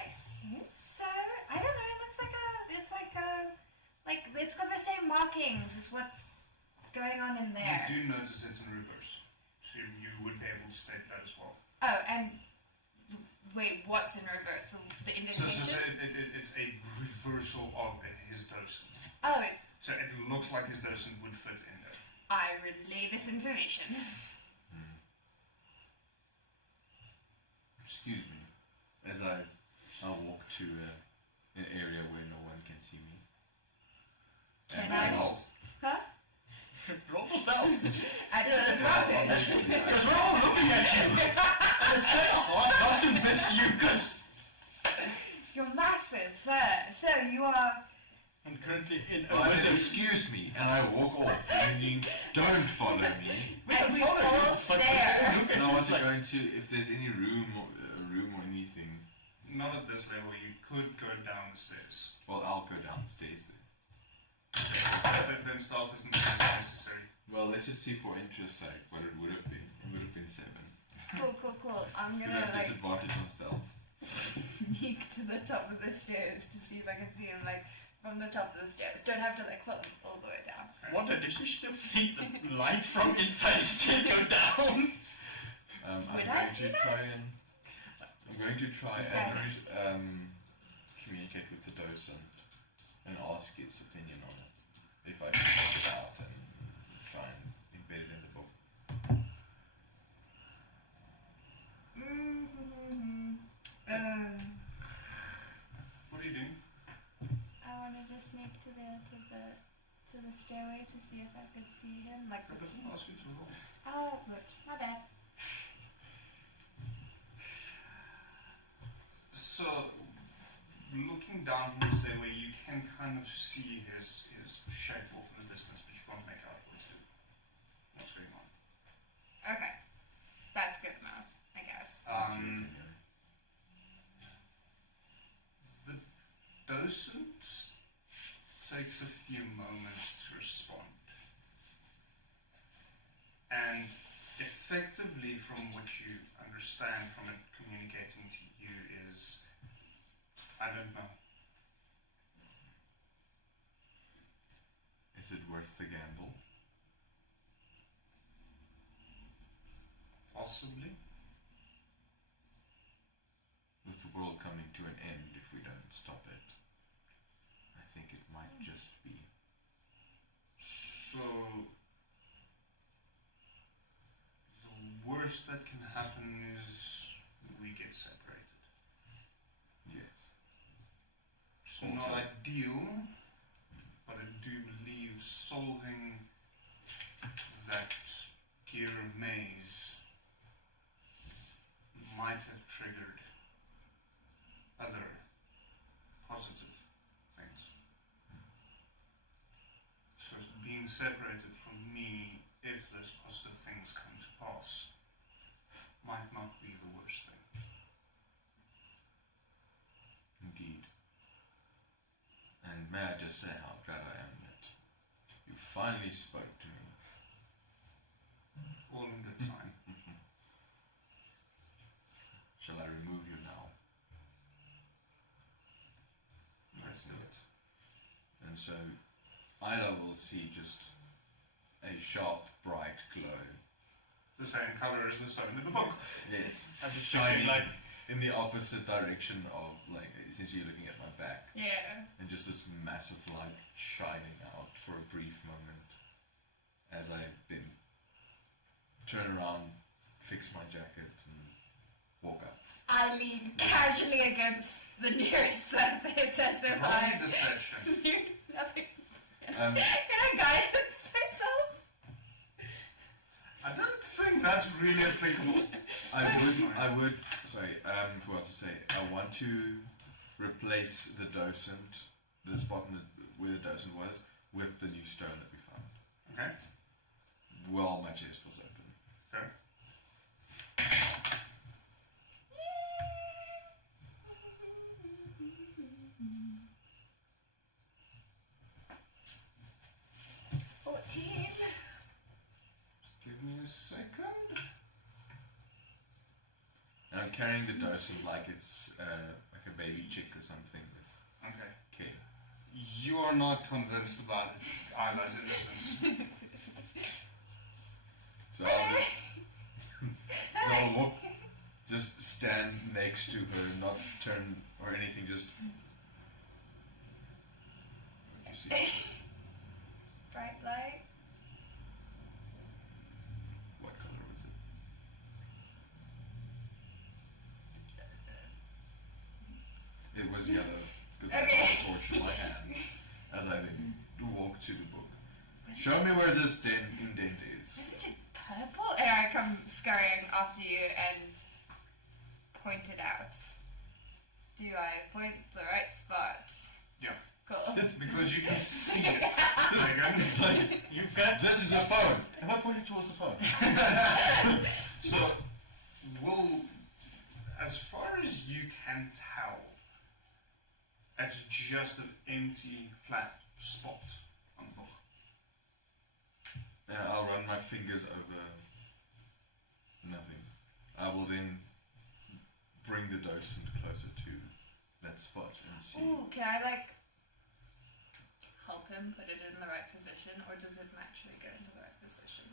assume so. I don't know. It looks like it's got the same markings as what's going on in there. You do notice it's in reverse, so you would be able to state that as well. Oh, starts in reverse, so the So indentation. it's a reversal of his docent. Oh, it's. So it looks like his docent would fit in there. I relay this information. Excuse me. As I walk to an area where no one can see me. Can I? Huh? Roll for stealth. At disadvantage. Because we're all looking at you. And it's kind of hard not to miss you because You're massive, sir. Sir, you are. I'm currently in a Oh, I said, wizard. excuse me, and I walk off, meaning don't follow me. And we follow you, all but stare. look at And I you want to like, go into if there's any room or anything. Not at this level. You could go down the stairs. Well, I'll go down the stairs then. Then stealth isn't necessary. Well, let's just see for interest's sake what it would have been. It would have been 7. Cool. I'm Because I gonna have like disadvantage on stealth. sneak to the top of the stairs to see if I can see him like from the top of the stairs. Don't have to like fall all the way down. what a decision to see the light from inside still go down. I'm Would going I to see try and Guidance. communicate with the docent and ask its opinion on it. If I can find it out and try and embed it in the book. What are you doing? I wanted to sneak to the stairway to see if I could see him. Like, It doesn't ask you to roll. oh, whoops, my bad. So, looking down from the stairway, you can kind of see his shape off in the distance, but you can't make out what's going on. Okay, that's good enough, I guess. The docent takes a few moments to respond. And effectively, from what you understand from it communicating to you is, I don't know. Is it worth the gamble? Possibly. With the world coming to an end if we don't stop it, I think it might just be. So, the worst that can happen is we get separated. Yes. So not ideal, but I do believe solving that gear of maze might have triggered other positive things. So being separated from me, if those positive things come to pass, might not be the worst thing. Indeed. And may I just say how glad I am that you finally spoke to me. All in good time. Shall I remove you now? Let's do it. And so Iyla will see just a sharp, bright glow. The same color as the stone in the book. Yes. I'm just Shining shining like in the opposite direction of, like, essentially looking at my back. Yeah. And just this massive light shining out for a brief moment as I then turn around, fix my jacket, and walk up. I lean casually against the nearest surface as if Roll I deception. knew nothing. Um, Can I guidance myself? I don't think that's really applicable. I would, forgot to say, I want to replace the docent, the spot where the docent was, with the new stone that we found. Okay, While my chest was open. fair. Give me a second. And I'm carrying the docent like it's like a baby chick or something with Okay. care. You are not convinced about Isla's innocence. So I'll just just stand next to her, not turn or anything, just... What do you see? Bright light. What color was it? It was yellow, because I had a torch in my hand as I then walked to the book. Show me where this indent is. Isn't it purple? And I come scurrying after you and point it out. Do I point the right spot? Yeah. Cool. It's because you can see it. Like, you've got This is the phone. Am I pointing towards the phone? So, we'll, as far as you can tell, it's just an empty, flat spot on the book. Yeah, I'll run my fingers over nothing. I will then bring the docent closer to that spot and see. Ooh, can I help him put it in the right position, or does it naturally go into the right position?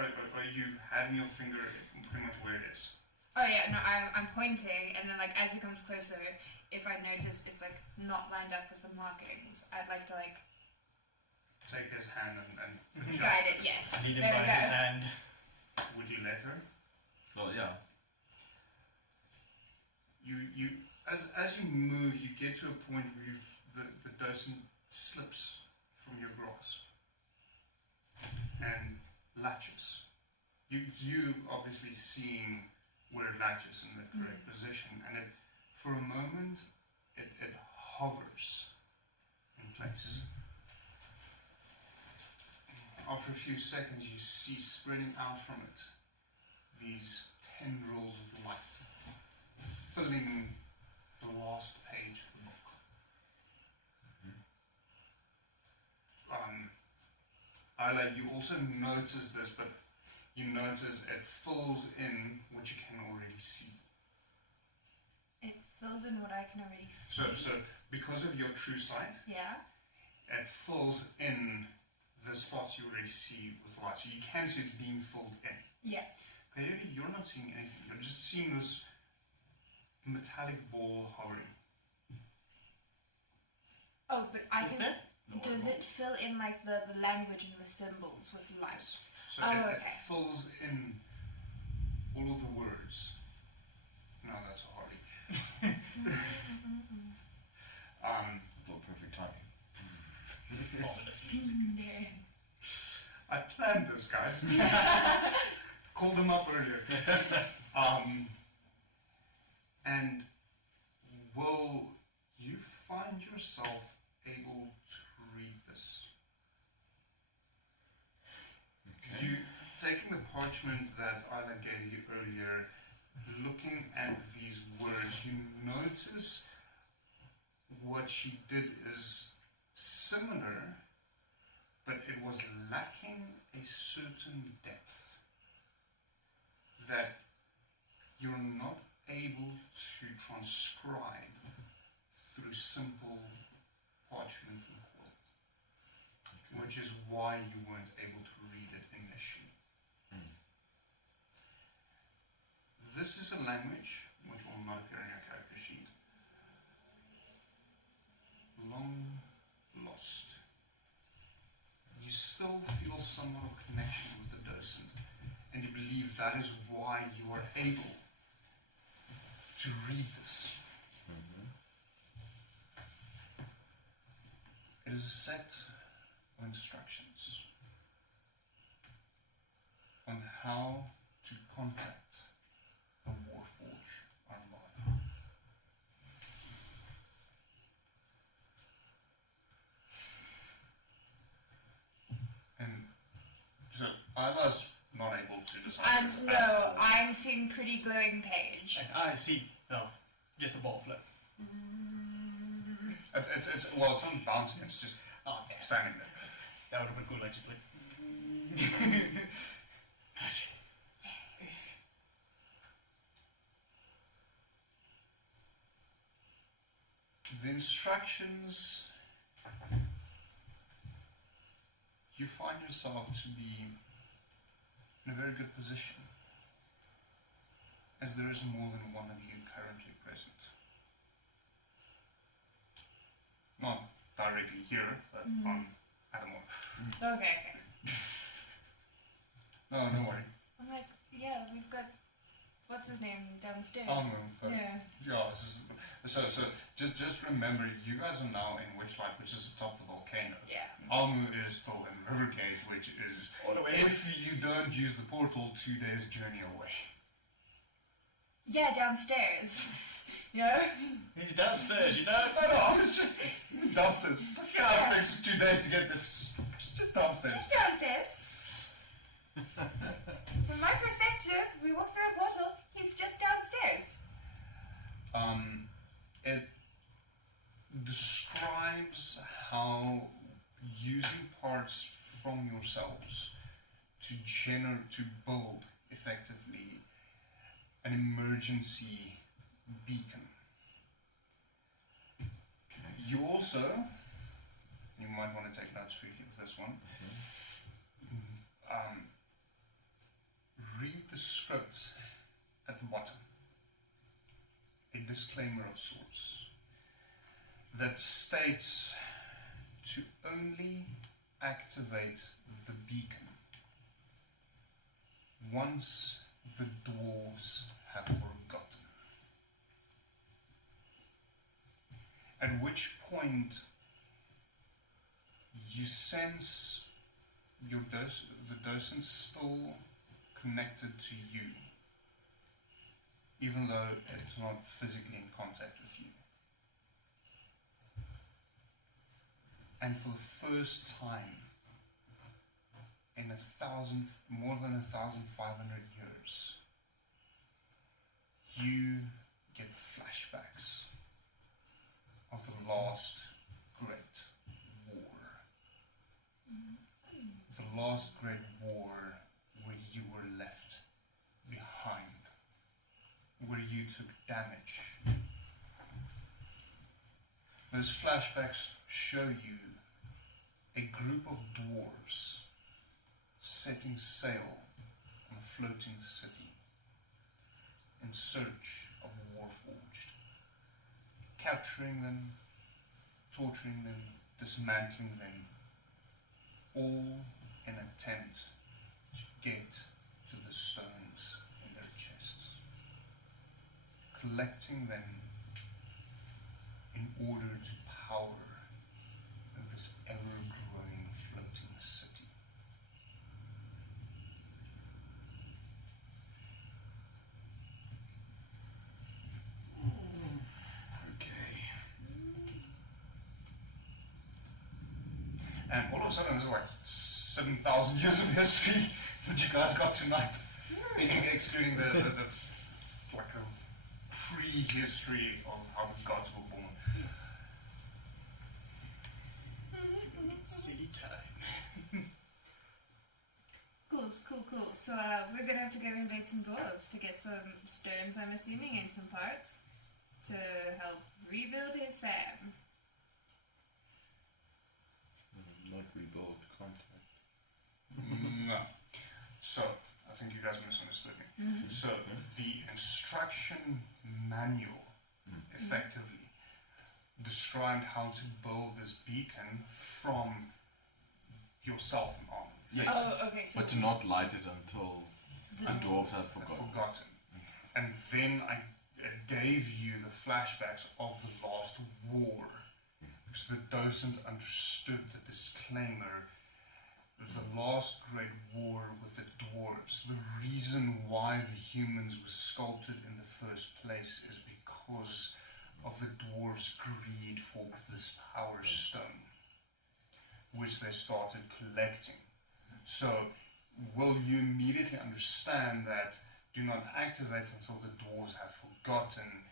Are you having your finger pretty much where it is? Oh yeah, no, I'm pointing, and then as he comes closer, if I notice it's not lined up with the markings, I'd like to Take his hand and guide it. Yes. I need him There we by go. his hand. Would you let her? Well, yeah. You as you move, you get to a point where the docent slips from your grasp and latches. You obviously seeing where it latches in the correct position, and it for a moment it hovers in place. After a few seconds, you see spreading out from it these tendrils of light, filling the last page of the book. Iyla, you also notice this, but you notice it fills in what you can already see. It fills in what I can already see. So because of your true sight, Yeah. it fills in the spots you already see with light. So you can see it's being filled in. Yes. Clearly, you're not seeing anything. You're just seeing this metallic ball hovering. Oh, but I Is can. that? No, Does it fill in the language and the symbols with light? So Oh, it okay. fills in all of the words. No, that's Hardy. I thought perfect timing. Ominous music. Yeah. I planned this, guys. Called them up earlier. And will you find yourself able to read this? Okay. You taking the parchment that Iyla gave you earlier, looking at these words, you notice what she did is similar, but it was lacking a certain depth that you're not able to transcribe through simple parchment and quill, which is why you weren't able to read it initially. This is a language which will not appear in your character sheet. Long lost. You still feel somewhat of connection with the docent, and you believe that is why you are able to read this. It is a set of instructions on how to contact the Warforge online. And so Iyla's not able to decide. this. No, I'm seeing pretty glowing page. I see. Well, just a ball flip. It's well, it's not bouncing. It's just Oh, damn. standing there. That would have been cool, like, just like... Magic. The instructions, you find yourself to be in a very good position. as there is more than one of you currently present. Not directly here, but on Adomawyr. Okay. No, don't worry. I'm like, yeah, we've got what's his name downstairs. Yeah. So just remember, you guys are now in Witchlight, which is atop the volcano. Yeah. Almu is still in Rivergate, which is, All the way. if you don't use the portal, 2 days journey away. Yeah, downstairs. You know? He's downstairs, you know? No, it's just downstairs. Yeah, it takes 2 days to get there. Just downstairs. Just downstairs. From my perspective, we walk through a portal, he's just downstairs. It describes how using parts from yourselves to build effectively an emergency beacon. You also, you might want to take notes for this one. Read the script at the bottom. A disclaimer of sorts that states to only activate the beacon once the dwarves have forgotten. At which point you sense the docent's still connected to you, even though it's not physically in contact with you. And for the first time in more than 1,500 years, you get flashbacks of the last great war. The last great war where you were left behind, where you took damage. Those flashbacks show you a group of dwarves setting sail on a floating city in search of Warforged, capturing them, torturing them, dismantling them, all in an attempt to get to the stones in their chests, collecting them in order to power this ever-growing floating city. Okay. And all of a sudden, there's like 7,000 years of history that you guys got tonight, excluding the like a pre-history of how the gods were born. Silly time. Cool. So we're gonna have to go invade some dwarves to get some stones, I'm assuming, and some parts to help rebuild his fam. Not rebuild, contact. No. So, I think you guys misunderstood me. So, the instruction manual effectively described how to build this beacon from yourself and on. Yes. Oh, okay. So But to not light it until the dwarves have forgotten. And then I gave you the flashbacks of the last war. Because the docent understood the disclaimer. The last great war with the dwarves. The reason why the humans were sculpted in the first place is because of the dwarves' greed for this power stone, which they started collecting. So, will you immediately understand that do not activate until the dwarves have forgotten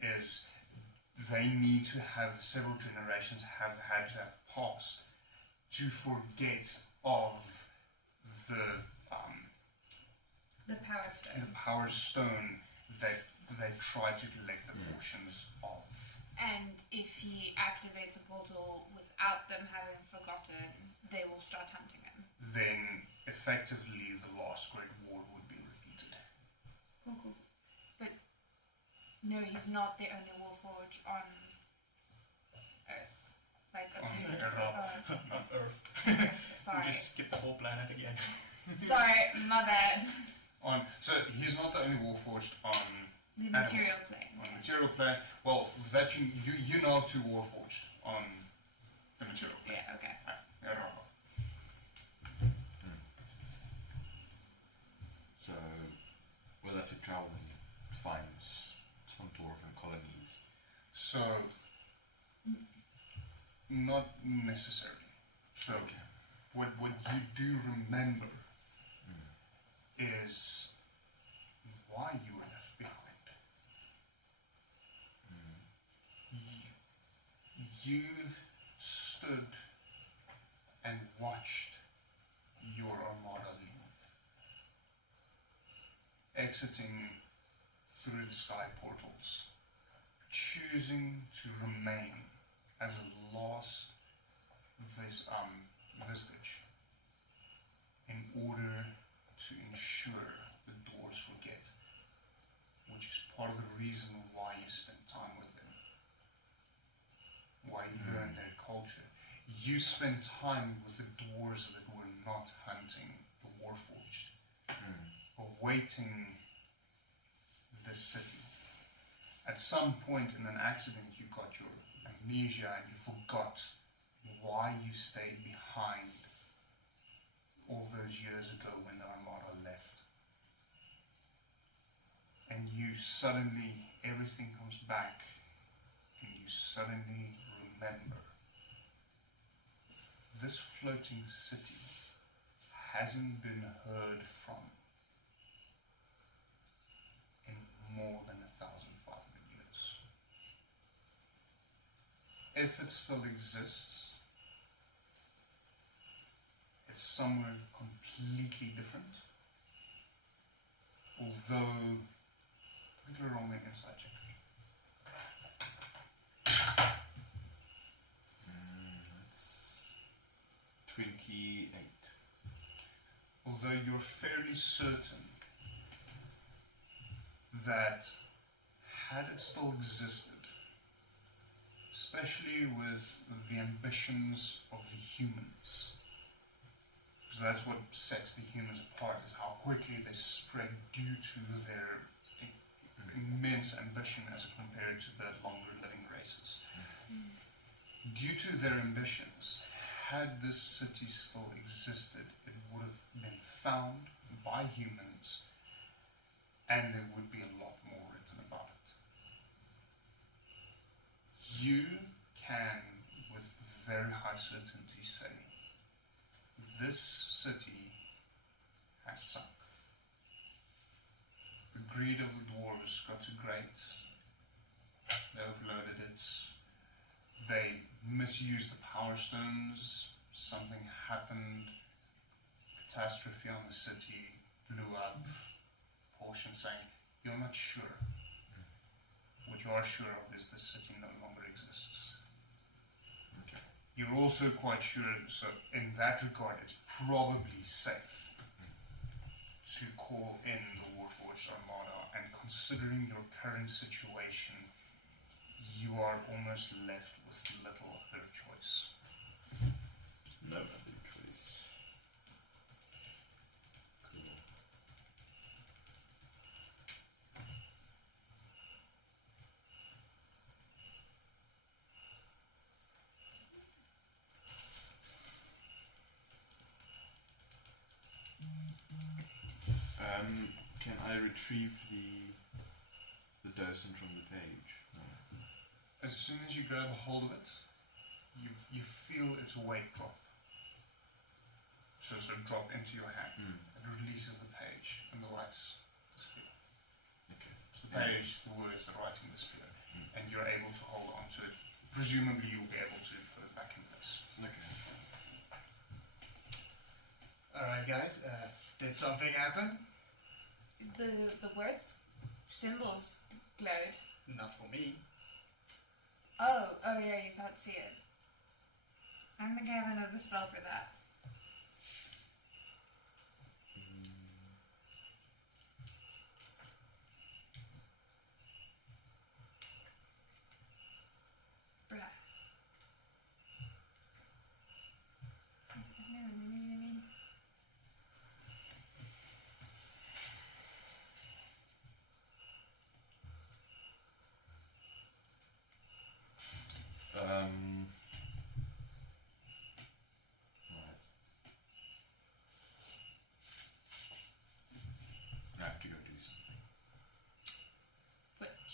is they need to have several generations have had to have passed to forget of the power stone. that they try to collect the portions of. And if he activates a portal without them having forgotten, they will start hunting him. Then effectively the last great war would be repeated. Cool. No, he's not the only Warforged on Earth. Like, he's, Not Earth. sorry. We just skipped the whole planet again. Sorry, my bad. So he's not the only Warforged on The material plane. on the material plane. Well, that you know of two Warforged on the material plane. Yeah, okay. So we'll have to travel and find some dwarven colonies. So, not necessarily. So, what you do remember is why you were left behind. You stood and watched your armada leave, exiting through the sky portals, choosing to remain as a lost vestige in order to ensure the dwarves forget, which is part of the reason why you spend time with them, why you learn their culture. You spend time with the dwarves that were not hunting the Warforged, awaiting the city. At some point in an accident, you got your amnesia and you forgot why you stayed behind all those years ago when the Armada left. And you suddenly, everything comes back, and you suddenly remember. This floating city hasn't been heard from in more than 1,500 years. If it still exists, it's somewhere completely different. Although, put it on an inside check. That's 28. Although you're fairly certain that had it still existed, especially with the ambitions of the humans, because that's what sets the humans apart, is how quickly they spread due to their immense ambition as compared to the longer living races. Due to their ambitions, had this city still existed, it would have been found by humans, and there would be a lot more written about it. You can, with very high certainty, say this city has sunk. The greed of the dwarves got too great. They overloaded it. They misused the power stones. Something happened. Catastrophe on the city. Blew up. Portion saying, you're not sure. What you are sure of is the city no longer exists. Okay. You're also quite sure, so in that regard, it's probably safe to call in the Warforged Armada, and considering your current situation, you are almost left with little other choice. No other choice. Cool. Can I retrieve the docent from the page? No. As soon as you grab a hold of it, you feel its weight drop. So drop into your hand. It releases the page, and the lights disappear. Okay. So the page, the words, the writing disappear, and you're able to hold on to it. Presumably, you'll be able to put it back in place. Okay. Alright, guys, did something happen? The words, symbols glowed. Not for me. Oh yeah, you can't see it. I'm gonna have another spell for that.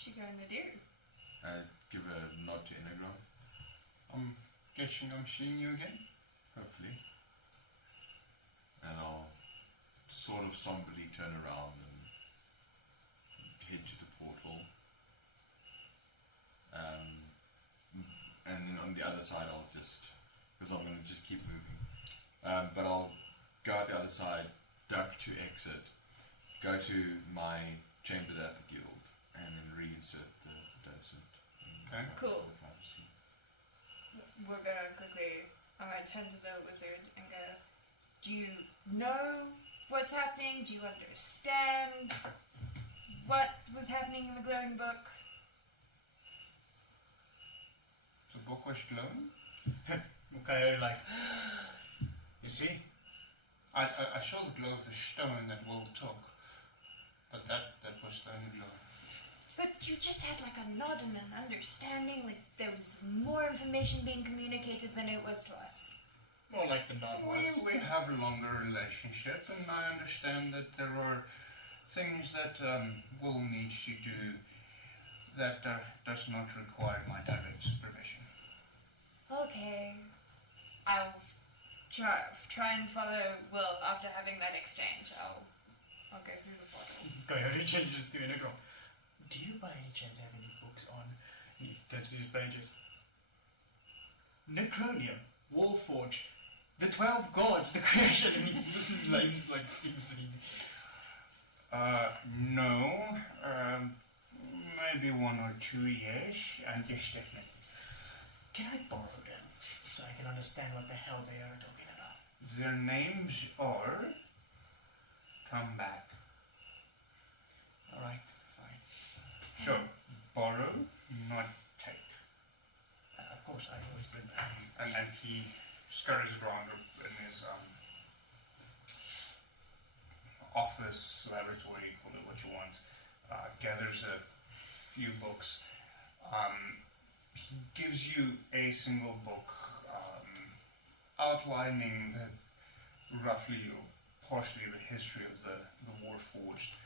she gonna do? I give a nod to Innegron, I'm guessing I'm seeing you again. hopefully. And I'll sort of somberly turn around and head to the portal. And then on the other side I'll just, because I'm going to just keep moving. But I'll go out the other side, duck to exit, go to my chambers at the guild, and then reinsert the docent. Okay. Cool. We're gonna quickly turn to the wizard and go, do you know what's happening? Do you understand what was happening in the glowing book? The book was glowing? Okay, like, You see? I saw the glow of the stone that Will took, but that was the only glow. But you just had like a nod and an understanding, like there was more information being communicated than it was to us. more like the nod was. We have a longer relationship, and I understand that there are things that Will needs to do that does not require my direct supervision. Okay, I'll try and follow Will after having that exchange. I'll go through the portal. Coyote changes to Innegron. Do you by any chance have any books on, he turns to his pages, Necronium, Warforge, the 12 gods, the creation, and he just names like things that he... No. Maybe one or two, yes, and yes, definitely. Can I borrow them so I can understand what the hell they are talking about? Their names are... Come back. Alright, fine. So, borrow, not take. Of course, I always bring back. And then he scurries around in his office, laboratory, call it what you want, gathers a few books. He gives you a single book outlining roughly or partially the history of the Warforged.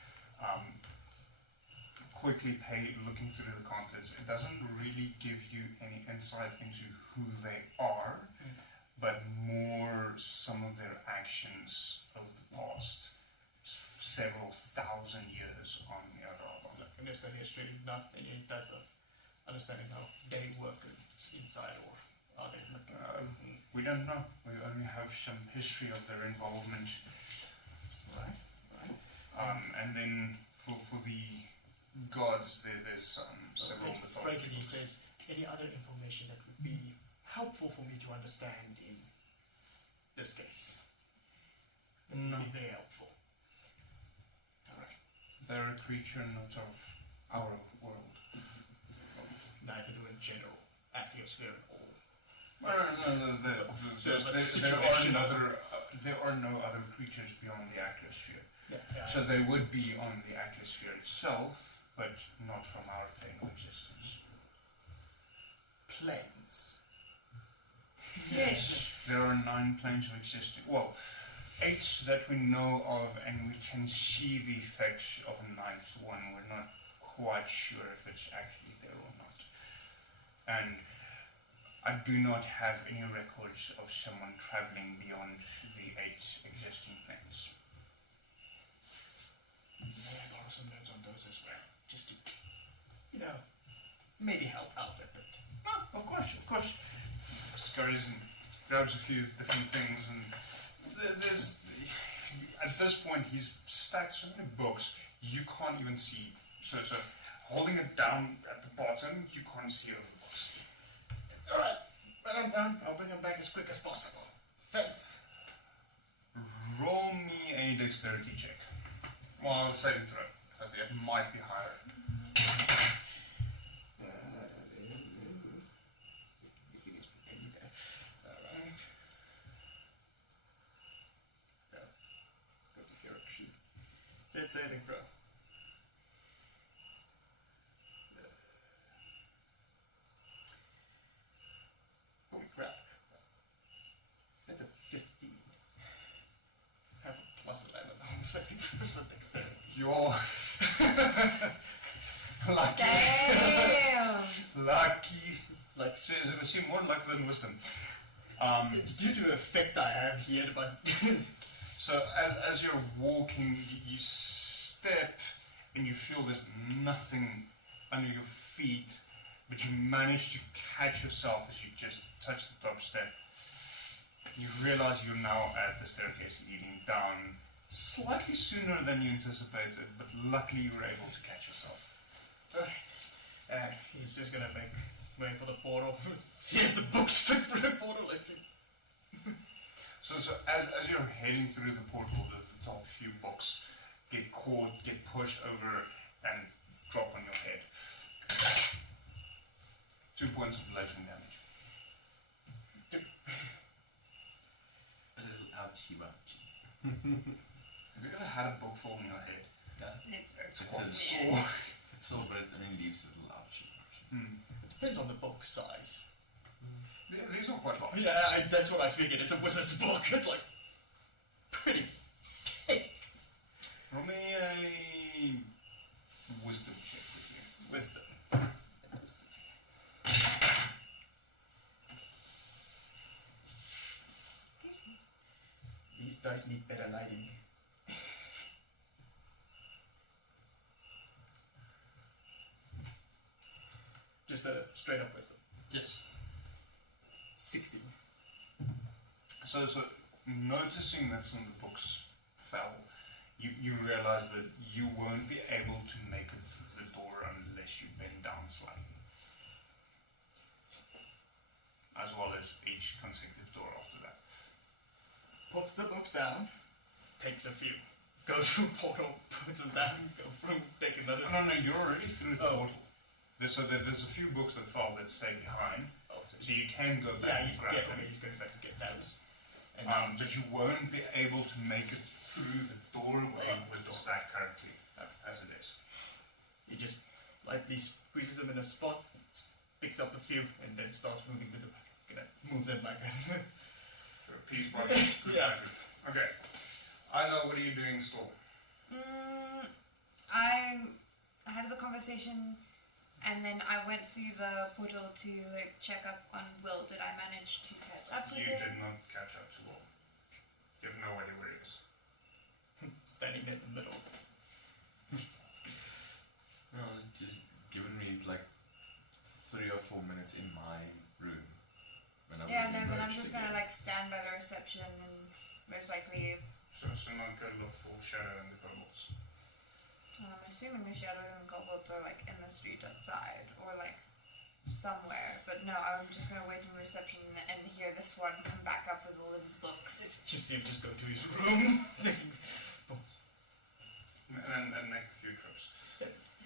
Quickly looking through the contents, it doesn't really give you any insight into who they are, but more some of their actions of the past several thousand years on the other. And there's no history, not any type of understanding how they work inside, or are they looking? We don't know. We only have some history of their involvement. Right. And then for the gods, there's several Phrasing, he mythologies. says, any other information that would be helpful for me to understand in this case? That would No. be very helpful. Alright. They're a creature not of our world. Neither do in general, atmosphere or... No. So it's like There are no other creatures beyond the atmosphere. Yeah. So they would be on the atmosphere itself, but not from our plane of existence. Planes. Yes, there are 9 planes of existence. Well, 8 that we know of, and we can see the effects of a 9th one. We're not quite sure if it's actually there or not. And I do not have any records of someone traveling beyond the 8 existing planes. May I borrow some notes on those as well? Just to, maybe help out a bit. Oh, of course. Scurries and grabs a few different things, and there's at this point he's stacked so many books you can't even see. So holding it down at the bottom, you can't see over the books. Alright, when I'm done, I'll bring them back as quick as possible. First, Roll me a dexterity check. Well, saving throw. It might be higher. Alright. Go to character sheet. Said saving throw. Holy crap. That's a 15. Have a plus 11 on saving throws for dexterity. Your Lucky. Damn! Lucky. Like, So it was more luck than wisdom. it's due to an effect I have here, but So as you're walking, you step and you feel there's nothing under your feet, but you manage to catch yourself as you just touch the top step. You realize you're now at the staircase leading down slightly sooner than you anticipated, but luckily you were able to catch yourself. alright. He's just gonna make way for the portal. See if the books fit for the portal. So as you're heading through the portal, the top few books get caught, get pushed over, and drop on your head. 2 points of bludgeoning damage. A little ouchie ouchie. Have you ever had a book fall on your head? It's It's It's quite a- sore. It's all, but it only leaves a little ouchie ouchie. It depends on the book size. These are quite large. Yeah, that's what I figured. It's a wizard's book. It's like pretty thick. Roll me a wisdom check with you. Wisdom. These dice need better lighting. Just a straight up wisdom. Yes. 16. So noticing that some of the books fell, you realize that you won't be able to make it through the door unless you bend down slightly. As well as each consecutive door after that. Puts the books down, takes a few, goes through portal, puts them down, go through, take another. No, you're already through the Oh. portal. There's a few books that fell that stay behind, Oh, so you can go yeah, back and he's grab them. he's going back to get those. And But you won't be able to make it through the doorway with the stack currently as it is. he just lightly squeezes them in a spot, picks up a few, and then starts moving to the back. Gonna move them back. So piece by piece. Yeah. Okay. Iyla, what are you doing still? I had the conversation, and then I went through the portal to check up on Will. Did I manage to catch up with You him? did not catch up to Will. You have no idea where he is. Standing in the middle. No, just given me like 3 or 4 minutes in my room. When I Yeah, would no, then I'm emerge just again. gonna like stand by the reception and most likely, So not go look for Shadow and the kobolds. I'm assuming the shadow and kobolds are like in the street outside or like somewhere. But no, I'm just gonna wait in reception and hear this one come back up with all of his books. You see him just go to his room. And make a few trips.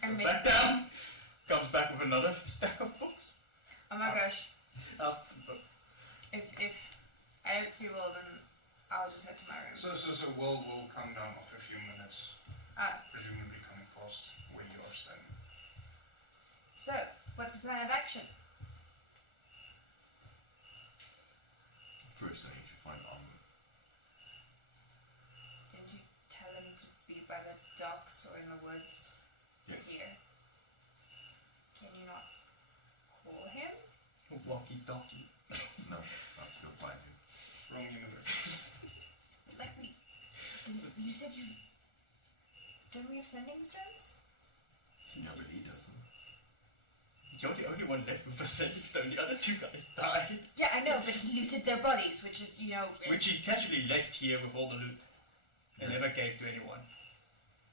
And maybe, Back down. Comes back with another stack of books. oh my gosh, Up. if I don't see Will, then I'll just head to my room. So Will come down after a few minutes, presumably coming past where you are standing. So, what's the plan of action? First, I need to find armor. Didn't you tell him to be by the docks or in the woods Yes. here? Can you not call him? Walkie talkie. No, I'll still find him. Wrong universe. Like you said you. Don't we have sending stones? No, but he doesn't. You're the only one left with a sending stone. The other two guys died. Yeah, I know, but he looted their bodies, which is, you know. Which he casually left here with all the loot. And never gave to anyone.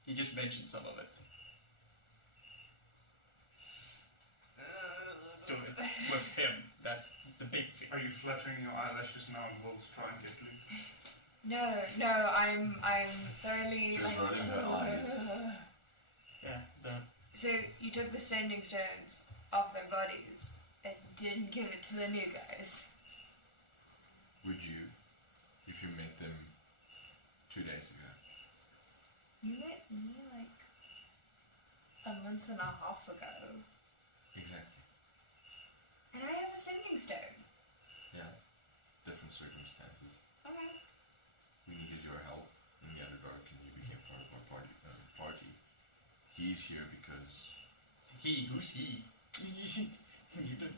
He just mentioned some of it. So with him, that's the big thing. Are you fluttering your eyelashes now and Will to try and get loot? No, I'm thoroughly. She's like, rolling her eyes. Yeah, So you took the sending stones off their bodies and didn't give it to the new guys. Would you, if you met them 2 days ago? You met me like a month and a half ago, Exactly. and I have a sending stone. Yeah. Different circumstances. Okay. We needed your help in the Underdark, and you became part of our party. He's here because He? Who's he? You don't-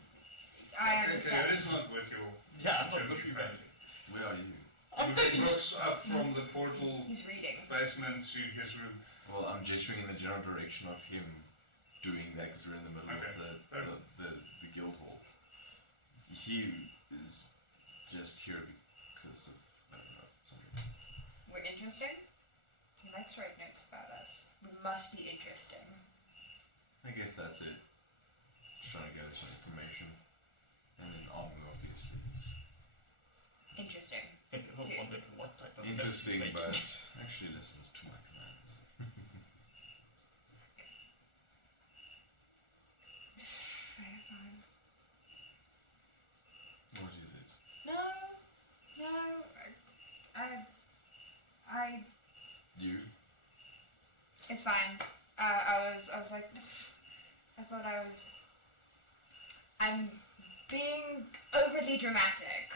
I Okay, understand. that is not with your Yeah, I'm not German looking friend. at it. Where are you? I'm He taking looks up from the portal He's reading. basement to his room. Well, I'm gesturing in the general direction of him doing that because we're in the middle Okay. of the guild hall. He is just here because of, I don't know, something. We're interesting? He likes to write notes about us. We must be interesting. I guess that's it. Just trying to gather some information. And then arming obviously. Interesting. I wondered what type of Interesting, notes he's but making. actually listens to my commands. Very fine. What is it? No, I. You? It's fine. I was like, I thought I'm being overly dramatic.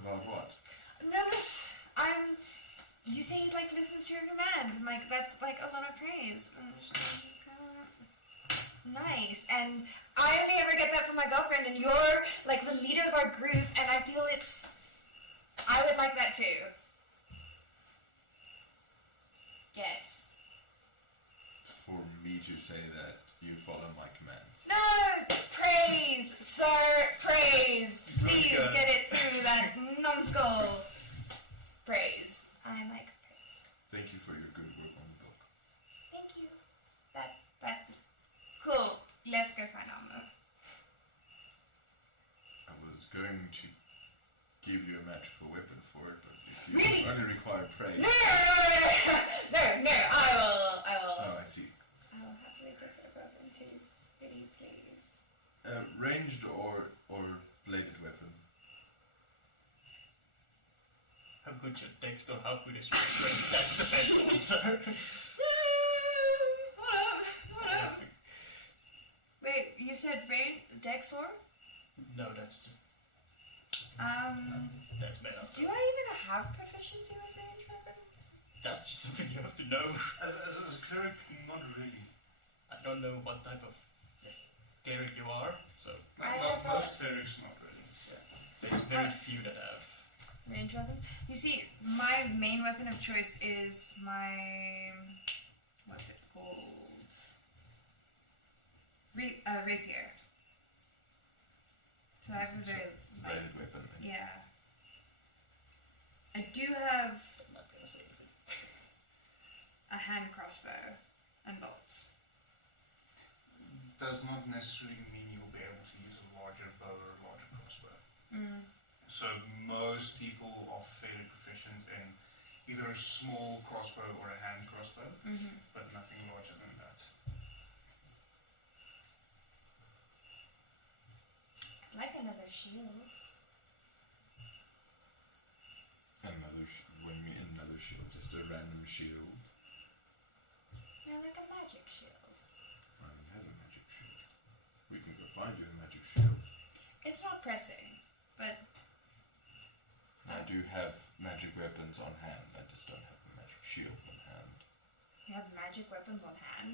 About what? No, you say he like listens to your commands, and like that's like a lot of praise. And it's just nice. And I only ever get that from my girlfriend, and you're like the leader of our group, and I feel I would like that too. Yes. For me to say that you follow my commands. No! Praise, sir! Praise! Please get it through that numbskull! Praise. I like praise. Thank you for your good work on the book. Thank you. That. Cool. Let's go find Almo. I was going to give you a magical weapon for it, but if you Really? only require praise. No! I will. Oh, I see. I will happily take a weapon too. Pretty please. Ranged or bladed weapon? How good your text or how good is your strength? That's the best answer. What up? Wait, you said Dex or? No, that's just that's made up. Do I even have proficiency with ranged weapons? That's just something you have to know. As a cleric, not really. I don't know what type of cleric you are, so Most clerics, not really. there's very few that have. Range weapons? You see, my main weapon of choice is my... what's it called? Rapier. So I have a very... Bladed weapon. Then. Yeah. I do have I'm not gonna say anything. a hand crossbow and bolts. Does not necessarily mean you'll be able to use a larger bow or a larger crossbow. So most people are fairly proficient in either a small crossbow or a hand crossbow, but nothing larger than that. I'd like another shield. When you mean another shield, just a random shield. No, like a magic shield. I don't have a magic shield. We can go find you a magic shield. It's not pressing, but... I do have magic weapons on hand. I just don't have a magic shield on hand. You have magic weapons on hand?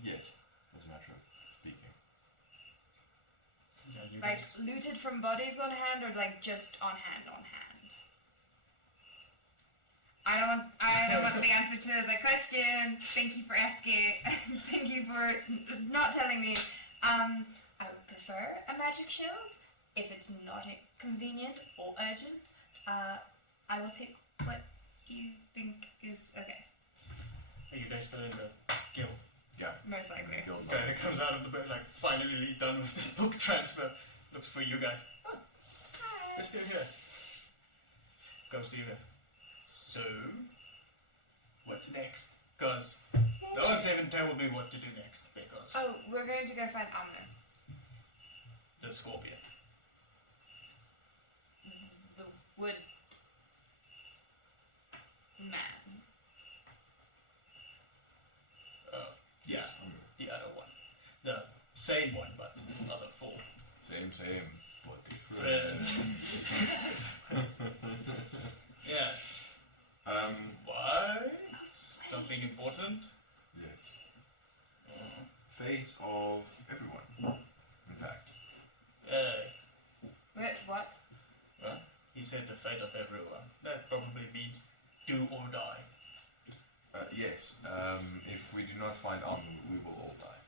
Yes, as a matter of speaking. Yeah, you Like guys- looted from bodies on hand, or like just on hand on hand? I don't want the answer to the question. Thank you for asking. Thank you for not telling me. I would prefer a magic shield if it's not convenient or urgent. I will take what you think is okay. Are you guys still in the guild? Yeah. Most likely. Guild Guy that comes out of the bed like finally done with the book transfer. Looks for you guys. Oh, they're still here. Goes to you guys. So, what's next? Because no one's even told me what to do next. Because Oh, we're going to go find Amno. the scorpion. The wood man. Yeah, the other one. The same one, but other four. Same, but different. Yes. Um, Why? Something important? yes. fate of everyone. In fact. Wait, what? Well, he said the fate of everyone. That probably means do or die. Yes. If we do not find Amu, we will all die.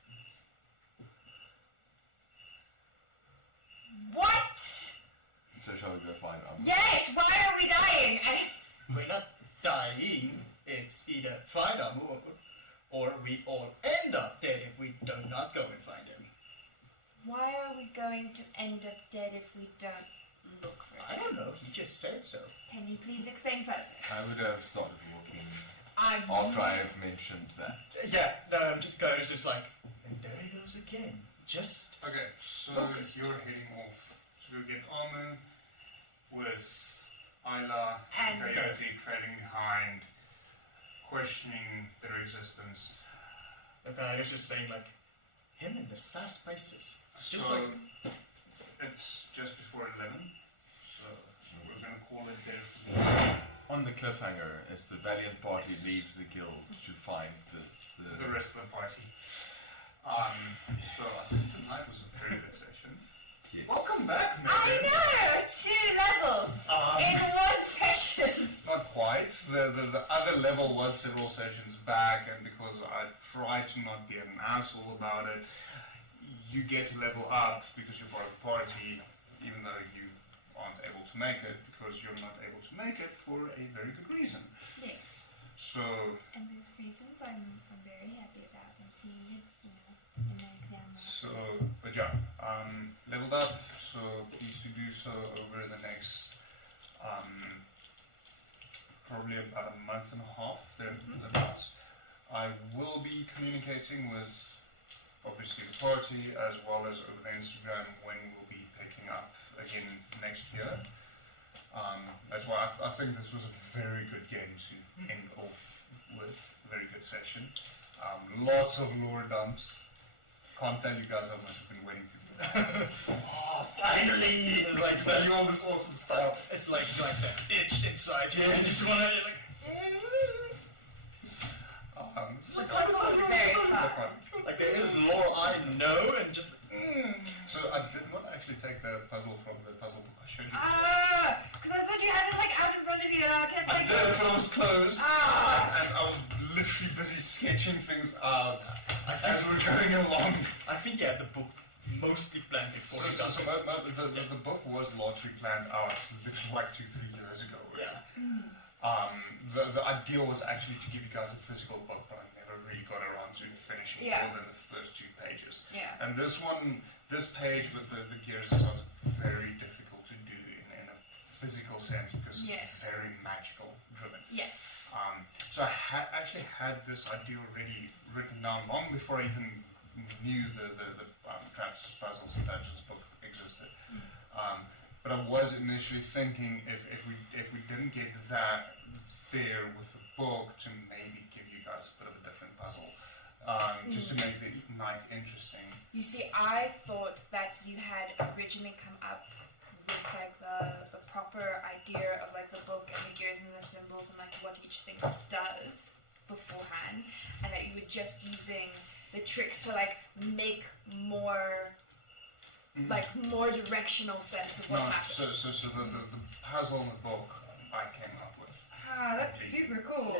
What? So shall we go find Amu? Yes, why are we dying? We're not dying. It's either find Amu or we all end up dead if we do not go and find him. Why are we going to end up dead if we don't look for him? I don't know. He just said so. Can you please explain further? I would have started looking I'm after I have mentioned that. Yeah, the guy is just like, and there he goes again. Just Okay, so focused. you're heading off to go get Amu with Iyla And- Coyote trailing behind, questioning their existence. the guy is just saying like, him in the fast places. Just So like it's just before 11, so we're gonna call it there. On the cliffhanger, as the valiant party leaves the guild to find The rest of the party. So I think tonight was a very good session. Yes. Welcome back, I Megan. know! 2 levels in one session! Not quite. The other level was several sessions back, and because I tried to not be an asshole about it, you get to level up because you're part of the party, even though you aren't able to make it, because you're not able to make it for a very good reason. Yes. So, And those reasons I'm very happy about. I'm seeing it, in my exam marks. but yeah, leveled up, so please to do so over the next, probably about a month and a half, thereabouts. I will be communicating with, obviously, the party, as well as over the Instagram when we'll be picking up again next year. That's why I think this was a very good game to end off with, a very good session. Lots of lore dumps. Can't tell you guys how much I've been waiting to do that. oh, finally, like tell you all this awesome stuff. It's like the itch inside you. You just wanna like. The puzzle is very fun. Like there is lore I know and just. So I did not actually take the puzzle from the puzzle book I showed you. Because I thought you had it out in front of you and I kept I did, but it was closed, Ah. and I was literally busy sketching things out as we're going along. I think yeah, the book mostly planned before So, you so, got so the book was largely planned out literally like 2-3 years ago. Really. Yeah. The idea was actually to give you guys a physical book, but I never really got around to finishing Yeah. more than the first 2 pages. Yeah. And this page with the gears is sort of very difficult to do in a physical sense because Yes. it's very magical driven. Yes. So I actually had this idea already written down long before I even knew the Traps, Puzzles, and Dungeons book existed. But I was initially thinking if we didn't get that there with the book to maybe give you guys a bit of a different puzzle, just to make the night interesting. You see, I thought that you had originally come up with like the proper idea of like the book and the gears and the symbols and like what each thing does beforehand, and that you were just using the tricks to like make more like more directional sense of No, what's happening. so the puzzle in the book I came up with. Ah, that's super cool.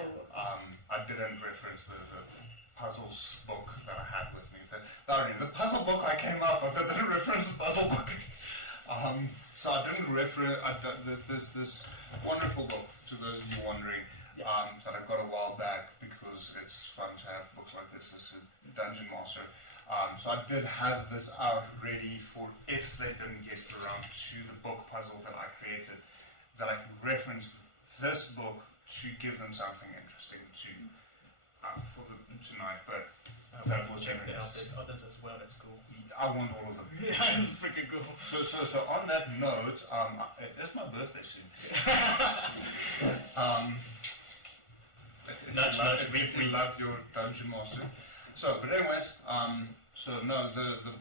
I didn't reference the puzzles book that I had with me. The puzzle book I came up with, I didn't reference the puzzle book. So I didn't reference this wonderful book, to those of you wondering, that I got a while back because it's fun to have books like this as a dungeon master. So I did have this out ready for if they didn't get around to the book puzzle that I created, that I can reference this book to give them something interesting to for tonight. But that will Check it out. generate. There's others as well. That's cool. I want all of them. Yeah, it's freaking cool. So on that note, it's my birthday soon. If you love your dungeon master. So, but anyways, so no, the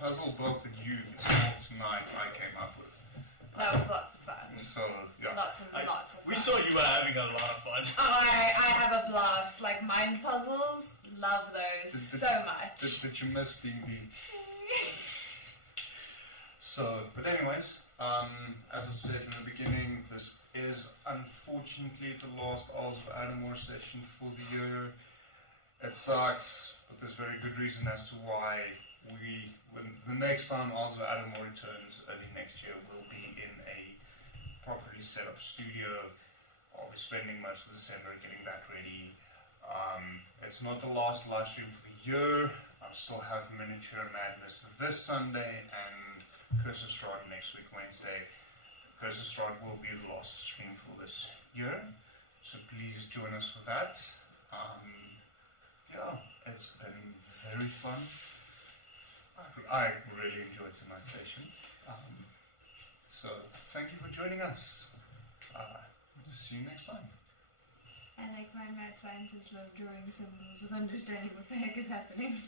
puzzle book that you saw tonight, I came up with. That was lots of fun. So, yeah. Lots and lots of fun. We saw you were having a lot of fun. Oh, I have a blast. Like mind puzzles, love those so much. Did you miss D&D? So, but anyways, as I said in the beginning, this is unfortunately the last Isles of Adomawyr session for the year. It sucks, but there's very good reason as to why when the next time Isles of Adomawyr returns early next year, we'll be in a properly set up studio. I'll be spending most of December getting that ready. It's not the last live stream for the year. I still have Miniature Madness this Sunday and Curse of Strahd next week, Wednesday. Curse of Strahd will be the last stream for this year, so please join us for that. Yeah, it's been very fun. I really enjoyed tonight's session. So thank you for joining us. See you next time. I like my mad scientist love drawing symbols of understanding what the heck is happening.